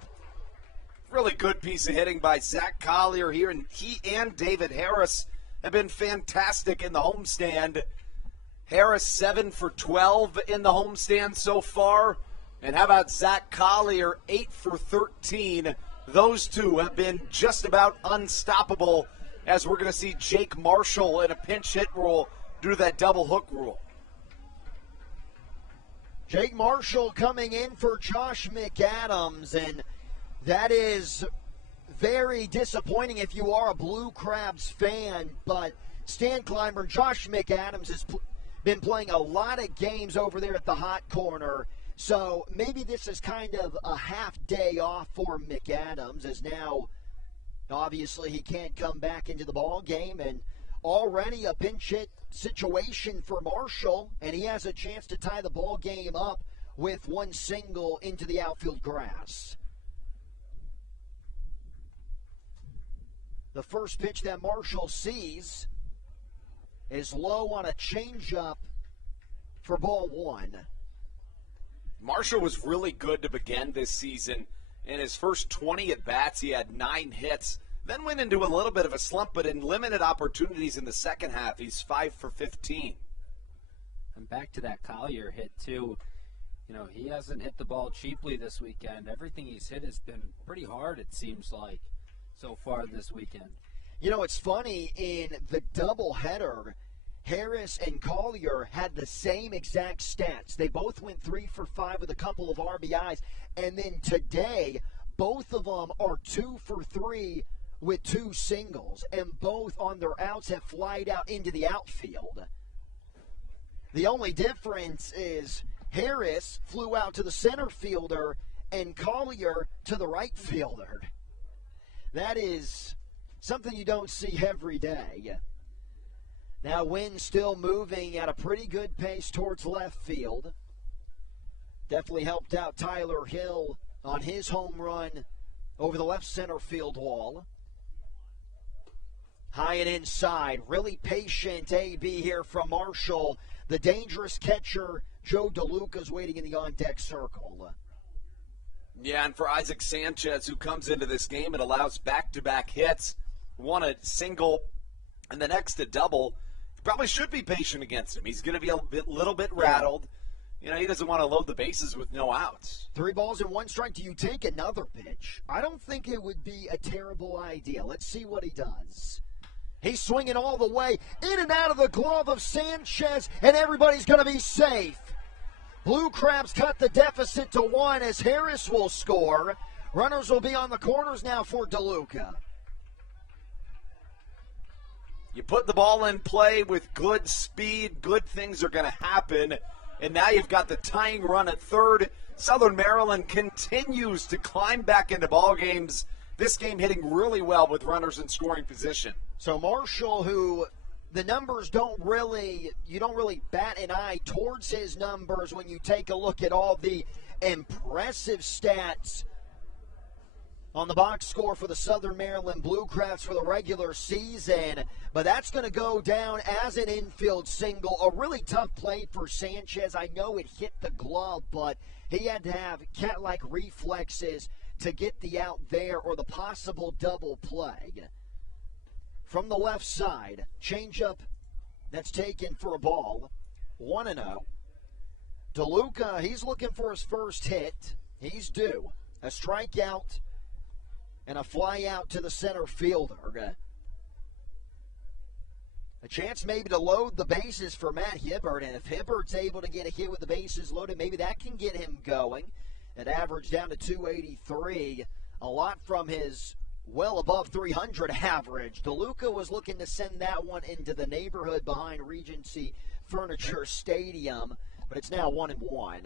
Really good piece of hitting by Zach Collier here, and he and David Harris have been fantastic in the homestand. Harris 7 for 12 in the homestand so far. And how about Zach Collier, 8 for 13. Those two have been just about unstoppable, as we're going to see Jake Marshall in a pinch hit role due to that double hook rule. Jake Marshall coming in for Josh McAdams, and that is very disappointing if you are a Blue Crabs fan. But Stan Clymer, Josh McAdams has been playing a lot of games over there at the hot corner. So maybe this is kind of a half day off for McAdams, as now obviously he can't come back into the ball game, and already a pinch hit situation for Marshall, and he has a chance to tie the ball game up with 1 single into the outfield grass. The first pitch that Marshall sees is low on a changeup for ball one. Marshall was really good to begin this season. In his first 20 at-bats, he had 9 hits, then went into a little bit of a slump, but in limited opportunities in the second half, he's 5 for 15. And back to that Collier hit, too. You know, he hasn't hit the ball cheaply this weekend. Everything he's hit has been pretty hard, it seems like, so far this weekend. You know, it's funny, in the doubleheader, Harris and Collier had the same exact stats. They both went 3 for 5 with a couple of RBIs. And then today, both of them are 2 for 3 with 2 singles. And both on their outs have flied out into the outfield. The only difference is Harris flew out to the center fielder and Collier to the right fielder. That is something you don't see every day. Now, wind still moving at a pretty good pace towards left field. Definitely helped out Tyler Hill on his home run over the left center field wall. High and inside. Really patient AB here from Marshall. The dangerous catcher, Joe DeLuca's waiting in the on-deck circle. Yeah, and for Isaac Sanchez, who comes into this game, it allows back-to-back hits. One a single, and the next a double. Probably should be patient against him. He's going to be a little bit rattled. You know, he doesn't want to load the bases with no outs. 3 balls and 1 strike. Do you take another pitch? I don't think it would be a terrible idea. Let's see what he does. He's swinging all the way in and out of the glove of Sanchez, and everybody's going to be safe. Blue Crabs cut the deficit to 1 as Harris will score. Runners will be on the corners now for DeLuca. You put the ball in play with good speed, good things are going to happen. And now you've got the tying run at third. Southern Maryland continues to climb back into ball games. This game hitting really well with runners in scoring position. So Marshall, who the numbers you don't really bat an eye towards his numbers when you take a look at all the impressive stats on the box score for the Southern Maryland Blue Crabs for the regular season. But that's going to go down as an infield single. A really tough play for Sanchez. I know it hit the glove, but he had to have cat-like reflexes to get the out there or the possible double play. From the left side, changeup that's taken for a ball. 1-0. DeLuca, he's looking for his first hit. He's due. A strikeout and a fly out to the center fielder. A chance maybe to load the bases for Matt Hibbert, and if Hibbert's able to get a hit with the bases loaded, maybe that can get him going. It averaged down to 283, a lot from his well above 300 average. DeLuca was looking to send that one into the neighborhood behind Regency Furniture Stadium, but it's now 1-1.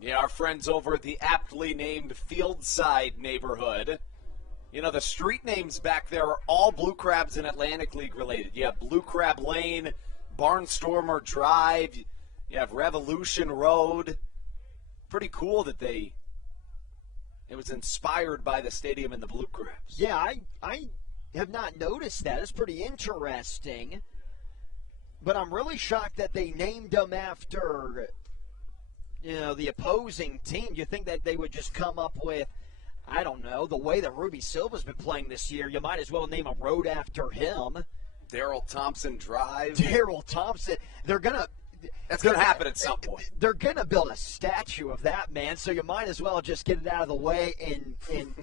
Yeah, our friends over at the aptly named Fieldside neighborhood. You know, the street names back there are all Blue Crabs and Atlantic League related. You have Blue Crab Lane, Barnstormer Drive, you have Revolution Road. Pretty cool that it was inspired by the stadium and the Blue Crabs. Yeah, I have not noticed that. It's pretty interesting. But I'm really shocked that they named them after, the opposing team. You think that they would just come up with, I don't know, the way that Ruby Silva's been playing this year, you might as well name a road after him. Darrell Thompson Drive. Darrell Thompson. That's going to happen at some point. They're going to build a statue of that man, so you might as well just get it out of the way and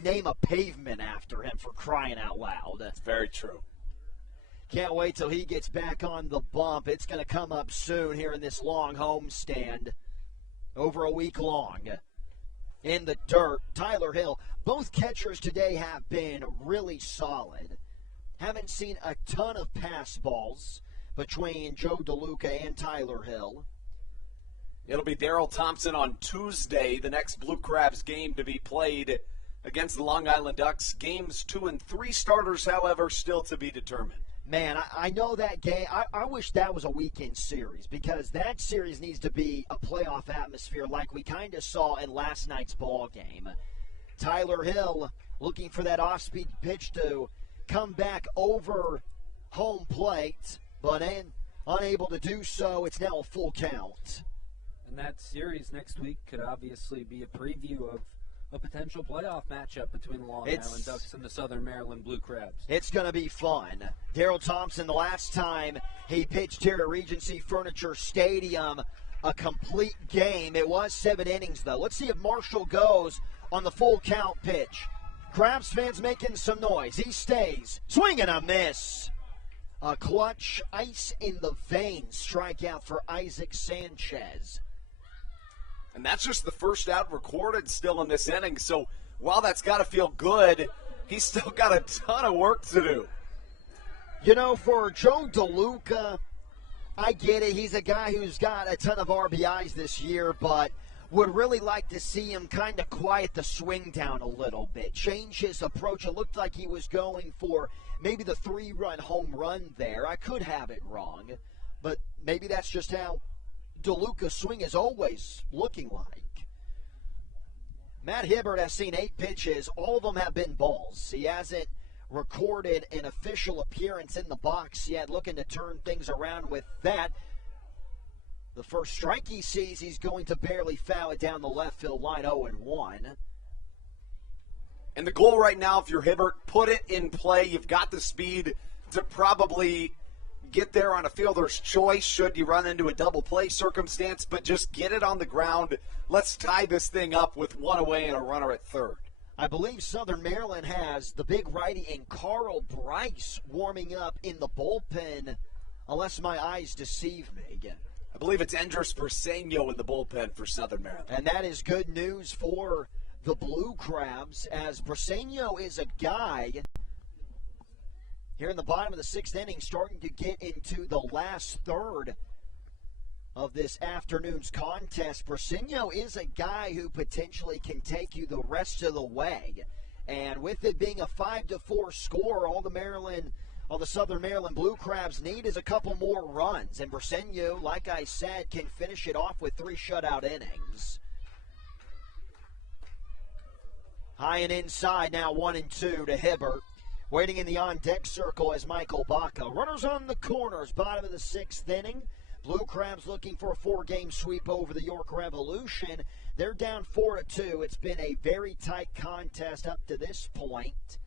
name a pavement after him, for crying out loud. That's very true. Can't wait till he gets back on the bump. It's going to come up soon here in this long homestand. Over a week long. In the dirt, Tyler Hill. Both catchers today have been really solid. Haven't seen a ton of pass balls between Joe DeLuca and Tyler Hill. It'll be Darrell Thompson on Tuesday, the next Blue Crabs game to be played against the Long Island Ducks. Games 2 and 3 starters, however, still to be determined. Man, I know that game. I wish that was a weekend series, because that series needs to be a playoff atmosphere like we kind of saw in last night's ball game. Tyler Hill looking for that off-speed pitch to come back over home plate, but unable to do so. It's now a full count. And that series next week could obviously be a preview of a potential playoff matchup between the Long Island Ducks and the Southern Maryland Blue Crabs. It's going to be fun. Daryl Thompson, the last time he pitched here at Regency Furniture Stadium, a complete game. It was 7 innings, though. Let's see if Marshall goes on the full count pitch. Crabs fans making some noise. He stays. Swing and a miss. A clutch, ice in the veins strikeout for Isaac Sanchez. And that's just the first out recorded still in this inning. So while that's got to feel good, he's still got a ton of work to do. You know, for Joe DeLuca, I get it. He's a guy who's got a ton of RBIs this year, but would really like to see him kind of quiet the swing down a little bit, change his approach. It looked like he was going for maybe the 3-run home run there. I could have it wrong, but maybe that's just how DeLuca's swing is always looking like. Matt Hibbert has seen 8 pitches. All of them have been balls. He hasn't recorded an official appearance in the box yet, looking to turn things around with that. The first strike he sees, he's going to barely foul it down the left field line, 0-1. And the goal right now, if you're Hibbert, put it in play. You've got the speed to probably get there on a fielder's choice should you run into a double play circumstance, but just get it on the ground. Let's tie this thing up with 1 away and a runner at third. I believe Southern Maryland has the big righty in Carl Bryce warming up in the bullpen, unless my eyes deceive me again. I believe it's Andres Briseño in the bullpen for Southern Maryland. And that is good news for the Blue Crabs, as Briseño is a guy here in the bottom of the 6th inning, starting to get into the last third of this afternoon's contest. Briseño is a guy who potentially can take you the rest of the way. And with it being a 5-4 score, all the Southern Maryland Blue Crabs need is a couple more runs. And Briseño, like I said, can finish it off with 3 shutout innings. High and inside now, 1-2 to Hibbert. Waiting in the on-deck circle is Michael Baca. Runners on the corners, bottom of the 6th inning. Blue Crabs looking for a 4-game sweep over the York Revolution. They're down 4-2. It's been a very tight contest up to this point.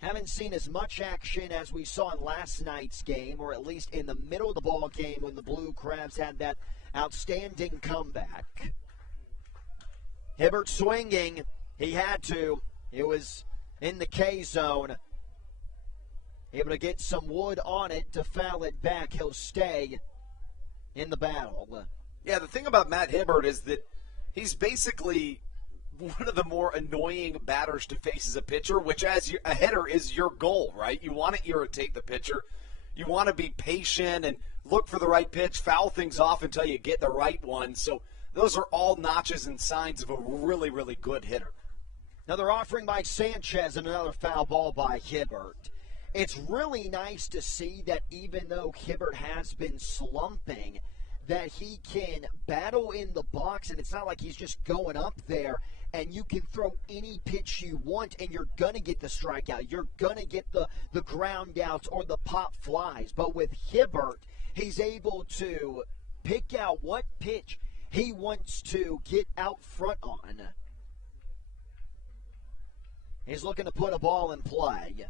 Haven't seen as much action as we saw in last night's game, or at least in the middle of the ball game when the Blue Crabs had that outstanding comeback. Hibbert swinging. He had to. It was in the K zone. Able to get some wood on it to foul it back. He'll stay in the battle. Yeah, the thing about Matt Hibbert is that he's basically one of the more annoying batters to face as a pitcher, which as a hitter is your goal, right? You want to irritate the pitcher. You want to be patient and look for the right pitch, foul things off until you get the right one. So those are all notches and signs of a really, really good hitter. Another offering by Sanchez and another foul ball by Hibbert. It's really nice to see that even though Hibbert has been slumping, that he can battle in the box, and it's not like he's just going up there and you can throw any pitch you want and you're going to get the strikeout. You're going to get the ground outs or the pop flies. But with Hibbert, he's able to pick out what pitch he wants to get out front on. He's looking to put a ball in play.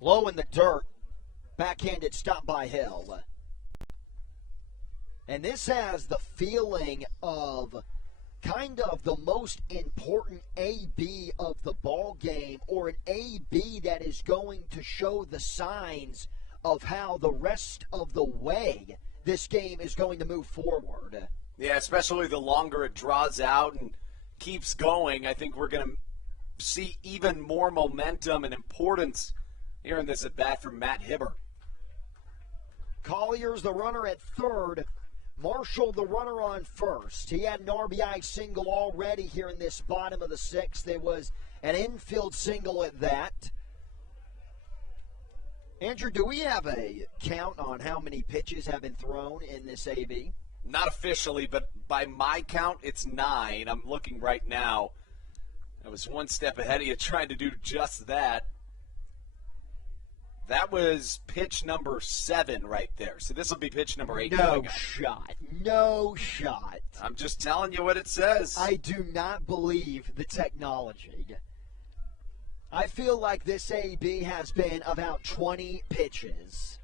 Low in the dirt. Backhanded stop by Hill. And this has the feeling of kind of the most important AB of the ball game, or an AB that is going to show the signs of how the rest of the way this game is going to move forward. Yeah, especially the longer it draws out and keeps going. I think we're going to see even more momentum and importance here in this at-bat from Matt Hibbert. Collier's the runner at third. Marshall the runner on first. He had an RBI single already here in this bottom of the 6th. It was an infield single at that. Andrew, do we have a count on how many pitches have been thrown in this AB? Not officially, but by my count, it's 9. I'm looking right now. I was one step ahead of you trying to do just that. That was pitch number 7 right there. So this will be pitch number 8. No shot. No shot. I'm just telling you what it says. I do not believe the technology. I feel like this AB has been about 20 pitches.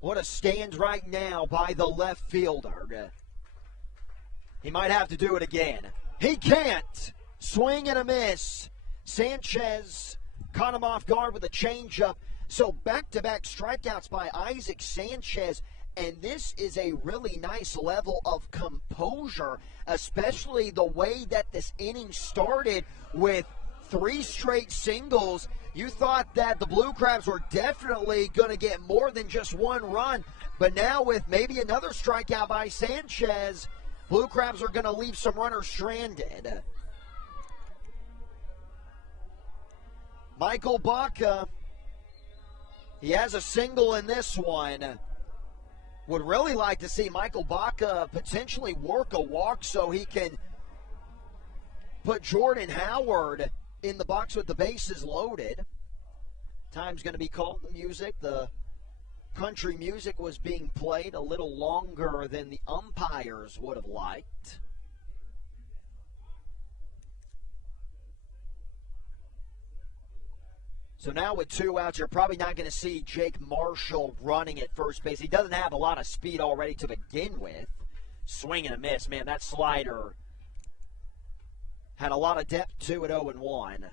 What a stand right now by the left fielder. He might have to do it again. He can't. Swing and a miss. Sanchez caught him off guard with a changeup. So back-to-back strikeouts by Isaac Sanchez. And this is a really nice level of composure, especially the way that this inning started with 3 straight singles. You thought that the Blue Crabs were definitely going to get more than just 1 run. But now with maybe another strikeout by Sanchez, Blue Crabs are going to leave some runners stranded. Michael Baca, he has a single in this one. Would really like to see Michael Baca potentially work a walk so he can put Jordan Howard in the box with the bases loaded. Time's going to be called. The music, the country music was being played a little longer than the umpires would have liked. So now with 2 outs, you're probably not going to see Jake Marshall running at first base. He doesn't have a lot of speed already to begin with. Swing and a miss. Man, that slider had a lot of depth to it, 0-1.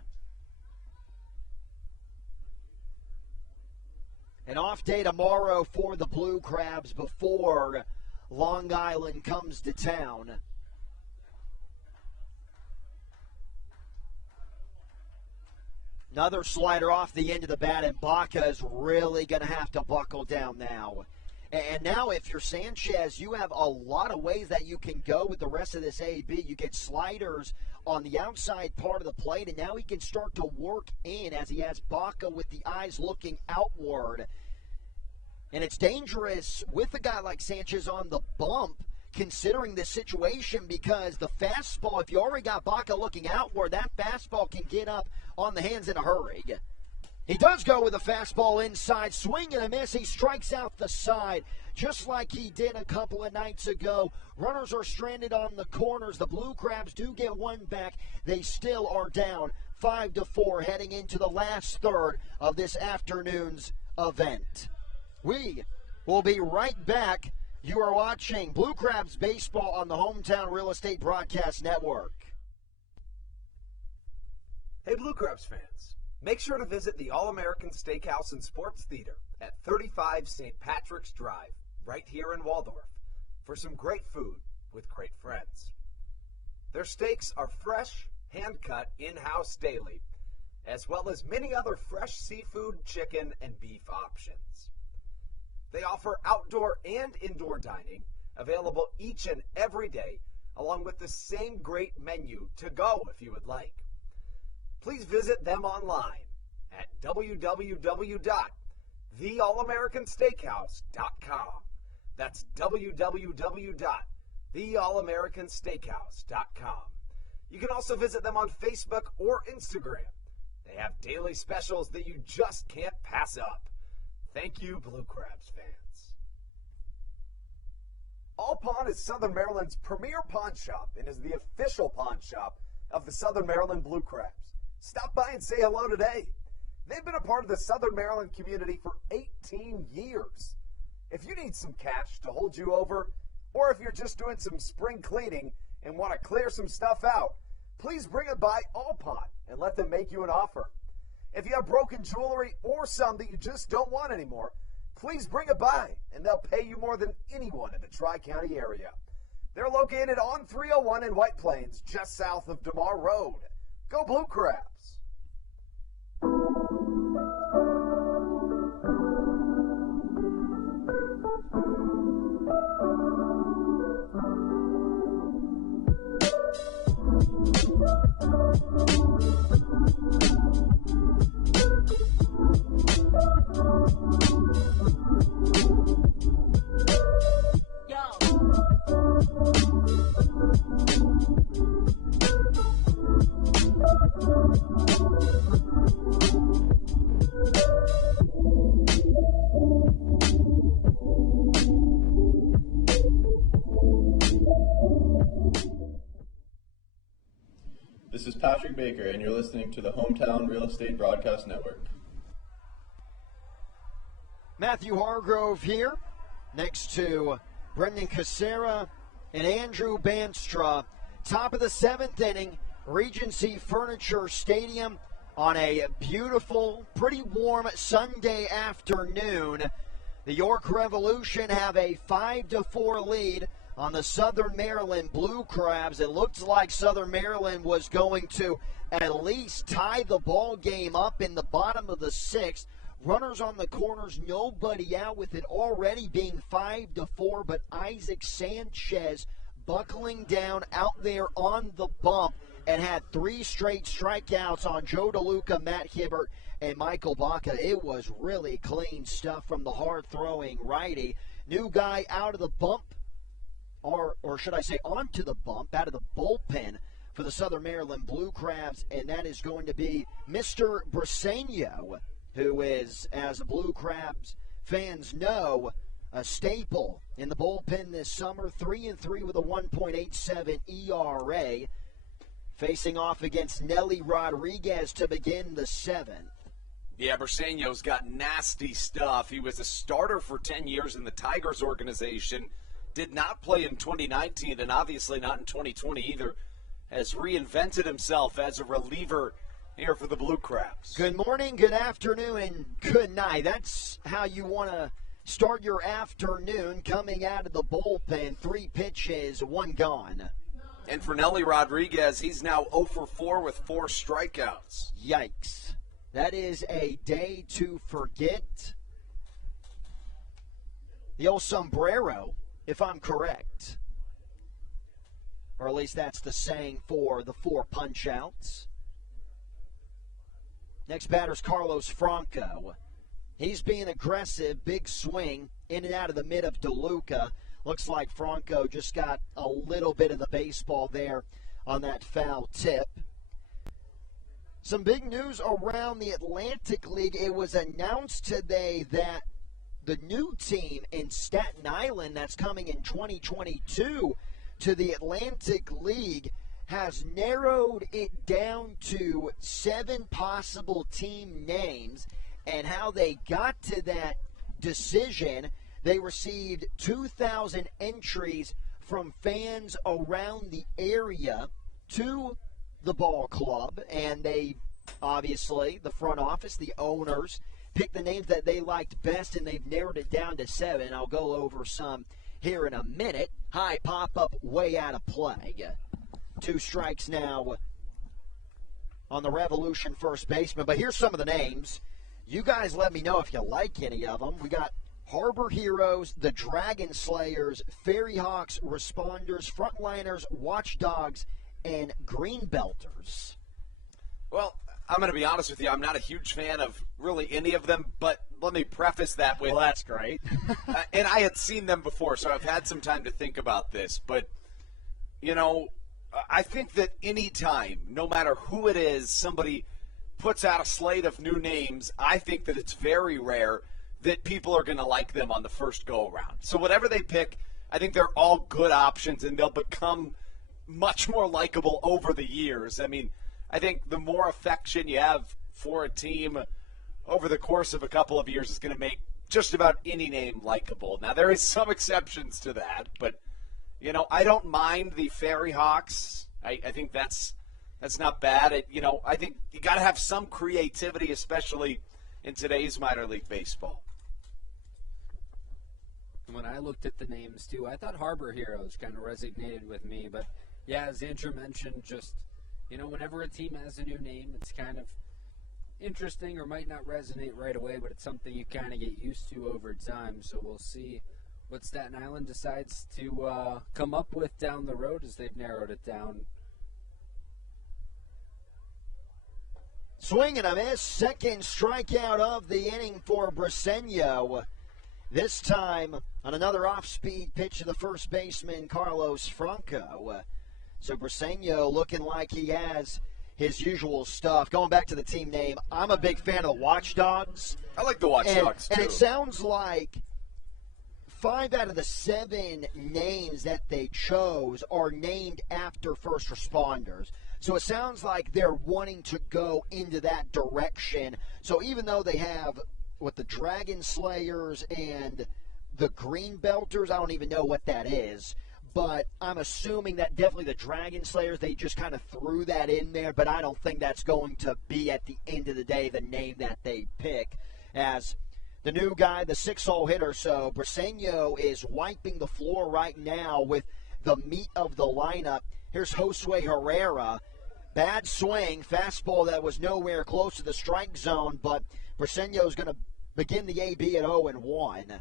An off day tomorrow for the Blue Crabs before Long Island comes to town. Another slider off the end of the bat, and Baca is really going to have to buckle down now. And now if you're Sanchez, you have a lot of ways that you can go with the rest of this AB. You get sliders on the outside part of the plate, and now he can start to work in as he has Baca with the eyes looking outward. And it's dangerous with a guy like Sanchez on the bump, considering the situation, because the fastball, if you already got Baca looking outward, that fastball can get up on the hands in a hurry. He does go with a fastball inside, swing and a miss. He strikes out the side, just like he did a couple of nights ago. Runners are stranded on the corners. The Blue Crabs do get 1 back. They still are down 5-4 heading into the last third of this afternoon's event. We will be right back. You are watching Blue Crabs Baseball on the Hometown Real Estate Broadcast Network. Hey, Blue Crabs fans, make sure to visit the All-American Steakhouse and Sports Theater at 35 St. Patrick's Drive, right here in Waldorf, for some great food with great friends. Their steaks are fresh, hand-cut, in-house daily, as well as many other fresh seafood, chicken, and beef options. They offer outdoor and indoor dining, available each and every day, along with the same great menu to go if you would like. Please visit them online at www.theallamericansteakhouse.com. That's www.theallamericansteakhouse.com. You can also visit them on Facebook or Instagram. They have daily specials that you just can't pass up. Thank you, Blue Crabs fans. All Pawn is Southern Maryland's premier pawn shop and is the official pawn shop of the Southern Maryland Blue Crabs. Stop by and say hello today. They've been a part of the Southern Maryland community for 18 years. If you need some cash to hold you over, or if you're just doing some spring cleaning and want to clear some stuff out, please bring it by All Pawn and let them make you an offer. If you have broken jewelry or some that you just don't want anymore, please bring it by and they'll pay you more than anyone in the Tri-County area. They're located on 301 in White Plains, just south of DeMar Road. Go Blue Crabs! This is Patrick Baker, and you're listening to the Hometown Real Estate Broadcast Network. Matthew Hargrove here, next to Brendan Casera and Andrew Banstra. Top of the 7th inning, Regency Furniture Stadium on a beautiful, pretty warm Sunday afternoon. The York Revolution have a 5-4 lead on the Southern Maryland Blue Crabs. It looked like Southern Maryland was going to at least tie the ball game up in the bottom of the 6th. Runners on the corners, nobody out, with it already being 5-4, but Isaac Sanchez buckling down out there on the bump and had 3 straight strikeouts on Joe DeLuca, Matt Hibbert, and Michael Baca. It was really clean stuff from the hard-throwing righty. New guy out of the bump, or should I say onto the bump, out of the bullpen for the Southern Maryland Blue Crabs, and that is going to be Mr. Briseño, who is, as the Blue Crabs fans know, a staple in the bullpen this summer. 3-3 with a 1.87 ERA. Facing off against Nelly Rodriguez to begin the 7th. Yeah, Briseño's got nasty stuff. He was a starter for 10 years in the Tigers organization. Did not play in 2019 and obviously not in 2020 either. Has reinvented himself as a reliever here for the Blue Crabs. Good morning, good afternoon, and good night. That's how you want to start your afternoon, coming out of the bullpen. 3 pitches, 1 gone. And for Nelly Rodriguez, he's now 0 for 4 with 4 strikeouts. Yikes. That is a day to forget. The old sombrero, if I'm correct. Or at least that's the saying for the 4 punch-outs. Next batter's Carlos Franco. He's being aggressive, big swing, in and out of the mid of DeLuca. Looks like Franco just got a little bit of the baseball there on that foul tip. Some big news around the Atlantic League. It was announced today that the new team in Staten Island that's coming in 2022 to the Atlantic League has narrowed it down to 7 possible team names. And how they got to that decision, they received 2,000 entries from fans around the area to the ball club. And they, obviously, the front office, the owners, picked the names that they liked best, and they've narrowed it down to 7. I'll go over some here in a minute. High pop-up, way out of play. 2 strikes now on the Revolution first baseman. But here's some of the names. You guys let me know if you like any of them. We got Harbor Heroes, the Dragon Slayers, Fairy Hawks, Responders, Frontliners, Watchdogs, and Greenbelters. Well, I'm going to be honest with you. I'm not a huge fan of really any of them, but let me preface that with... Well, that's great. And I had seen them before, so I've had some time to think about this. But, you know, I think that any time, no matter who it is, somebody puts out a slate of new names, I think that it's very rare that people are going to like them on the first go-around. So whatever they pick, I think they're all good options, and they'll become much more likable over the years. I mean, I think the more affection you have for a team over the course of a couple of years is going to make just about any name likable. Now, there is some exceptions to that, but, you know, I don't mind the Fairy Hawks. I think that's not bad. I think you got to have some creativity, especially in today's minor league baseball. When I looked at the names, too, I thought Harbor Heroes kind of resonated with me. But, yeah, as Andrew mentioned, just, you know, whenever a team has a new name, it's kind of interesting or might not resonate right away, but it's something you kind of get used to over time. So we'll see what Staten Island decides to come up with down the road as they've narrowed it down. Swing and a miss. Second strikeout of the inning for Briseño. This time on another off-speed pitch to the first baseman, Carlos Franco. So Briseño looking like he has his usual stuff. Going back to the team name, I'm a big fan of the Watchdogs. I like the Watchdogs, too. And it sounds like 5 out of the 7 names that they chose are named after first responders. So it sounds like they're wanting to go into that direction. So even though they have the Dragon Slayers and the Green Belters, I don't even know what that is. But I'm assuming that definitely the Dragon Slayers, they just kind of threw that in there. But I don't think that's going to be, at the end of the day, the name that they pick. As the new guy, the 6-hole hitter, so Briseño is wiping the floor right now with the meat of the lineup. Here's Josue Herrera. Bad swing, fastball that was nowhere close to the strike zone, but Briseño is going to begin the AB at 0-1.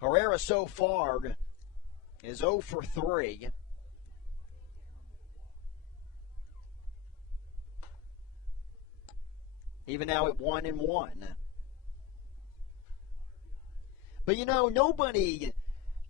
Herrera so far is 0 for 3. Even now at 1-1. But, nobody,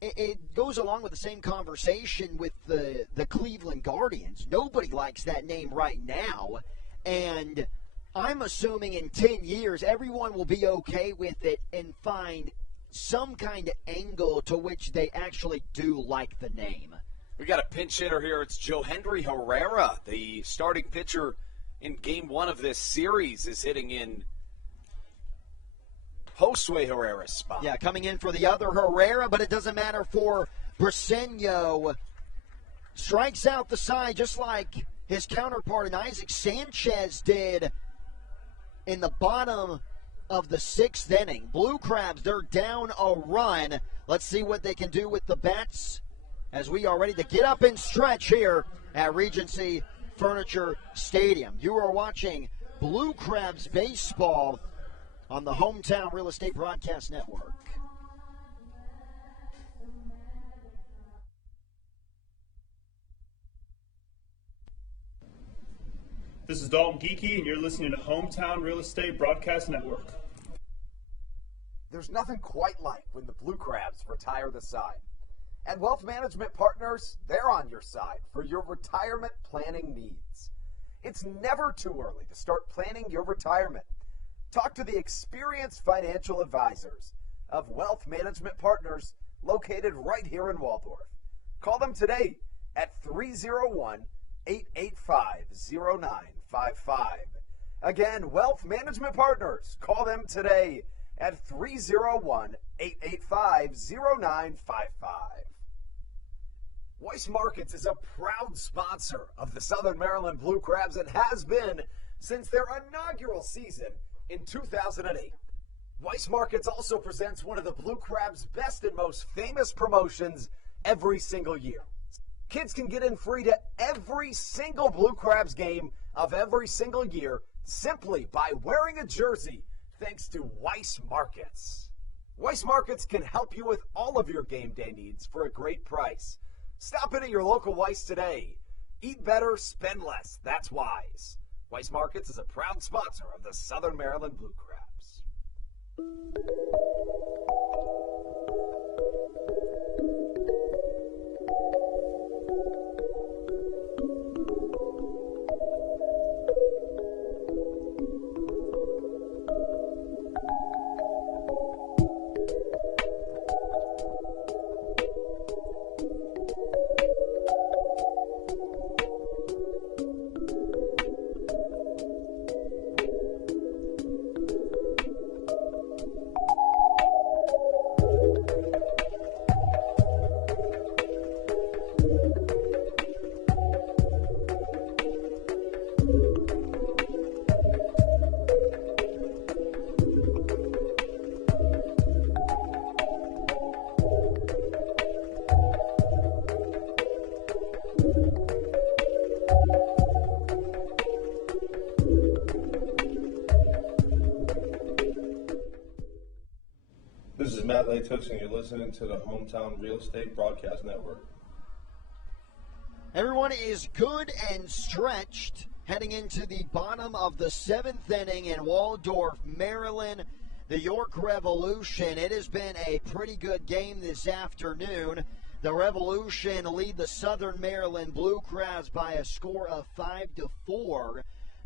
it goes along with the same conversation with the Cleveland Guardians. Nobody likes that name right now. And I'm assuming in 10 years, everyone will be okay with it and find some kind of angle to which they actually do like the name. We got a pinch hitter here. It's Johendry Herrera, the starting pitcher in Game 1 of this series, is hitting in Josue Herrera's spot. Yeah, coming in for the other Herrera, but it doesn't matter for Briseño. Strikes out the side just like his counterpart in Isaac Sanchez did in the bottom of the 6th inning. Blue Crabs, they're down a run. Let's see what they can do with the bats as we are ready to get up and stretch here at Regency Furniture Stadium. You are watching Blue Crabs baseball on the Hometown Real Estate Broadcast Network. This is Dalton Geeky, and you're listening to Hometown Real Estate Broadcast Network. There's nothing quite like when the Blue Crabs retire the side. And Wealth Management Partners, they're on your side for your retirement planning needs. It's never too early to start planning your retirement. Talk to the experienced financial advisors of Wealth Management Partners located right here in Waldorf. Call them today at 301-885-0955. Again, Wealth Management Partners. Call them today at 301-885-0955. Weiss Markets is a proud sponsor of the Southern Maryland Blue Crabs and has been since their inaugural season in 2008. Weiss Markets also presents one of the Blue Crabs' best and most famous promotions every single year. Kids can get in free to every single Blue Crabs game of every single year simply by wearing a jersey thanks to Weiss Markets. Weiss Markets can help you with all of your game day needs for a great price. Stop in at your local Weiss today. Eat better, spend less. That's wise. Weiss Markets is a proud sponsor of the Southern Maryland Blue Crabs. This is Matt Latos, and you're listening to the Hometown Real Estate Broadcast Network. Everyone is good and stretched heading into the bottom of the 7th inning in Waldorf, Maryland. The York Revolution. It has been a pretty good game this afternoon. The Revolution lead the Southern Maryland Blue Crabs by a score of 5-4.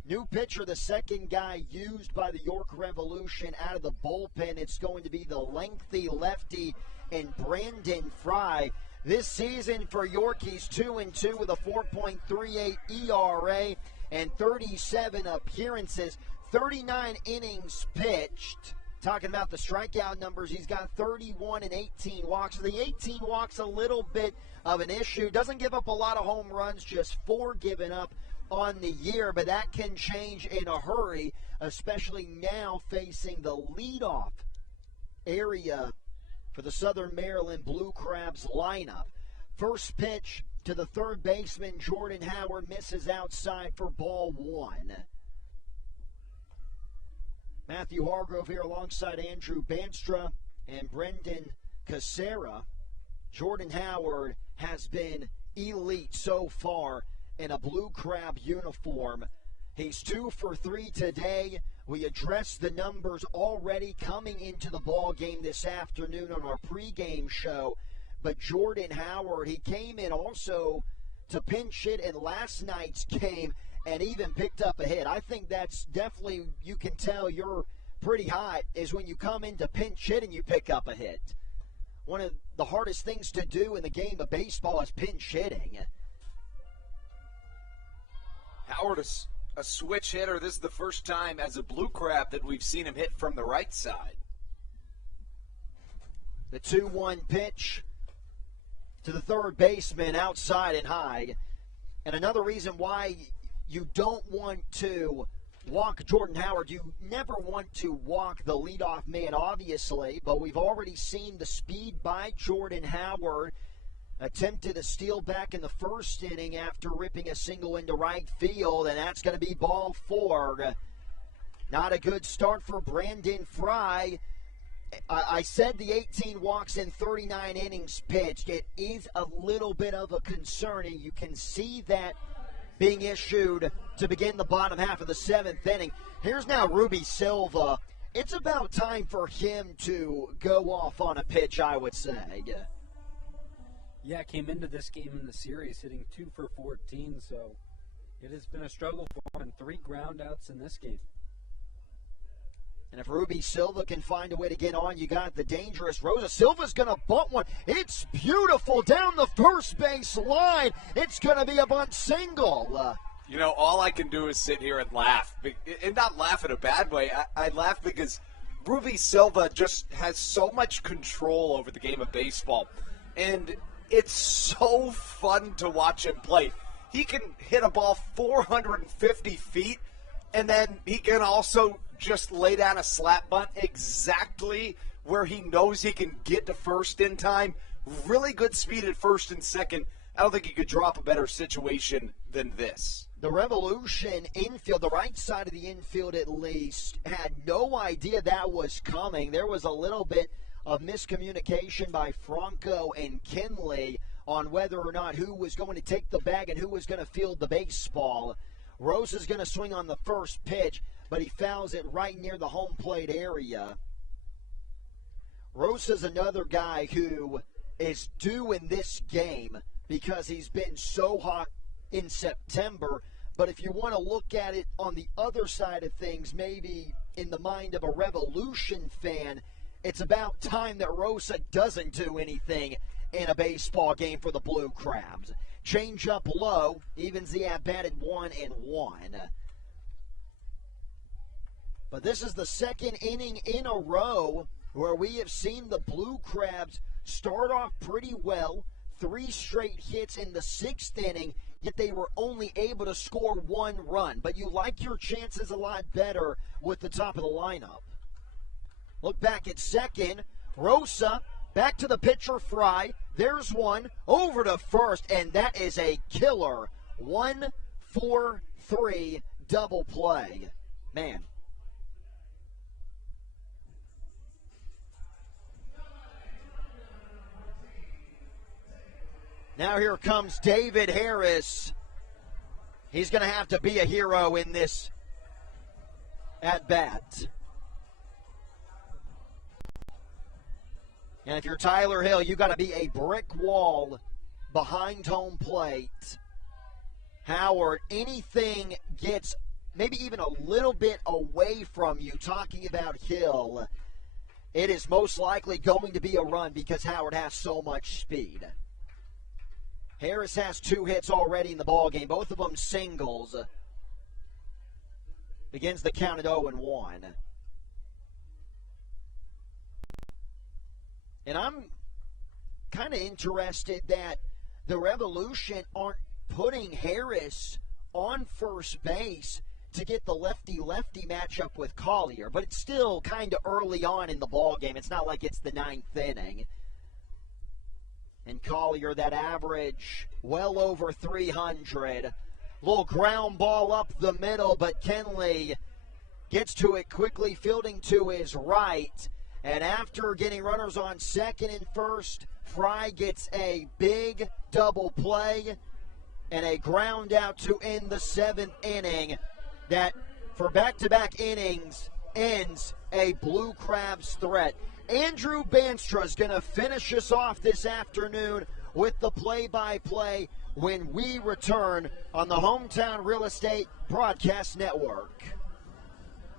New pitcher, the second guy used by the York Revolution out of the bullpen. It's going to be the lengthy lefty and Brandon Fry. This season for York, he's 2-2 with a 4.38 ERA and 37 appearances, 39 innings pitched. Talking about the strikeout numbers, he's got 31 and 18 walks. The 18 walks a little bit of an issue. Doesn't give up a lot of home runs, just 4 given up on the year, but that can change in a hurry, especially now facing the leadoff area for the Southern Maryland Blue Crabs lineup. First pitch to the third baseman, Jordan Howard, misses outside for ball 1. Matthew Hargrove here alongside Andrew Banstra and Brendan Casera. Jordan Howard has been elite so far in a Blue Crab uniform. He's 2 for 3 today. We addressed the numbers already coming into the ball game this afternoon on our pregame show. But Jordan Howard, he came in also to pinch hit in last night's game and even picked up a hit. I think that's definitely, you can tell you're pretty hot, is when you come in to pinch hit and you pick up a hit. One of the hardest things to do in the game of baseball is pinch hitting. Howard is a switch hitter. This is the first time as a Blue Crab that we've seen him hit from the right side. The 2-1 pitch to the third baseman, outside and high. And another reason why you don't want to walk Jordan Howard, you never want to walk the leadoff man, obviously, but we've already seen the speed by Jordan Howard. Attempted a steal back in the first inning after ripping a single into right field, and that's going to be ball 4. Not a good start for Brandon Fry. I said the 18 walks in 39 innings pitched. It is a little bit of a concern, and you can see that being issued to begin the bottom half of the 7th inning. Here's now Ruby Silva. It's about time for him to go off on a pitch, I would say. Yeah, came into this game in the series hitting 2 for 14, so it has been a struggle for him, and 3 groundouts in this game. And if Ruby Silva can find a way to get on, you got the dangerous Rosa. Silva's going to bunt one. It's beautiful down the first base line. It's going to be a bunt single. You know, all I can do is sit here and laugh. And not laugh in a bad way. I laugh because Ruby Silva just has so much control over the game of baseball. And it's so fun to watch him play. He can hit a ball 450 feet, and then he can also just lay down a slap bunt exactly where he knows he can get to first in time. Really good speed at first and second. I don't think he could drop a better situation than this. The Revolution infield, the right side of the infield at least, had no idea that was coming. There was a little bit of miscommunication by Franco and Kinley on whether or not who was going to take the bag and who was going to field the baseball. Rosa's going to swing on the first pitch, but he fouls it right near the home plate area. Rosa's another guy who is due in this game because he's been so hot in September. But if you want to look at it on the other side of things, maybe in the mind of a Revolution fan, it's about time that Rosa doesn't do anything in a baseball game for the Blue Crabs. Change up low, evens the at-bat at 1-1. But this is the second inning in a row where we have seen the Blue Crabs start off pretty well. 3 straight hits in the 6th inning, yet they were only able to score 1 run. But you like your chances a lot better with the top of the lineup. Look back at second. Rosa back to the pitcher, Fry. There's one over to first, and that is a killer 1-4-3 double play. Man. Now here comes David Harris. He's going to have to be a hero in this at-bat. And if you're Tyler Hill, you got to be a brick wall behind home plate. Howard, anything gets maybe even a little bit away from you, talking about Hill, it is most likely going to be a run because Howard has so much speed. Harris has 2 hits already in the ballgame, both of them singles. Begins the count at 0-1. And I'm kind of interested that the Revolution aren't putting Harris on first base to get the lefty-lefty matchup with Collier. But it's still kind of early on in the ballgame. It's not like it's the 9th inning. And Collier, that average, well over 300. Little ground ball up the middle, but Kenley gets to it quickly, fielding to his right. And after getting runners on second and first, Fry gets a big double play and a ground out to end the 7th inning that, for back-to-back innings, ends a Blue Crabs threat. Andrew Banstra is going to finish us off this afternoon with the play-by-play when we return on the Hometown Real Estate Broadcast Network.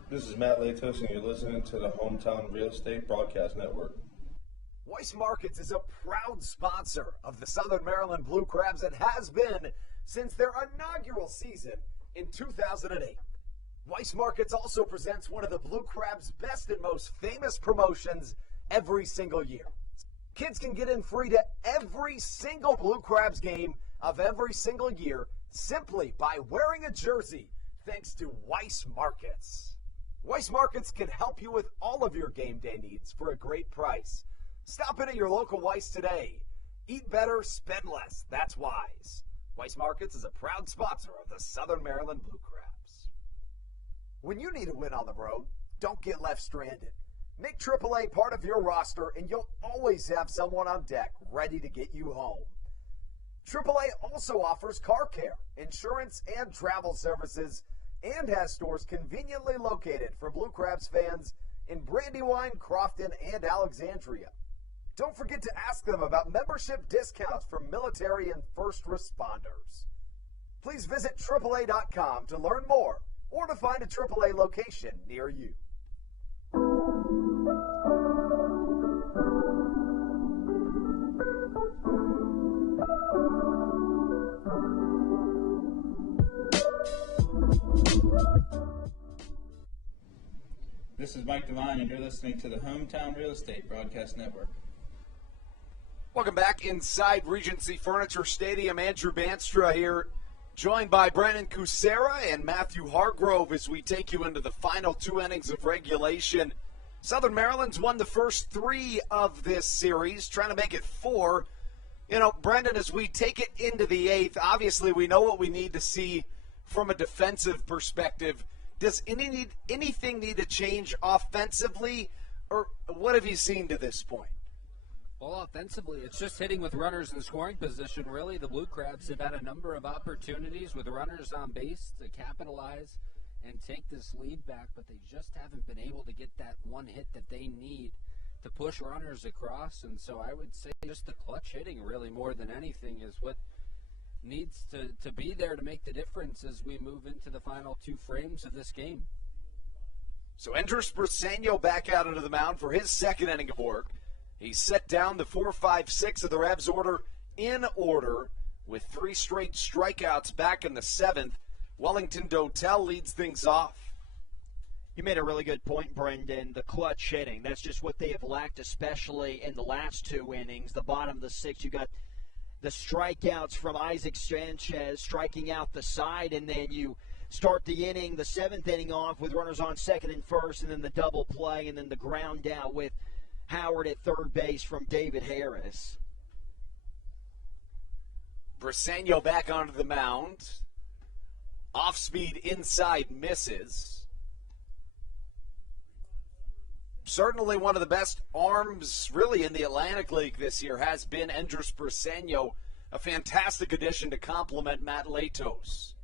This is Matt Latos, and you're listening to the Hometown Real Estate Broadcast Network. Weiss Markets is a proud sponsor of the Southern Maryland Blue Crabs and has been since their inaugural season in 2008. Weiss Markets also presents one of the Blue Crabs' best and most famous promotions every single year. Kids can get in free to every single Blue Crabs game of every single year simply by wearing a jersey thanks to Weiss Markets. Weiss Markets can help you with all of your game day needs for a great price. Stop in at your local Weiss today. Eat better, spend less. That's wise. Weiss Markets is a proud sponsor of the Southern Maryland Blue Crabs. When you need a win on the road, don't get left stranded. Make AAA part of your roster and you'll always have someone on deck ready to get you home. AAA also offers car care, insurance, and travel services, and has stores conveniently located for Blue Crabs fans in Brandywine, Crofton, and Alexandria. Don't forget to ask them about membership discounts for military and first responders. Please visit AAA.com to learn more or to find a AAA location near you. This is Mike Devine, and you're listening to the Hometown Real Estate Broadcast Network. Welcome back inside Regency Furniture Stadium. Andrew Banstra here, joined by Brandon Kucera and Matthew Hargrove as we take you into the final 2 innings of regulation. Southern Maryland's won the first 3 of this series, trying to make it 4. You know, Brandon, as we take it into the 8th, obviously we know what we need to see from a defensive perspective. Does anything need to change offensively, or what have you seen to this point? Well, offensively, it's just hitting with runners in scoring position, really. The Blue Crabs have had a number of opportunities with runners on base to capitalize and take this lead back, but they just haven't been able to get that one hit that they need to push runners across. And so I would say just the clutch hitting, really, more than anything, is what needs to be there to make the difference as we move into the final 2 frames of this game. So enters Briseño back out into the mound for his second inning of work. He set down the 4-5-6 of the Revs order in order with 3 straight strikeouts back in the 7th. Wellington Dotel leads things off. You made a really good point, Brendan. The clutch hitting, that's just what they have lacked, especially in the last 2 innings. The bottom of the 6th, you got the strikeouts from Isaac Sanchez striking out the side, and then you start the inning, the 7th inning off with runners on second and first, and then the double play, and then the ground out with Howard at third base from David Harris. Briseño back onto the mound. Off speed inside misses. Certainly one of the best arms really in the Atlantic League this year has been Endrys Briseño, a fantastic addition to complement Matt Latos.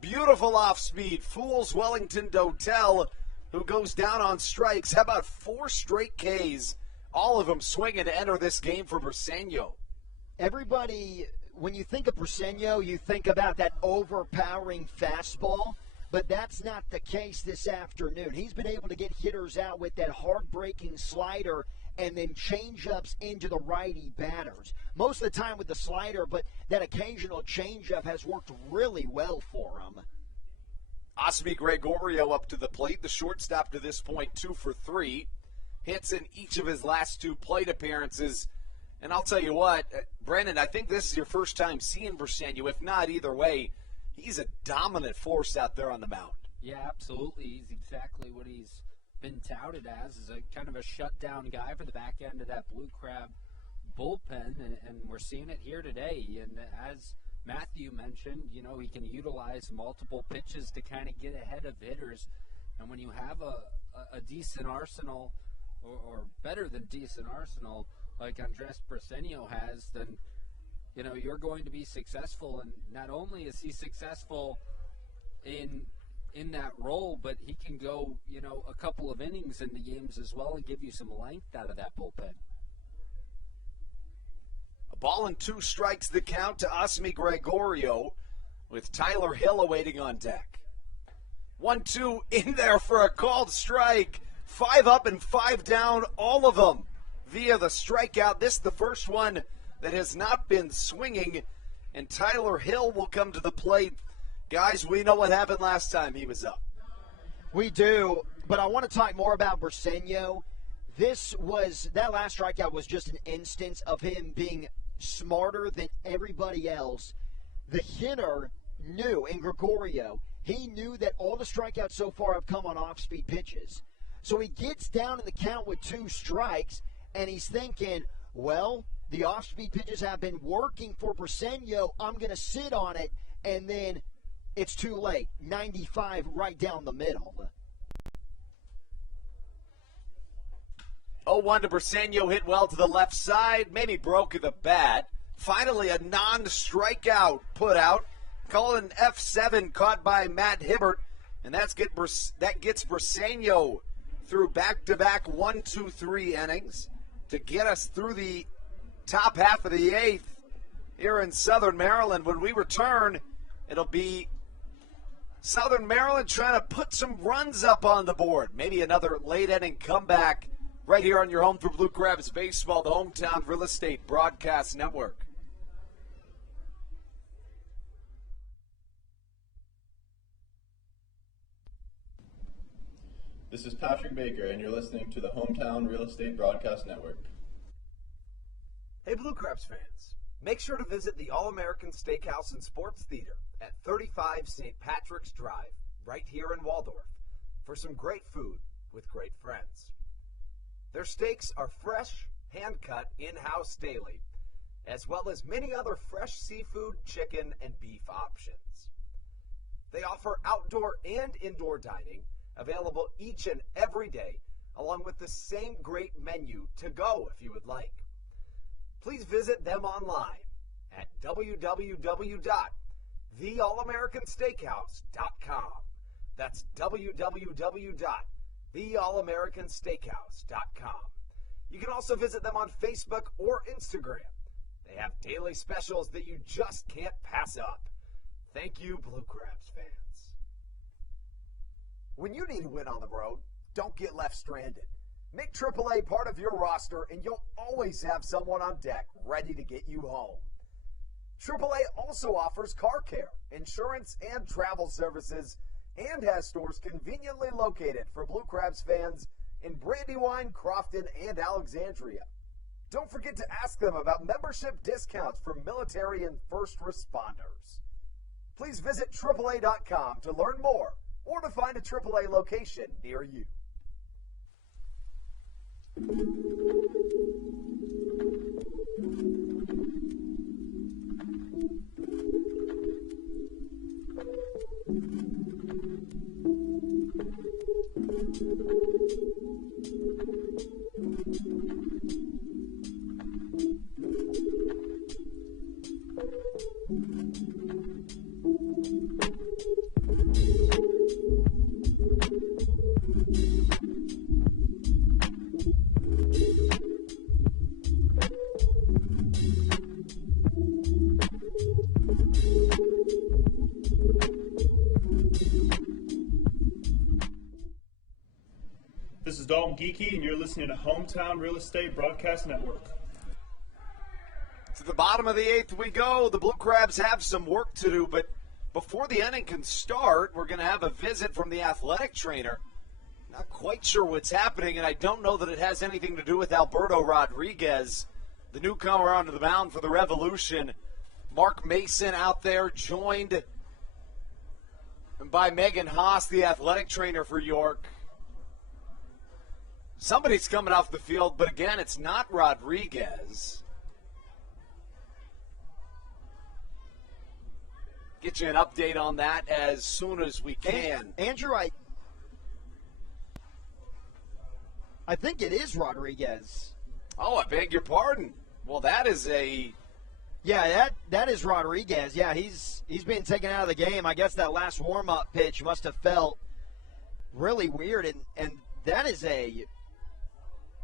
Beautiful off speed, fools Wellington Dotel, who goes down on strikes. How about 4 straight Ks, all of them swinging to enter this game for Briseño? Everybody, when you think of Briseño, you think about that overpowering fastball. but that's not the case this afternoon. He's been able to get hitters out with that hard-breaking slider and then change-ups into the righty batters. Most of the time with the slider, but that occasional change-up has worked really well for him. Osmi Gregorio up to the plate, the shortstop to this point, 2 for 3. Hits in each of his last 2 plate appearances. And I'll tell you what, Brennan, I think this is your first time seeing Briseño. If not, either way, he's a dominant force out there on the mound. Yeah, absolutely. He's exactly what he's been touted as a kind of a shutdown guy for the back end of that Blue Crab bullpen, and we're seeing it here today. And as Matthew mentioned, you know, he can utilize multiple pitches to kind of get ahead of hitters. And when you have a decent arsenal, or better than decent arsenal, like Andres Briseño has, then, you know, you're going to be successful. And not only is he successful in that role, but he can go, you know, a couple of innings in the games as well and give you some length out of that bullpen. A ball and 2 strikes the count to Osmi Gregorio, with Tyler Hill awaiting on deck. 1-2 in there for a called strike. 5 up and 5 down, all of them via the strikeout. This the first one that has not been swinging, and Tyler Hill will come to the plate. Guys, we know what happened last time he was up. We do, but I want to talk more about Briseño. That last strikeout was just an instance of him being smarter than everybody else. The hitter knew, in Gregorio, he knew that all the strikeouts so far have come on off-speed pitches. So he gets down in the count with 2 strikes, and he's thinking, well, the off-speed pitches have been working for Briseño. I'm going to sit on it, and then it's too late. 95 right down the middle. 0-1 to Briseño, hit well to the left side, maybe broke the bat. Finally, a non-strikeout put out. Call it an F7 caught by Matt Hibbert, and that gets Briseño through back-to-back 1-2-3 innings to get us through the top half of the 8th here in Southern Maryland. When we return, it'll be Southern Maryland trying to put some runs up on the board. Maybe another late-inning comeback right here on your home for Blue Crabs Baseball, the Hometown Real Estate Broadcast Network. This is Patrick Baker, and you're listening to the Hometown Real Estate Broadcast Network. Hey, Blue Crabs fans, make sure to visit the All-American Steakhouse and Sports Theater at 35 St. Patrick's Drive, right here in Waldorf, for some great food with great friends. Their steaks are fresh, hand-cut, in-house daily, as well as many other fresh seafood, chicken, and beef options. They offer outdoor and indoor dining, available each and every day, along with the same great menu to go if you would like. Please visit them online at www.theallamericansteakhouse.com. That's www.theallamericansteakhouse.com. You can also visit them on Facebook or Instagram. They have daily specials that you just can't pass up. Thank you, Blue Crabs fans. When you need a win on the road, don't get left stranded. Make AAA part of your roster, and you'll always have someone on deck ready to get you home. AAA also offers car care, insurance, and travel services, and has stores conveniently located for Blue Crabs fans in Brandywine, Crofton, and Alexandria. Don't forget to ask them about membership discounts for military and first responders. Please visit AAA.com to learn more or to find a AAA location near you. is Dalton Geeky, and you're listening to Hometown Real Estate Broadcast Network. To the bottom of the 8th we go. The Blue Crabs have some work to do, but before the inning can start, we're going to have a visit from the athletic trainer. Not quite sure what's happening, and I don't know that it has anything to do with Alberto Rodriguez, the newcomer onto the mound for the Revolution. Mark Mason out there, joined by Megan Haas, the athletic trainer for York. Somebody's coming off the field, but again, it's not Rodriguez. Get you an update on that as soon as we can. Andrew, I think it is Rodriguez. Oh, I beg your pardon. Well, that is a... Yeah, that is Rodriguez. Yeah, he's been taken out of the game. I guess that last warm-up pitch must have felt really weird. And that is a...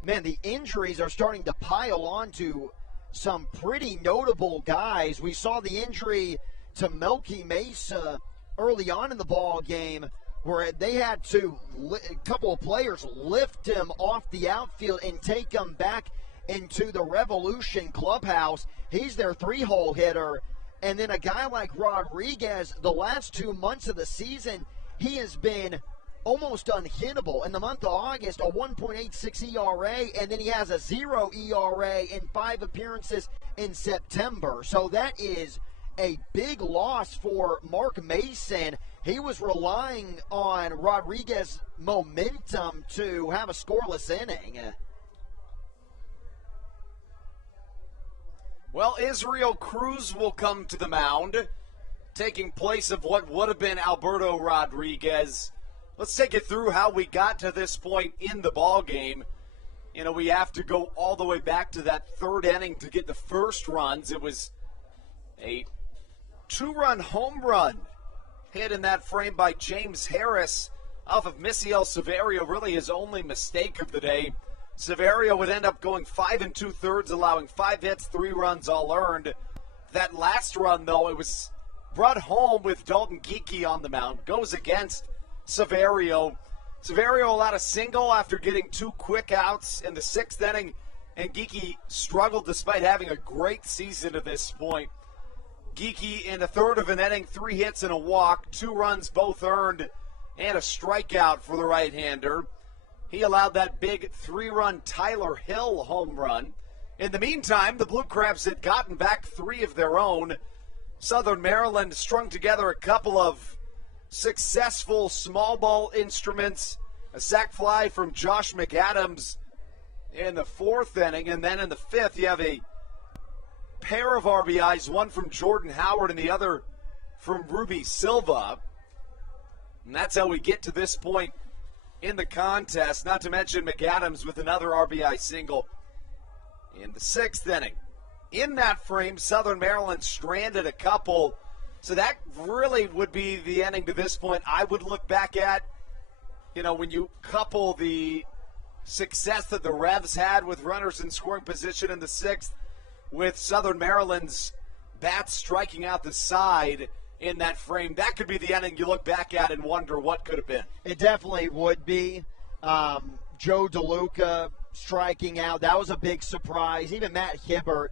Man, the injuries are starting to pile on to some pretty notable guys. We saw the injury to Melky Mesa early on in the ball game where they had to, a couple of players lift him off the outfield and take him back into the Revolution clubhouse. He's their 3-hole hitter. And then a guy like Rodriguez, the last 2 months of the season, he has been almost unhittable. In the month of August, a 1.86 ERA, and then he has a 0 ERA in 5 appearances in September. So that is a big loss for Mark Mason. He was relying on Rodriguez's momentum to have a scoreless inning. Well, Israel Cruz will come to the mound, taking place of what would have been Alberto Rodriguez. Let's take it through how we got to this point in the ball game. You know, we have to go all the way back to that 3rd inning to get the first runs. It was a 2-run home run hit in that frame by James Harris off of Misiel Severio, really his only mistake of the day. Severio would end up going 5 2/3, allowing 5 hits, 3 runs, all earned. That last run, though, it was brought home with Dalton Geeky on the mound. Goes against Severio. Severio allowed a single after getting 2 quick outs in the 6th inning, and Geeky struggled despite having a great season at this point. Geeky in a 1/3 of an inning, 3 hits and a walk, 2 runs both earned, and a strikeout for the right-hander. He allowed that big 3-run Tyler Hill home run. In the meantime, the Blue Crabs had gotten back 3 of their own. Southern Maryland strung together a couple of successful small ball instruments, a sac fly from Josh McAdams in the 4th inning, and then in the 5th you have a pair of RBIs, one from Jordan Howard and the other from Ruby Silva. And that's how we get to this point in the contest, not to mention McAdams with another RBI single in the 6th inning. In that frame, Southern Maryland stranded a couple, so that really would be the ending to this point. I would look back at, you know, when you couple the success that the Revs had with runners in scoring position in the 6th, with Southern Maryland's bats striking out the side in that frame, that could be the ending you look back at and wonder what could have been. It definitely would be. Joe DeLuca striking out, that was a big surprise. Even Matt Hibbert,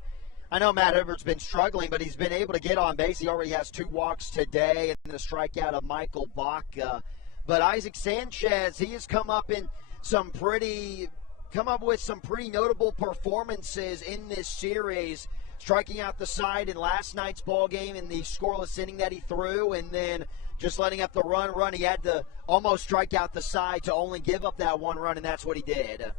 I know Matt Hibbert's been struggling, but he's been able to get on base. He already has 2 walks today, and then a strikeout of Michael Baca. But Isaac Sanchez, he has come up with some pretty notable performances in this series, striking out the side in last night's ball game in the scoreless inning that he threw, and then just letting up the run. He had to almost strike out the side to only give up that 1 run, and that's what he did.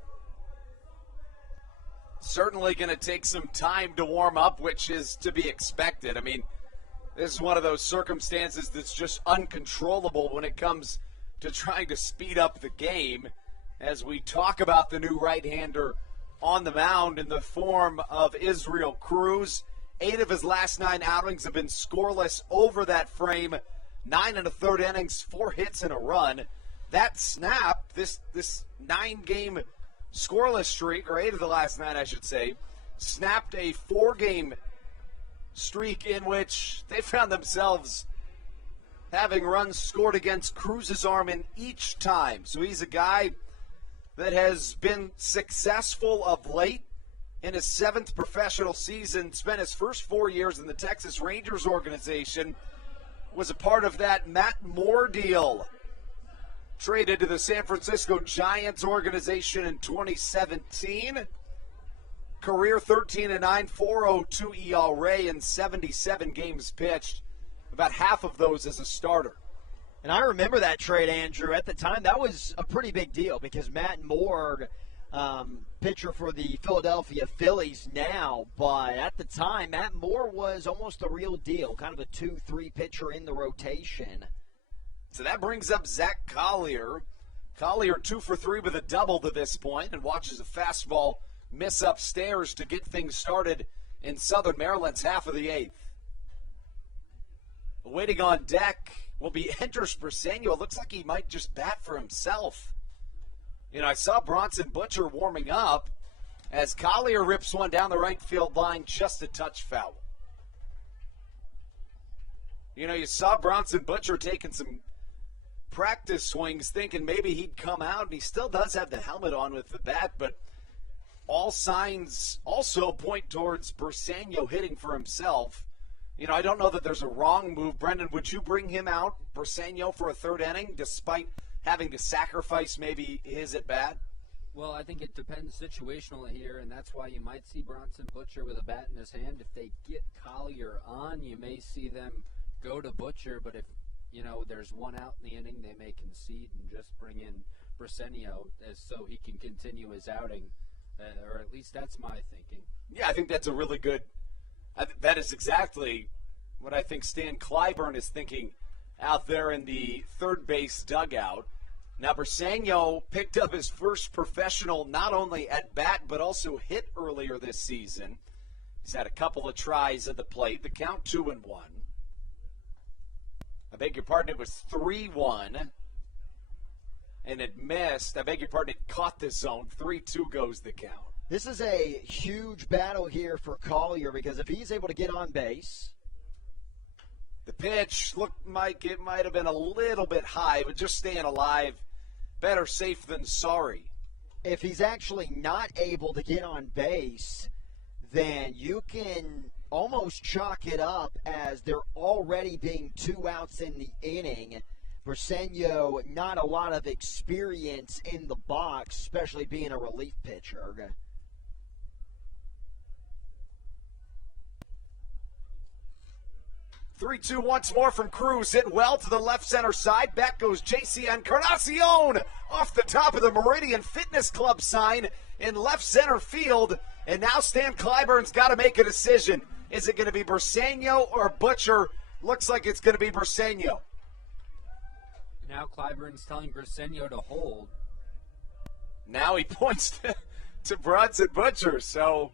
Certainly going to take some time to warm up, which is to be expected. I mean, this is one of those circumstances that's just uncontrollable when it comes to trying to speed up the game. As we talk about the new right-hander on the mound in the form of Israel Cruz. 8 of his last 9 outings have been scoreless over that frame. 9 1/3 innings, 4 hits and a run. That snap, this 9-game scoreless streak, or 8 of the last 9, I should say, snapped a 4-game streak in which they found themselves having runs scored against Cruz's arm in each time. So he's a guy that has been successful of late in his 7th professional season, spent his first 4 years in the Texas Rangers organization, was a part of that Matt Moore deal. Traded to the San Francisco Giants organization in 2017. Career 13-9, 4.02 ERA in 77 games pitched. About half of those as a starter. And I remember that trade, Andrew. At the time, that was a pretty big deal because Matt Moore, pitcher for the Philadelphia Phillies now, but at the time, Matt Moore was almost the real deal, kind of a 2-3 pitcher in the rotation. So that brings up Zach Collier. Collier 2 for 3 with a double to this point, and watches a fastball miss upstairs to get things started in Southern Maryland's half of the 8th. Waiting on deck will be Hendrys Briseño. It looks like he might just bat for himself. I saw Bronson Butcher warming up as Collier rips one down the right field line, just a touch foul. You saw Bronson Butcher taking some practice swings thinking maybe he'd come out, and he still does have the helmet on with the bat, but all signs also point towards Briseño hitting for himself. I don't know that there's a wrong move. Brendan, would you bring him out, Briseño, for a 3rd inning, despite having to sacrifice maybe his at bat? Well, I think it depends situationally here, and that's why you might see Bronson Butcher with a bat in his hand. If they get Collier on, you may see them go to Butcher, but if there's one out in the inning, they may concede and just bring in Briseño so he can continue his outing, or at least that's my thinking. Yeah, I think that's a really good. That is exactly what I think Stan Clyburn is thinking out there in the third base dugout. Now, Briseño picked up his first professional not only at bat but also hit earlier this season. He's had a couple of tries at the plate. The count 2-1. I beg your pardon, it was 3-1. And it missed. I beg your pardon, it caught the zone. 3-2 goes the count. This is a huge battle here for Collier because if he's able to get on base. The pitch looked like it might have been a little bit high, but just staying alive, better safe than sorry. If he's actually not able to get on base, then you can almost chalk it up as there already being 2 outs in the inning. Briseño, not a lot of experience in the box, especially being a relief pitcher. 3-2 once more from Cruz. Hit well to the left center side. Back goes J.C. Encarnacion off the top of the Meridian Fitness Club sign in left center field. And now Stan Clyburn's got to make a decision. Is it going to be Briseño or Butcher? Looks like it's going to be Briseño. Now Clyburn's telling Briseño to hold. Now he points to Bronson Butcher. So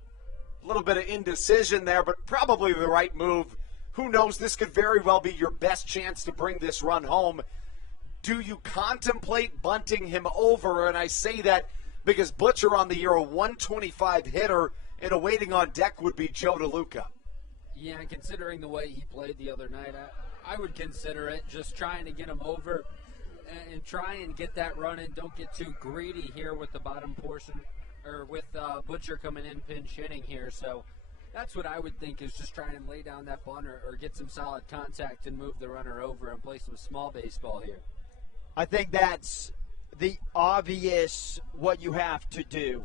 a little bit of indecision there, but probably the right move. Who knows? This could very well be your best chance to bring this run home. Do you contemplate bunting him over? And I say that because Butcher on the year, a 125 hitter, and a waiting on deck would be Joe DeLuca. Yeah, considering the way he played the other night, I would consider it. Just trying to get him over and try and get that run in. Don't get too greedy here with the bottom portion, or with Butcher coming in pinch hitting here. So that's what I would think, is just try and lay down that bunt or get some solid contact and move the runner over and play some small baseball here. I think that's the obvious what you have to do.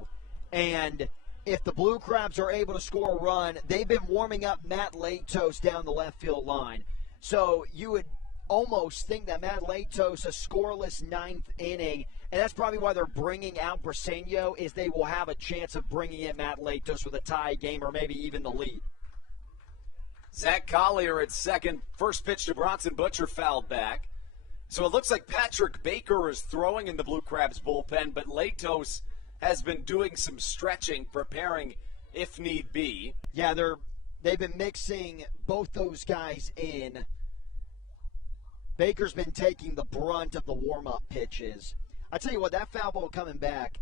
And if the Blue Crabs are able to score a run, they've been warming up Matt Latos down the left field line. So you would almost think that Matt Latos, a scoreless 9th inning, and that's probably why they're bringing out Briseño, is they will have a chance of bringing in Matt Latos with a tie game or maybe even the lead. Zach Collier at second. First pitch to Bronson Butcher fouled back. So it looks like Patrick Baker is throwing in the Blue Crabs bullpen, but Latos has been doing some stretching, preparing if need be. Yeah, they've been mixing both those guys in. Baker's been taking the brunt of the warm-up pitches. I tell you what, that foul ball coming back,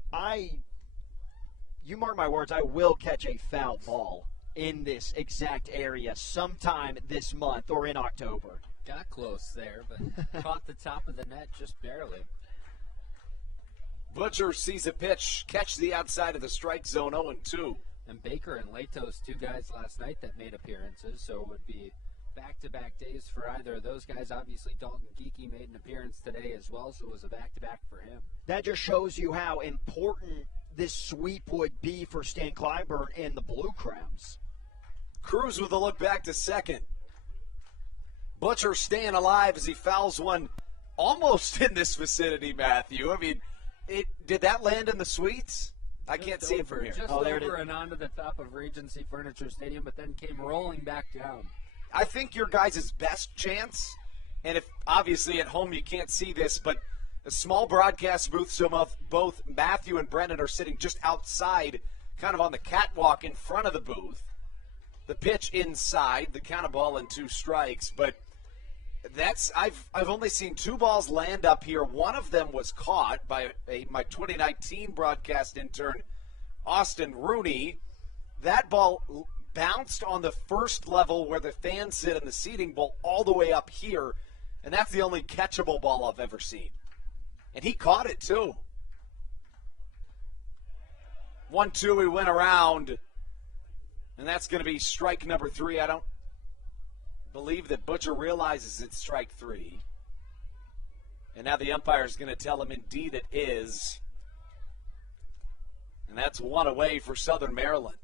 you mark my words, I will catch a foul ball in this exact area sometime this month or in October. Got close there, but caught the top of the net just barely. Butcher sees a pitch, catch the outside of the strike zone, 0-2. And Baker and Latos, two guys last night that made appearances, so it would be back-to-back days for either of those guys. Obviously, Dalton Geeky made an appearance today as well, so it was a back-to-back for him. That just shows you how important this sweep would be for Stan Clyburn and the Blue Crabs. Cruz with a look back to second. Butcher staying alive as he fouls one almost in this vicinity, Matthew. I mean, did that land in the suites? I can't see it from here. Just over and onto the top of Regency Furniture Stadium, but then came rolling back down. I think your guys' best chance, and if obviously at home you can't see this, but a small broadcast booth, so both Matthew and Brendan are sitting just outside, kind of on the catwalk in front of the booth. The pitch inside, the count of ball and 2 strikes, but I've only seen 2 balls land up here. One of them was caught by my 2019 broadcast intern, Austin Rooney. That ball bounced on the first level where the fans sit in the seating bowl all the way up here, and that's the only catchable ball I've ever seen. And he caught it too. 1-2, we went around, and that's going to be strike number 3. I don't believe that Butcher realizes it's strike 3. And now the umpire is going to tell him indeed it is. And that's 1 away for Southern Maryland.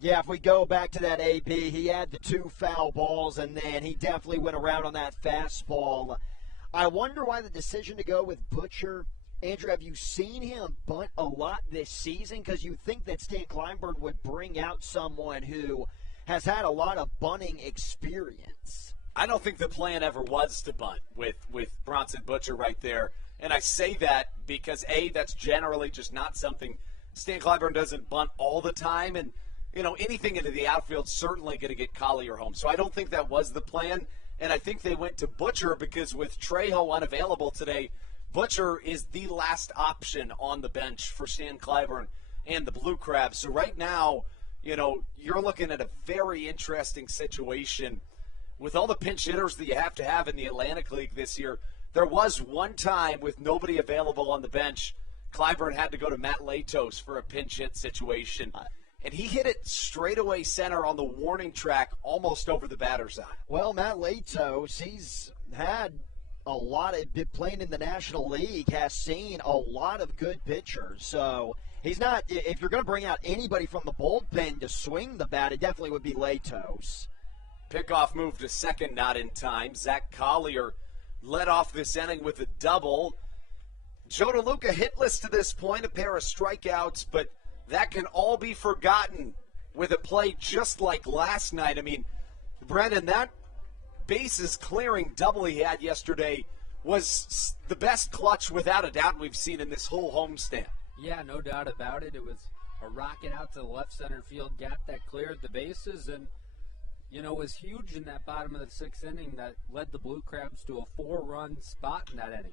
Yeah, if we go back to that AB, he had the 2 foul balls, and then he definitely went around on that fastball. I wonder why the decision to go with Butcher. Andrew, have you seen him bunt a lot this season? Because you think that Stan Kleinberg would bring out someone who has had a lot of bunting experience. I don't think the plan ever was to bunt with Bronson Butcher right there. And I say that because, A, that's generally just not something Stan Kleinberg doesn't bunt all the time. And, anything into the outfield certainly going to get Collier home. So I don't think that was the plan. And I think they went to Butcher because with Trejo unavailable today, Butcher is the last option on the bench for Stan Clyburn and the Blue Crabs. So right now, you're looking at a very interesting situation. With all the pinch hitters that you have to have in the Atlantic League this year, there was one time with nobody available on the bench, Clyburn had to go to Matt Latos for a pinch hit situation. And he hit it straightaway center on the warning track almost over the batter's eye. Well, Matt Latos, he's had a lot of playing in the National League, has seen a lot of good pitchers. So he's not, if you're going to bring out anybody from the bullpen to swing the bat, it definitely would be Latos. Pickoff move to second, not in time. Zach Collier led off this inning with a double. Joe DeLuca hitless to this point, a pair of strikeouts, but that can all be forgotten with a play just like last night. I mean, Brendan, that bases clearing double he had yesterday was the best clutch without a doubt we've seen in this whole homestand. Yeah, no doubt about it. It was a rocket out to the left center field gap that cleared the bases and, was huge in that bottom of the 6th inning that led the Blue Crabs to a 4-run spot in that inning.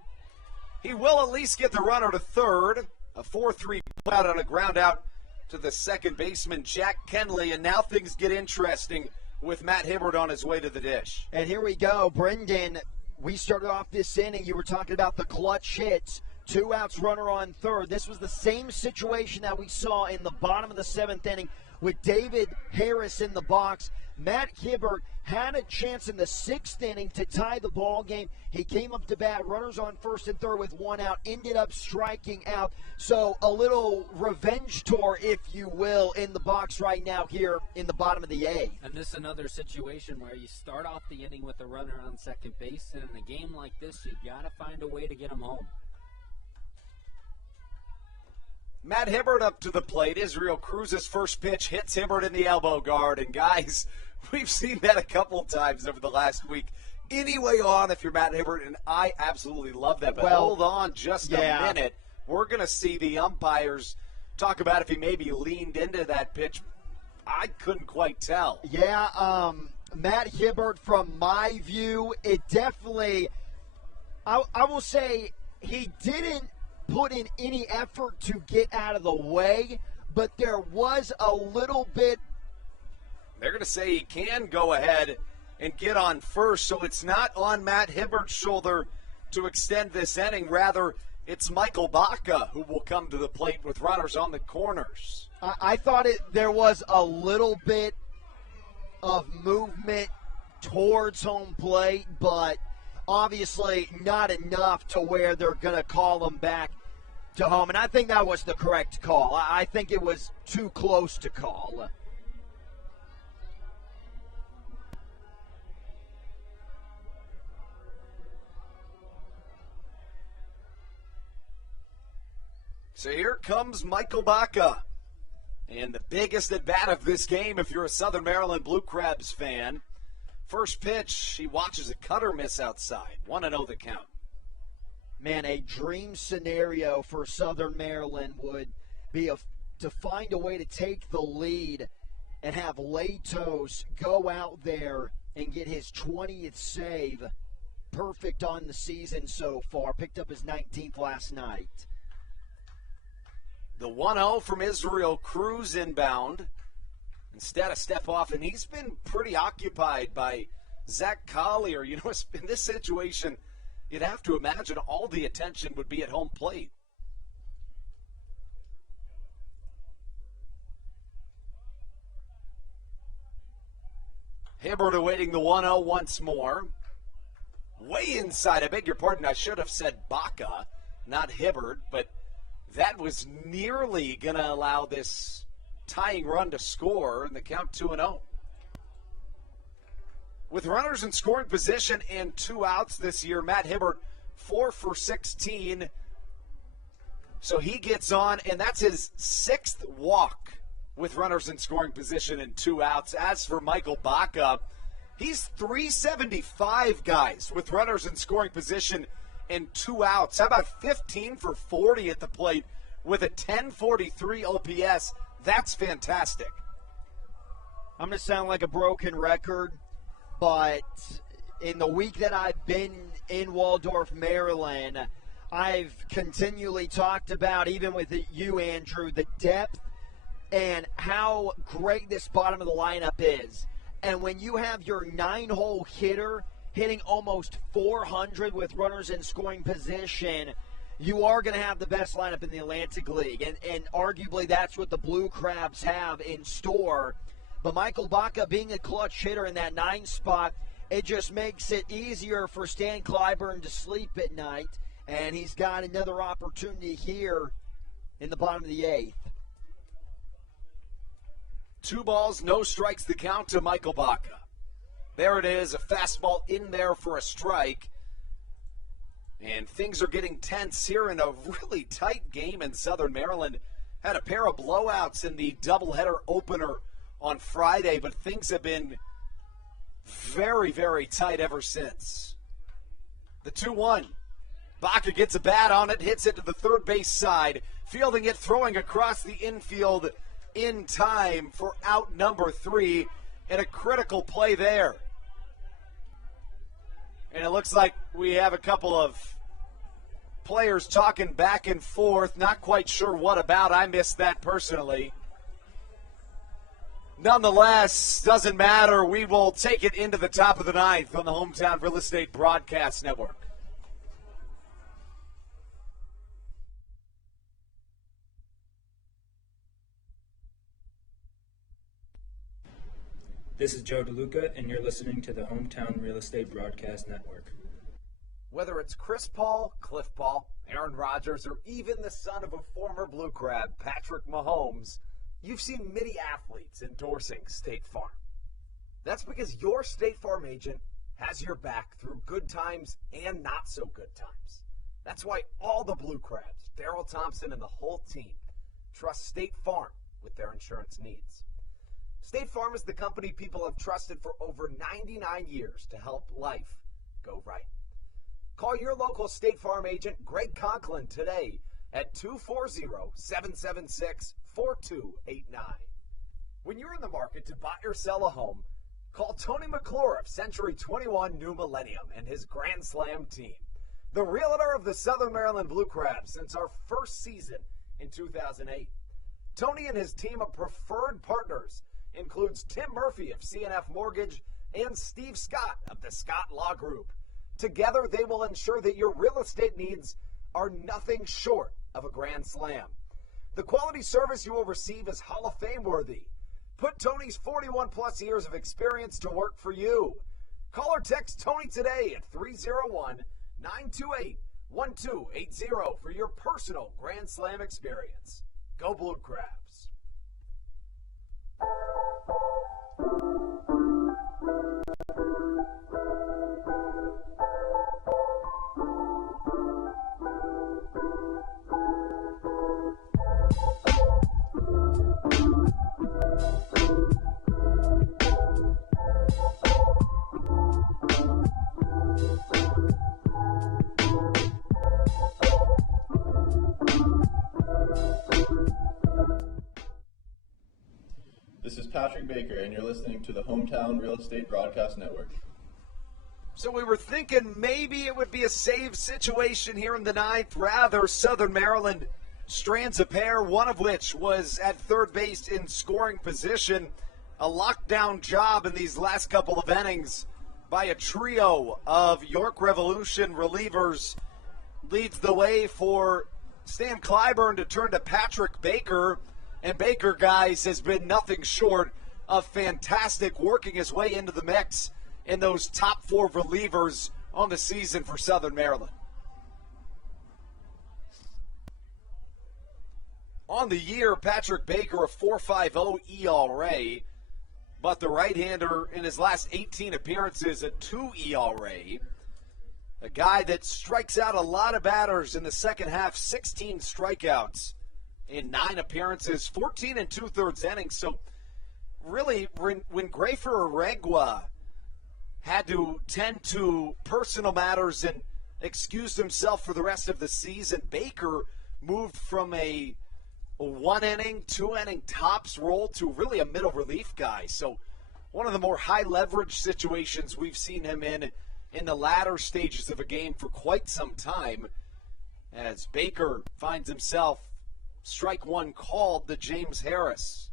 He will at least get the runner to third. A 4-3 out on a ground out to the second baseman, Jack Kenley, and now things get interesting with Matt Hibbert on his way to the dish. And here we go, Brendan. We started off this inning. You were talking about the clutch hits. 2 outs, runner on third. This was the same situation that we saw in the bottom of the 7th inning with David Harris in the box. Matt Hibbert had a chance in the 6th inning to tie the ball game. He came up to bat, runners on first and third with 1 out, ended up striking out. So a little revenge tour, if you will, in the box right now here in the bottom of the 8th. And this is another situation where you start off the inning with a runner on second base, and in a game like this, you got to find a way to get him home. Matt Hibbert up to the plate. Israel Cruz's first pitch hits Hibbert in the elbow guard. And, guys, we've seen that a couple times over the last week. Anyway on if you're Matt Hibbert, and I absolutely love that. But hold on just a minute. We're going to see the umpires talk about if he maybe leaned into that pitch. I couldn't quite tell. Yeah, Matt Hibbert, from my view, it definitely – I will say he didn't put in any effort to get out of the way, but there was a little bit. They're going to say he can go ahead and get on first, so it's not on Matt Hibbert's shoulder. to extend this inning. Rather, it's Michael Baca who will come to the plate with runners on the corners. I thought there was a little bit of movement towards home plate, but obviously not enough to where they're going to call him back to home. And I think that was the correct call. I think it was too close to call. So here comes Michael Baca. And the biggest at bat of this game, if you're a Southern Maryland Blue Crabs fan. First pitch, he watches a cutter miss outside. 1-0 the count. Man, a dream scenario for Southern Maryland would be to find a way to take the lead and have Latos go out there and get his 20th save. Perfect on the season so far. Picked up his 19th last night. The 1-0 from Israel Cruz inbound. Instead, a step off, and he's been pretty occupied by Zach Collier. You know, in this situation, you'd have to imagine all the attention would be at home plate. Hibbert awaiting the 1-0 once more. Way inside, I beg your pardon, I should have said Baca, not Hibbert, but that was nearly going to allow this tying run to score, and the count 2-0. With runners in scoring position and 2 outs this year, Matt Hibbert 4 for 16. So he gets on, and that's his 6th walk with runners in scoring position and 2 outs. As for Michael Baca, he's 375, guys, with runners in scoring position and 2 outs. How about 15 for 40 at the plate with a 1043 OPS? That's fantastic. I'm going to sound like a broken record, but in the week that I've been in Waldorf, Maryland, I've continually talked about, even with you, Andrew, the depth and how great this bottom of the lineup is. And when you have your 9-hole hitter hitting almost 400 with runners in scoring position, you are going to have the best lineup in the Atlantic League. And arguably that's what the Blue Crabs have in store. But Michael Baca being a clutch hitter in that 9 spot, it just makes it easier for Stan Clyburn to sleep at night. And he's got another opportunity here in the bottom of the 8th. 2 balls, no strikes, the count to Michael Baca. There it is, a fastball in there for a strike. And things are getting tense here in a really tight game in Southern Maryland. Had a pair of blowouts in the doubleheader opener on Friday, but things have been very, very tight ever since. The 2-1. Baca gets a bat on it, hits it to the third base side, fielding it, throwing across the infield in time for out number 3, and a critical play there. And it looks like we have a couple of players talking back and forth. Not quite sure what about. I missed that personally. Nonetheless, doesn't matter. We will take it into the top of the 9th on the Hometown Real Estate Broadcast Network. This is Joe DeLuca, and you're listening to the Hometown Real Estate Broadcast Network. Whether it's Chris Paul, Cliff Paul, Aaron Rodgers, or even the son of a former Blue Crab, Patrick Mahomes, you've seen many athletes endorsing State Farm. That's because your State Farm agent has your back through good times and not so good times. That's why all the Blue Crabs, Darryl Thompson and the whole team, trust State Farm with their insurance needs. State Farm is the company people have trusted for over 99 years to help life go right. Call your local State Farm agent, Greg Conklin, today at 240-776-4289. When you're in the market to buy or sell a home, call Tony McClure of Century 21 New Millennium and his Grand Slam team, the realtor of the Southern Maryland Blue Crabs since our first season in 2008. Tony and his team of preferred partners includes Tim Murphy of CNF Mortgage and Steve Scott of the Scott Law Group. Together, they will ensure that your real estate needs are nothing short of a grand slam. The quality service you will receive is Hall of Fame worthy. Put Tony's 41-plus years of experience to work for you. Call or text Tony today at 301-928-1280 for your personal Grand Slam experience. Go Blue Crabs. This is Patrick Baker, and you're listening to the Hometown Real Estate Broadcast Network. So we were thinking maybe it would be a save situation here in the ninth. Rather, Southern Maryland strands a pair, one of which was at third base in scoring position. A lockdown job in these last couple of innings by a trio of York Revolution relievers leads the way for Stan Clyburn to turn to Patrick Baker. And Baker, guys, has been nothing short of fantastic, working his way into the mix in those top four relievers on the season for Southern Maryland. On the year, Patrick Baker, a 4.50 ERA, but the right-hander in his last 18 appearances, a 2 ERA. A guy that strikes out a lot of batters in the second half, 16 strikeouts in 9 appearances, 14 2/3 innings. So really, when Grafer Oregua had to tend to personal matters and excuse himself for the rest of the season, Baker moved from a 1-inning, 2-inning tops role to really a middle relief guy. So one of the more high-leverage situations we've seen him in the latter stages of a game for quite some time, as Baker finds himself strike one called to James Harris.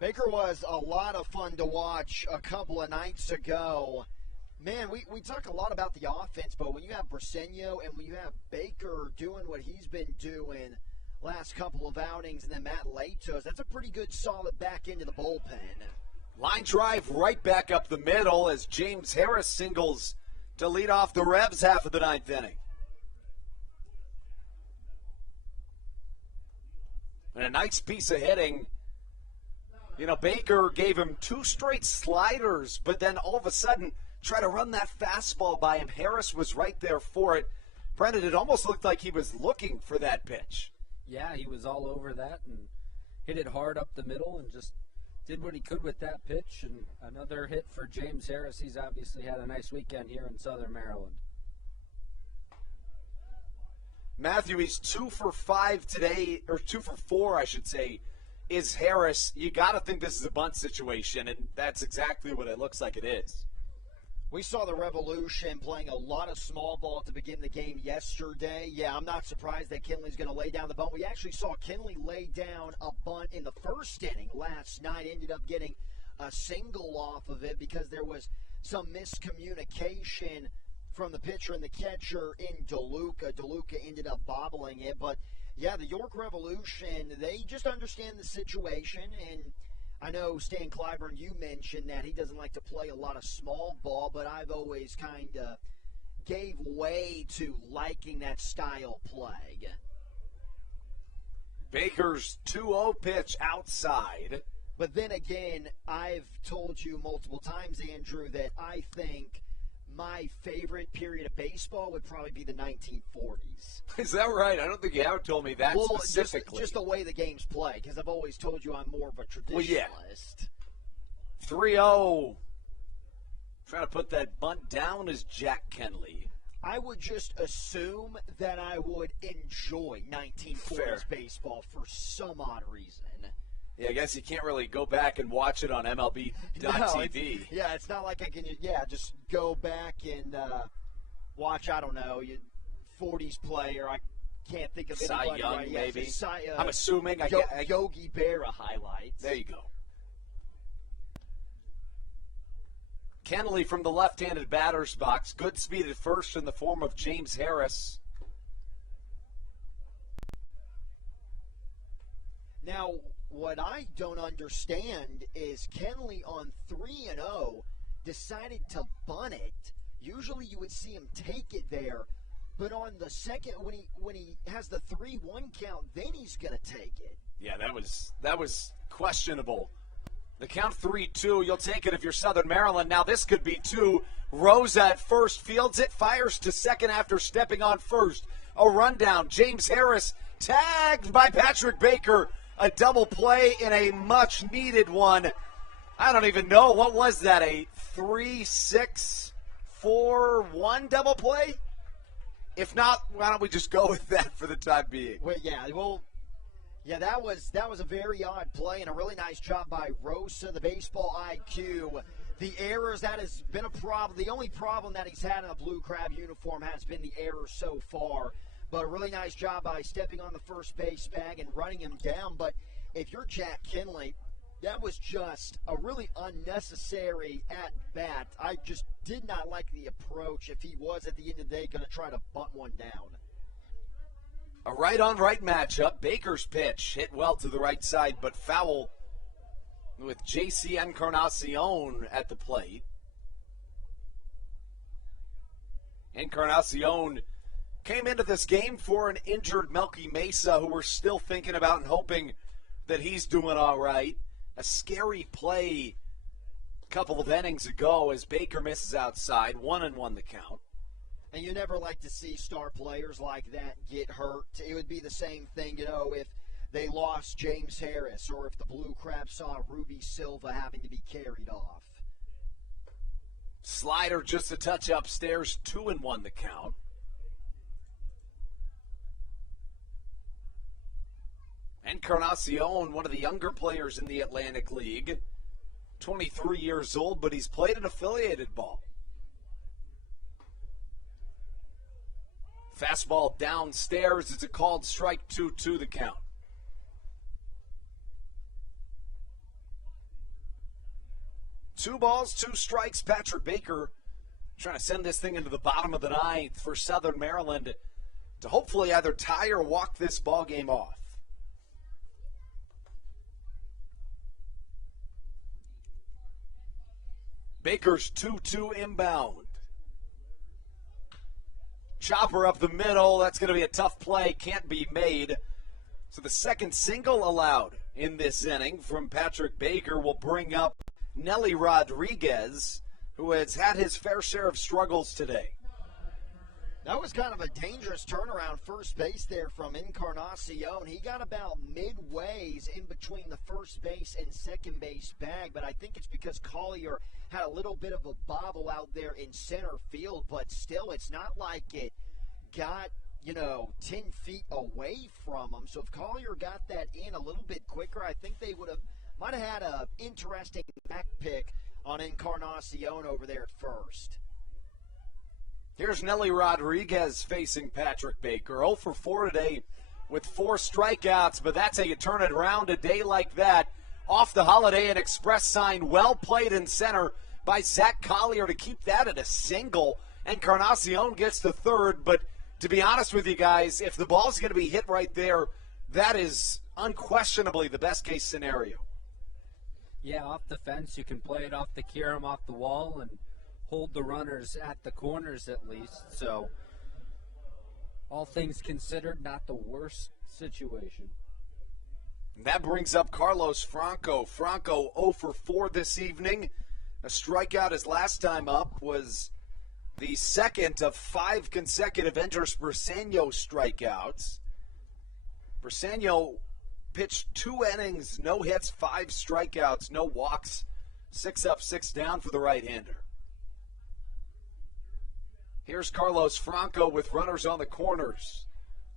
Baker was a lot of fun to watch a couple of nights ago. Man, we talk a lot about the offense, but when you have Briseño and when you have Baker doing what he's been doing last couple of outings, and then Matt Latos, that's a pretty good solid back into the bullpen. Line drive right back up the middle as James Harris singles to lead off the Revs half of the ninth inning. And a nice piece of hitting. You know, Baker gave him 2 straight sliders, but then all of a sudden tried to run that fastball by him. Harris was right there for it. Brendan, it almost looked like he was looking for that pitch. Yeah, he was all over that and hit it hard up the middle and just did what he could with that pitch. And another hit for James Harris. He's obviously had a nice weekend here in Southern Maryland. Matthew, he's 2 for 5 today, or 2 for 4, I should say, is Harris. You got to think this is a bunt situation, and that's exactly what it looks like it is. We saw the Revolution playing a lot of small ball to begin the game yesterday. Yeah, I'm not surprised that Kinley's going to lay down the bunt. We actually saw Kinley lay down a bunt in the first inning last night. Ended up getting a single off of it because there was some miscommunication from the pitcher and the catcher in DeLuca. DeLuca ended up bobbling it. But, yeah, the York Revolution, they just understand the situation. And I know, Stan Clyburn, you mentioned that he doesn't like to play a lot of small ball, but I've always kind of gave way to liking that style play. Baker's 2-0 pitch outside. But then again, I've told you multiple times, Andrew, that I think my favorite period of baseball would probably be the 1940s. Is that right? I don't think you have told me that specifically. Just the way the games play, because I've always told you I'm more of a traditionalist. Well, yeah. 3-0. Trying to put that bunt down is Jack Kenley. I would just assume that I would enjoy 1940s baseball for some odd reason. Yeah, I guess you can't really go back and watch it on MLB.TV. No, it's not like I can just go back and watch, I don't know, 40s player. I can't think of Cy anybody. Young, right? maybe. Yeah, I'm assuming. Yogi Berra highlights. There you go. Kenley from the left-handed batter's box. Good speed at first in the form of James Harris. Now, what I don't understand is Kenley on 3-0 decided to bunt it. Usually you would see him take it there, but on the second, when he has the 3-1 count, then he's going to take it. Yeah, that was questionable. The count 3-2, you'll take it if you're Southern Maryland. Now this could be 2. Rosa at first fields it, fires to second after stepping on first. A rundown. James Harris tagged by Patrick Baker. A double play in a much-needed one. I don't even know. What was that, a 3-6-4-1 double play? If not, why don't we just go with that for the time being? Yeah, that was a very odd play and a really nice job by Rosa, the baseball IQ. The errors, that has been a problem. The only problem that he's had in a Blue Crab uniform has been the errors so far. But a really nice job by stepping on the first base bag and running him down. But if you're Jack Kenley, that was just a really unnecessary at-bat. I just did not like the approach if he was, at the end of the day, going to try to bunt one down. A right-on-right matchup. Baker's pitch hit well to the right side, but foul with J.C. Encarnacion at the plate. Encarnacion came into this game for an injured Melky Mesa, who we're still thinking about and hoping that he's doing all right. A scary play a couple of innings ago as Baker misses outside. 1-1 the count. And you never like to see star players like that get hurt. It would be the same thing, if they lost James Harris or if the Blue Crabs saw Ruby Silva having to be carried off. Slider just a touch upstairs. 2-1 the count. Encarnacion, one of the younger players in the Atlantic League. 23 years old, but he's played an affiliated ball. Fastball downstairs. It's a called strike. 2-2 the count. Two balls, 2 strikes. Patrick Baker trying to send this thing into the bottom of the ninth for Southern Maryland to hopefully either tie or walk this ball game off. Baker's 2-2 inbound. Chopper up the middle. That's going to be a tough play. Can't be made. So the second single allowed in this inning from Patrick Baker will bring up Nelly Rodriguez, who has had his fair share of struggles today. That was kind of a dangerous turnaround first base there from Encarnacion. He got about midways in between the first base and second base bag, but I think it's because Collier had a little bit of a bobble out there in center field, but still it's not like it got, 10 feet away from him. So if Collier got that in a little bit quicker, I think they might have had an interesting back pick on Encarnacion over there at first. Here's Nelly Rodriguez facing Patrick Baker. 0 for 4 today with 4 strikeouts, but that's how you turn it around a day like that. Off the Holiday Inn Express sign, well played in center by Zach Collier to keep that at a single. Encarnacion gets to third, but to be honest with you guys, if the ball's going to be hit right there, that is unquestionably the best case scenario. Yeah, off the fence, you can play it off the carom, off the wall, and hold the runners at the corners at least. So, all things considered, not the worst situation. That brings up Carlos Franco. Franco 0 for 4 this evening. A strikeout his last time up was the second of 5 consecutive Andres Briseño strikeouts. Briseño pitched 2 innings, no hits, 5 strikeouts, no walks, 6 up, 6 down for the right-hander. Here's Carlos Franco with runners on the corners.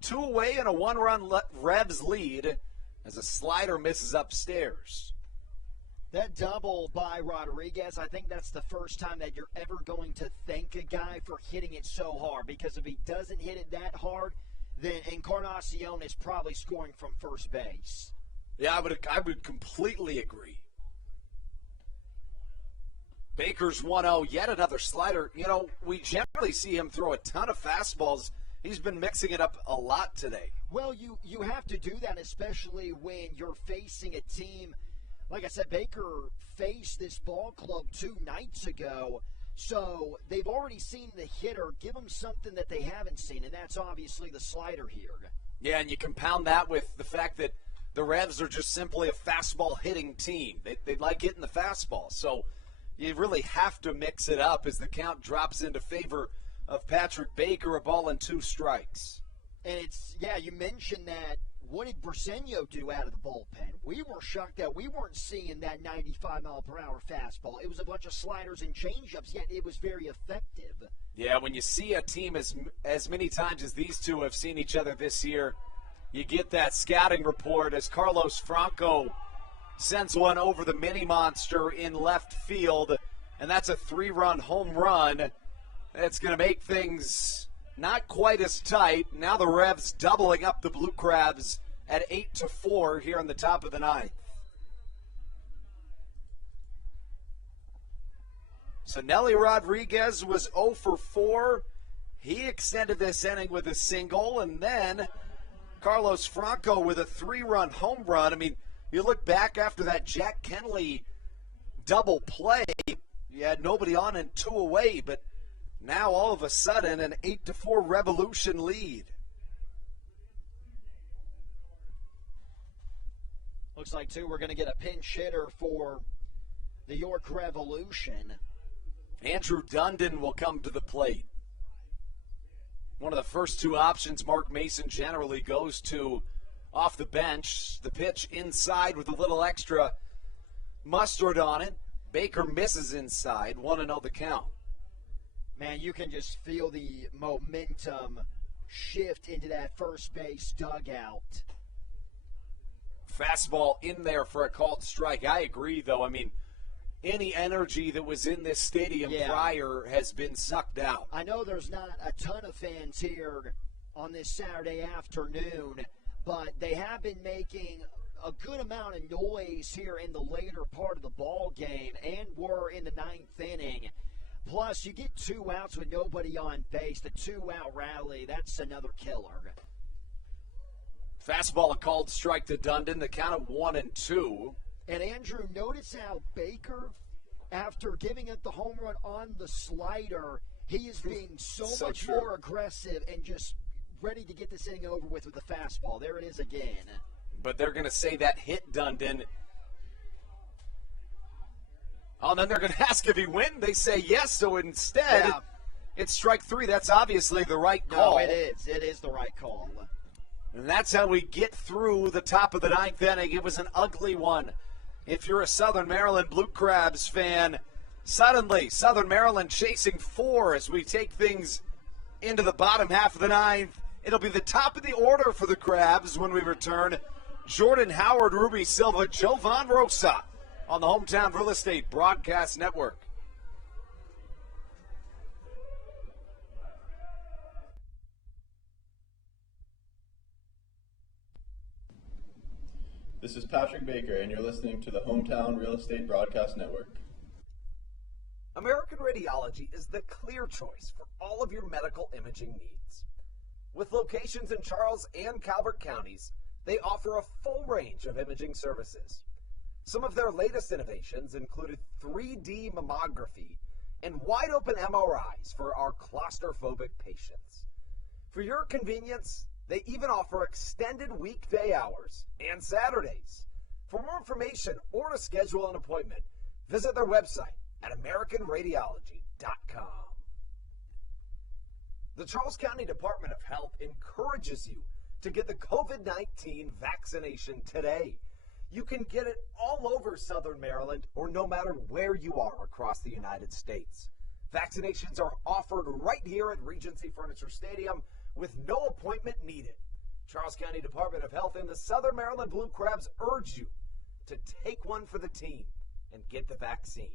2 away and a 1-run Revs lead as a slider misses upstairs. That double by Rodriguez, I think that's the first time that you're ever going to thank a guy for hitting it so hard, because if he doesn't hit it that hard, then Encarnacion is probably scoring from first base. Yeah, I would completely agree. Baker's 1-0, yet another slider. You know, we generally see him throw a ton of fastballs. He's been mixing it up a lot today. Well, you have to do that, especially when you're facing a team. Like I said, Baker faced this ball club 2 nights ago, so they've already seen the hitter. Give them something that they haven't seen, and that's obviously the slider here. Yeah, and you compound that with the fact that the Revs are just simply a fastball hitting team. They like hitting the fastball, so you really have to mix it up as the count drops into favor of Patrick Baker, a ball and 2 strikes. And you mentioned that. What did Briseño do out of the bullpen? We were shocked that we weren't seeing that 95-mile-per-hour fastball. It was a bunch of sliders and changeups, yet it was very effective. Yeah, when you see a team as many times as these two have seen each other this year, you get that scouting report as Carlos Franco sends one over the mini-monster in left field, and that's a 3-run home run. That's going to make things not quite as tight. Now the Revs doubling up the Blue Crabs at 8-4 here in the top of the 9th. So Nelly Rodriguez was 0 for 4. He extended this inning with a single, and then Carlos Franco with a 3-run home run. I mean, you look back after that Jack Kenley double play, you had nobody on and 2 away, but now all of a sudden an 8-4 Revolution lead. Looks like, too, we're going to get a pinch hitter for the York Revolution. Andrew Dundon will come to the plate. One of the first 2 options Mark Mason generally goes to off the bench. The pitch inside with a little extra mustard on it. Baker misses inside. 1-0 the count. Man, you can just feel the momentum shift into that first base dugout. Fastball in there for a called strike. I agree, though. I mean, any energy that was in this stadium prior has been sucked out. I know there's not a ton of fans here on this Saturday afternoon, but they have been making a good amount of noise here in the later part of the ball game and were in the 9th inning. Plus, you get 2 outs with nobody on base. The 2-out rally, that's another killer. Fastball, a called strike to Dundon. The count of 1-2. And Andrew, notice how Baker, after giving up the home run on the slider, he is being so much more aggressive and just ready to get this inning over with the fastball. There it is again. But they're going to say that hit Dundon. Oh, and then they're going to ask if he win. They say yes, so instead, it's strike 3. That's obviously the right call. No, it is. It is the right call. And that's how we get through the top of the 9th inning. It was an ugly one. If you're a Southern Maryland Blue Crabs fan, suddenly Southern Maryland chasing 4 as we take things into the bottom half of the 9th. It'll be the top of the order for the Crabs when we return. Jordan Howard, Ruby Silva, Jovan Rosa on the Hometown Real Estate Broadcast Network. This is Patrick Baker, and you're listening to the Hometown Real Estate Broadcast Network. American Radiology is the clear choice for all of your medical imaging needs. With locations in Charles and Calvert counties, they offer a full range of imaging services. Some of their latest innovations included 3D mammography and wide-open MRIs for our claustrophobic patients. For your convenience, they even offer extended weekday hours and Saturdays. For more information or to schedule an appointment, visit their website at AmericanRadiology.com. The Charles County Department of Health encourages you to get the COVID-19 vaccination today. You can get it all over Southern Maryland or no matter where you are across the United States. Vaccinations are offered right here at Regency Furniture Stadium with no appointment needed. Charles County Department of Health and the Southern Maryland Blue Crabs urge you to take one for the team and get the vaccine.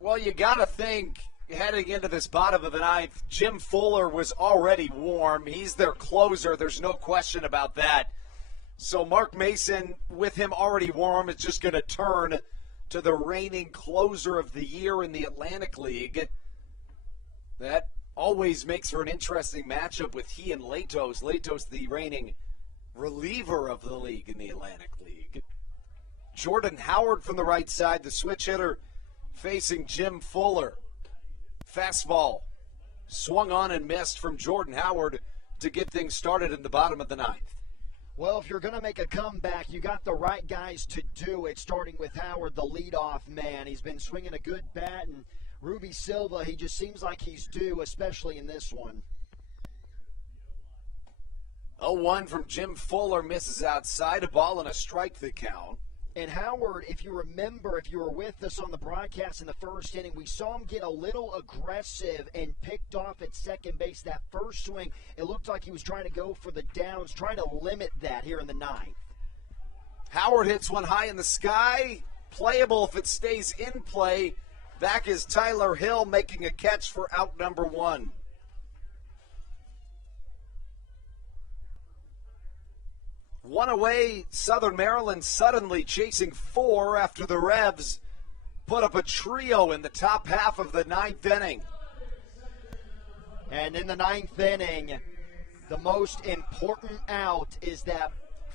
Well, you got to think, heading into this bottom of the 9th, Jim Fuller was already warm. He's their closer. There's no question about that. So Mark Mason, with him already warm, is just going to turn to the reigning closer of the year in the Atlantic League. That always makes for an interesting matchup with he and Latos. Latos, the reigning reliever of the league in the Atlantic League. Jordan Howard from the right side, the switch hitter, facing Jim Fuller. Fastball swung on and missed from Jordan Howard to get things started in the bottom of the ninth. Well, if you're going to make a comeback, you got the right guys to do it, starting with Howard, the leadoff man. He's been swinging a good bat, and Ruby Silva, he just seems like he's due, especially in this one. 0-1 from Jim Fuller, misses outside, a ball and a strike the count. And Howard, if you remember, if you were with us on the broadcast in the first inning, we saw him get a little aggressive and picked off at second base. That first swing, it looked like he was trying to go for the downs, trying to limit that here in the ninth. Howard hits one high in the sky. Playable if it stays in play. Back is Tyler Hill making a catch for out number one. One away, Southern Maryland suddenly chasing four after the Revs put up a trio in the top half of the ninth inning. And in the ninth inning, the most important out is that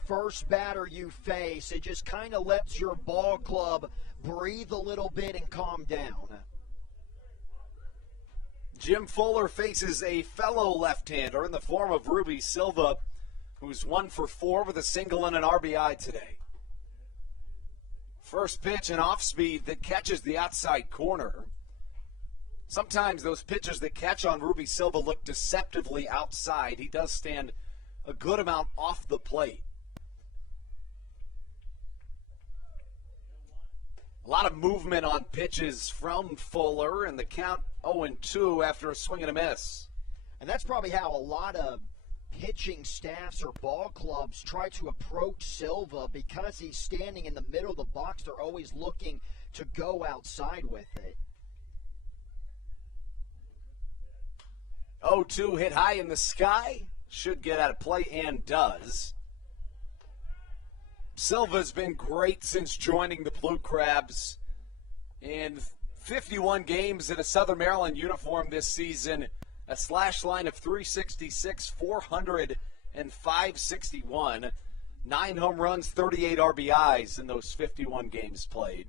first batter you face. It just kind of lets your ball club breathe a little bit and calm down. Jim Fuller faces a fellow left-hander in the form of Ruby Silva, who's 1 for 4 with a single and an RBI today. First pitch, an off-speed that catches the outside corner. Sometimes those pitches that catch on Ruby Silva look deceptively outside. He does stand a good amount off the plate. A lot of movement on pitches from Fuller, and the count 0-2 after a swing and a miss. And that's probably how a lot of pitching staffs or ball clubs try to approach Silva. Because he's standing in the middle of the box, they're always looking to go outside with it. 0-2 hit high in the sky. Should get out of play and does. Silva's been great since joining the Blue Crabs. In 51 games in a Southern Maryland uniform this season, a slash line of 366, 400, and 561. 9 home runs, 38 RBIs in those 51 games played.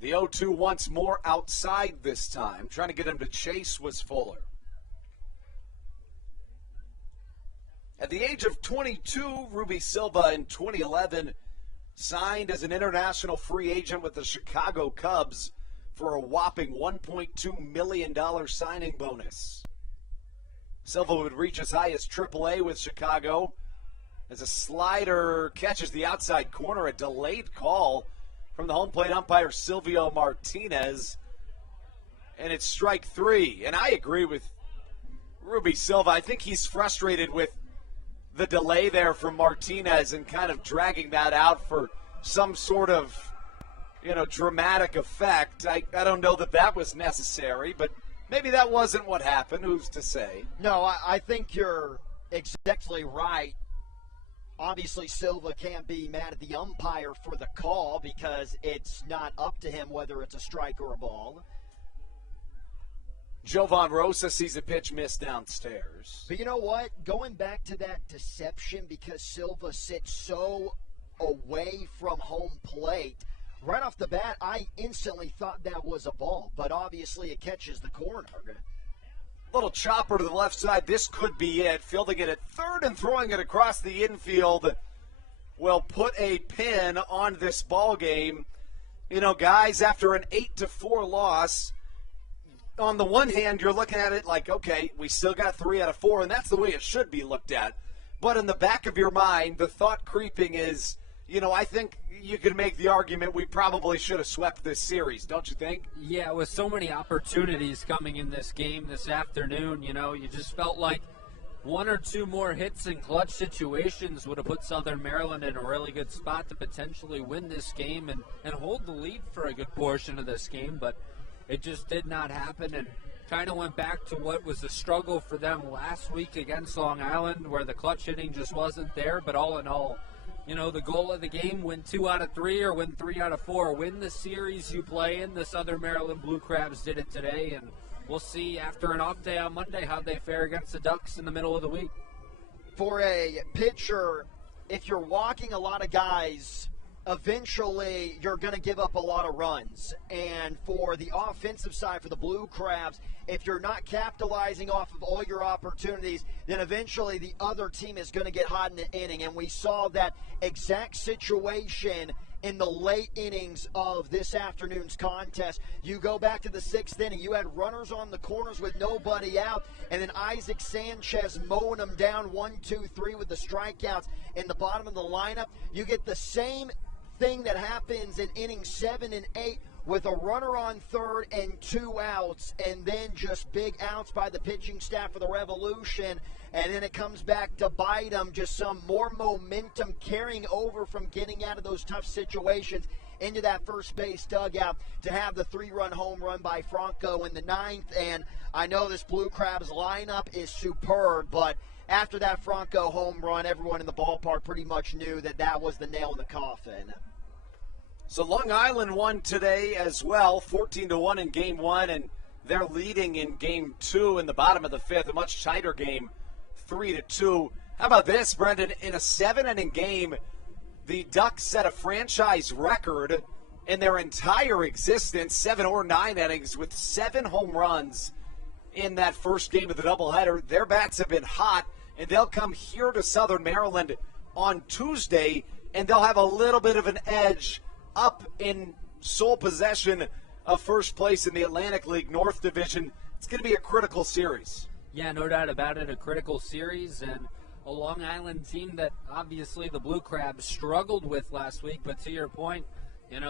The 0-2 once more outside this time. Trying to get him to chase was Fuller. At the age of 22, Ruby Silva in 2011 signed as an international free agent with the Chicago Cubs for a whopping $1.2 million signing bonus. Silva would reach as high as AAA with Chicago as a slider catches the outside corner, a delayed call from the home plate umpire Silvio Martinez, and it's strike three. And I agree with Ruby Silva. I think he's frustrated with the delay there from Martinez and kind of dragging that out for some sort of, dramatic effect. I don't know that was necessary, but maybe that wasn't what happened. Who's to say? No, I think you're exactly right. Obviously, Silva can't be mad at the umpire for the call because it's not up to him whether it's a strike or a ball. Jovan Rosa sees a pitch missed downstairs. But you know what? Going back to that deception, because Silva sits so away from home plate, right off the bat, I instantly thought that was a ball, but obviously it catches the corner. Little chopper to the left side. This could be it. Fielding it at third and throwing it across the infield will put a pin on this ball game. Guys, after an 8-4 loss, on the one hand, you're looking at it like, okay, we still got 3 out of 4, and that's the way it should be looked at. But in the back of your mind, the thought creeping is, I think you could make the argument we probably should have swept this series, don't you think? Yeah, with so many opportunities coming in this game this afternoon, you just felt like 1 or 2 more hits in clutch situations would have put Southern Maryland in a really good spot to potentially win this game and hold the lead for a good portion of this game, but it just did not happen. And kind of went back to what was a struggle for them last week against Long Island, where the clutch hitting just wasn't there. But all in all, the goal of the game, win 2 out of 3 or win 3 out of 4. Win the series you play in. The Southern Maryland Blue Crabs did it today, and we'll see after an off day on Monday how they fare against the Ducks in the middle of the week. For a pitcher, if you're walking a lot of guys, eventually you're going to give up a lot of runs. And for the offensive side, for the Blue Crabs, if you're not capitalizing off of all your opportunities, then eventually the other team is going to get hot in the inning. And we saw that exact situation in the late innings of this afternoon's contest. You go back to the 6th inning, you had runners on the corners with nobody out, and then Isaac Sanchez mowing them down 1, 2, 3 with the strikeouts in the bottom of the lineup. You get the same thing that happens in innings 7 and 8 with a runner on third and 2 outs, and then just big outs by the pitching staff for the Revolution, and then it comes back to bite them, just some more momentum carrying over from getting out of those tough situations into that first base dugout to have the 3-run home run by Franco in the 9th. And I know this Blue Crabs lineup is superb, but after that Franco home run, everyone in the ballpark pretty much knew that that was the nail in the coffin. So Long Island won today as well, 14-1 in Game 1, and they're leading in Game 2 in the bottom of the 5th, a much tighter game, 3-2. How about this, Brendan? In a 7-inning game, the Ducks set a franchise record in their entire existence, 7 or 9 innings, with 7 home runs in that first game of the doubleheader. Their bats have been hot, and they'll come here to Southern Maryland on Tuesday, and they'll have a little bit of an edge up in sole possession of first place in the Atlantic League North Division. It's going to be a critical series. Yeah, no doubt about it, a critical series, and a Long Island team that obviously the Blue Crabs struggled with last week, but to your point,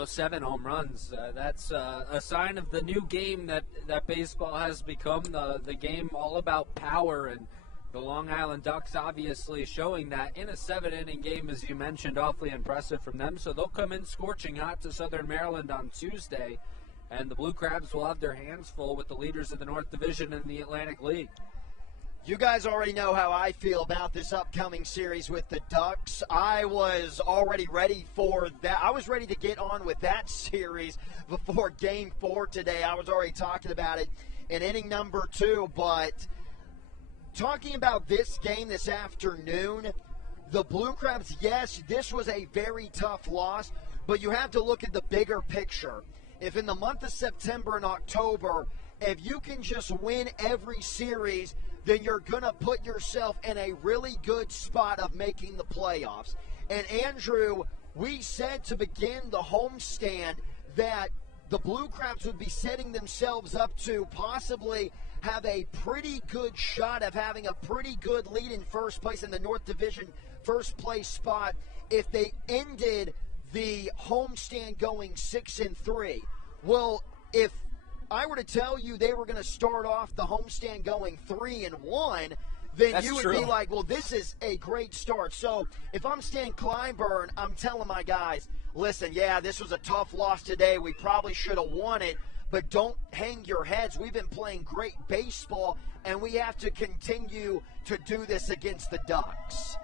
7 home runs. That's a sign of the new game that baseball has become, the game all about power, and the Long Island Ducks obviously showing that in a 7-inning game, as you mentioned, awfully impressive from them. So they'll come in scorching hot to Southern Maryland on Tuesday, and the Blue Crabs will have their hands full with the leaders of the North Division in the Atlantic League. You guys already know how I feel about this upcoming series with the Ducks. I was already ready for that. I was ready to get on with that series before Game 4 today. I was already talking about it in inning number 2, but talking about this game this afternoon, the Blue Crabs, yes, this was a very tough loss, but you have to look at the bigger picture. If in the month of September and October, if you can just win every series, then you're going to put yourself in a really good spot of making the playoffs. And Andrew, we said to begin the homestand that the Blue Crabs would be setting themselves up to possibly have a pretty good shot of having a pretty good lead in first place in the North Division first place spot if they ended the homestand going 6-3. Well, if I were to tell you they were going to start off the homestand going 3-1, then That's you would true. be like, well, this is a great start. So if I'm Stan Kleinburn, I'm telling my guys, listen, yeah, this was a tough loss today. We probably should have won it, but don't hang your heads. We've been playing great baseball, and we have to continue to do this against the Ducks.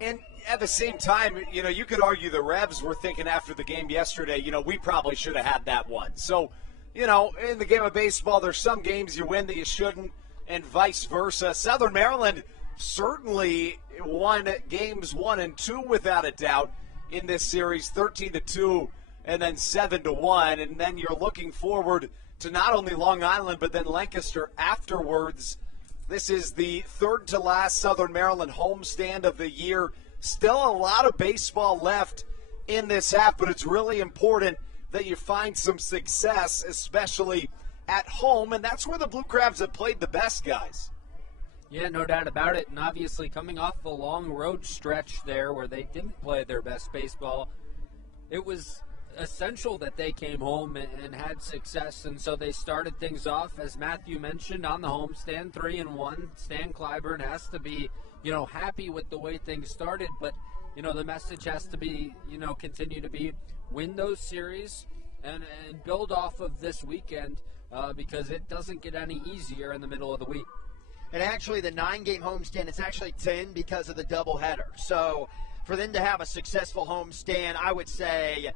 And at the same time, you could argue the Revs were thinking after the game yesterday, we probably should have had that one. So, in the game of baseball, there's some games you win that you shouldn't, and vice versa. Southern Maryland certainly won games 1 and 2 without a doubt in this series, 13-2 and then 7-1. And then you're looking forward to not only Long Island, but then Lancaster afterwards. This is the third to last Southern Maryland homestand of the year. Still a lot of baseball left in this half, but it's really important that you find some success, especially at home, and that's where the Blue Crabs have played the best, guys. Yeah, no doubt about it, and obviously coming off the long road stretch there where they didn't play their best baseball, it was essential that they came home and had success, and so they started things off, as Matthew mentioned, on the homestand, 3-1. Stan Clyburn has to be, happy with the way things started, but, the message has to be, continue to be win those series and build off of this weekend because it doesn't get any easier in the middle of the week. And actually, the 9-game homestand, it's actually 10 because of the doubleheader. So for them to have a successful homestand, I would say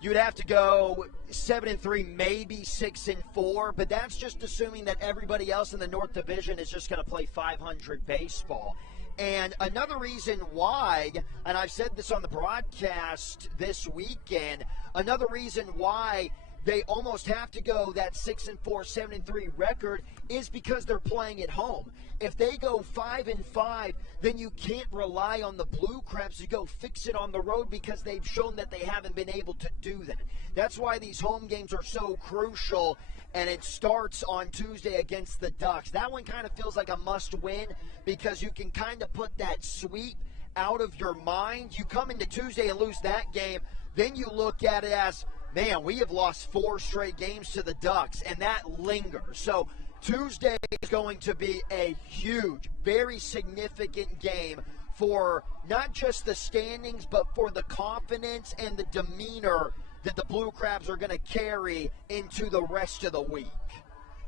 you'd have to go 7-3, maybe 6-4, but that's just assuming that everybody else in the North Division is just going to play 500 baseball. And another reason why, and I've said this on the broadcast this weekend, another reason why they almost have to go that 6-4, 7-3 record is because they're playing at home. If they go 5-5, then you can't rely on the Blue Crabs to go fix it on the road because they've shown that they haven't been able to do that. That's why these home games are so crucial, and it starts on Tuesday against the Ducks. That one kind of feels like a must-win because you can kind of put that sweep out of your mind. You come into Tuesday and lose that game, then you look at it as, man, we have lost 4 straight games to the Ducks, and that lingers. So Tuesday is going to be a huge, very significant game for not just the standings, but for the confidence and the demeanor that the Blue Crabs are going to carry into the rest of the week.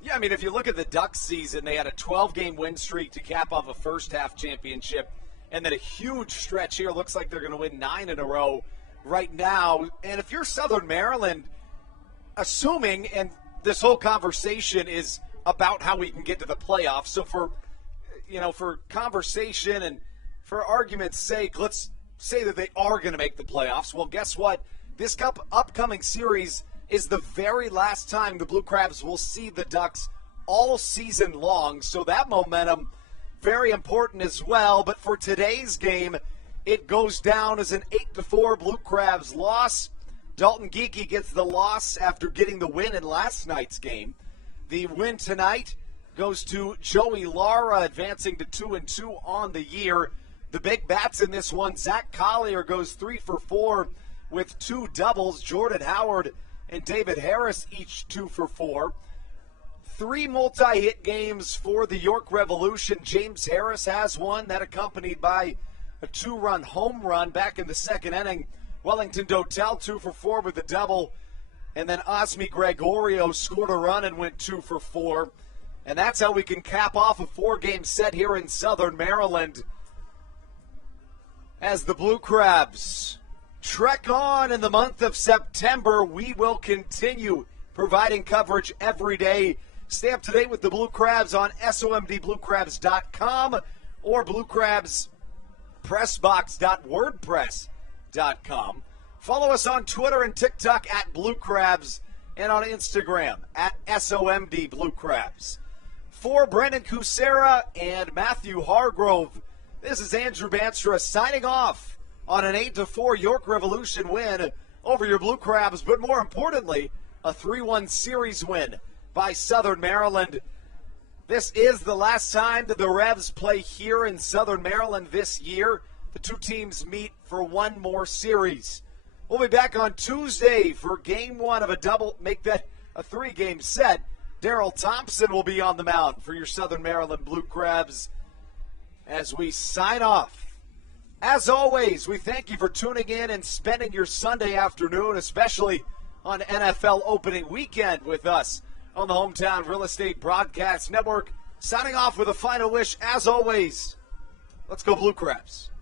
Yeah, I mean, if you look at the Ducks season, they had a 12-game win streak to cap off a first-half championship, and then a huge stretch here. Looks like they're going to win 9 in a row right now. And if you're Southern Maryland, assuming, and this whole conversation is about how we can get to the playoffs, so for conversation and for argument's sake, let's say that they are going to make the playoffs. Well, guess what? This upcoming series is the very last time the Blue Crabs will see the Ducks all season long, so that momentum, very important as well. But for today's game, it goes down as an 8-4 Blue Crabs loss. Dalton Geekie gets the loss after getting the win in last night's game. The win tonight goes to Joey Lara, advancing to 2-2 on the year. The big bats in this one, Zach Collier goes 3 for 4 with 2 doubles. Jordan Howard and David Harris each 2 for 4. 3 multi-hit games for the York Revolution. James Harris has one, that accompanied by a 2-run home run back in the second inning. Wellington Dotel 2 for 4 with a double. And then Osmi Gregorio scored a run and went 2 for 4. And that's how we can cap off a 4-game set here in Southern Maryland, as the Blue Crabs trek on in the month of September. We will continue providing coverage every day. Stay up to date with the Blue Crabs on somdbluecrabs.com or bluecrabspressbox.wordpress.com. Follow us on Twitter and TikTok at Blue Crabs, and on Instagram at SOMDBlueCrabs. For Brendan Kucera and Matthew Hargrove, this is Andrew Banstra signing off on an 8-4 York Revolution win over your Blue Crabs, but more importantly, a 3-1 series win by Southern Maryland. This is the last time that the Revs play here in Southern Maryland this year. The two teams meet for one more series. We'll be back on Tuesday for game 1 of make that a 3-game set. Daryl Thompson will be on the mound for your Southern Maryland Blue Crabs as we sign off. As always, we thank you for tuning in and spending your Sunday afternoon, especially on NFL opening weekend, with us on the Hometown Real Estate Broadcast Network. Signing off with a final wish, as always, let's go Blue Crabs.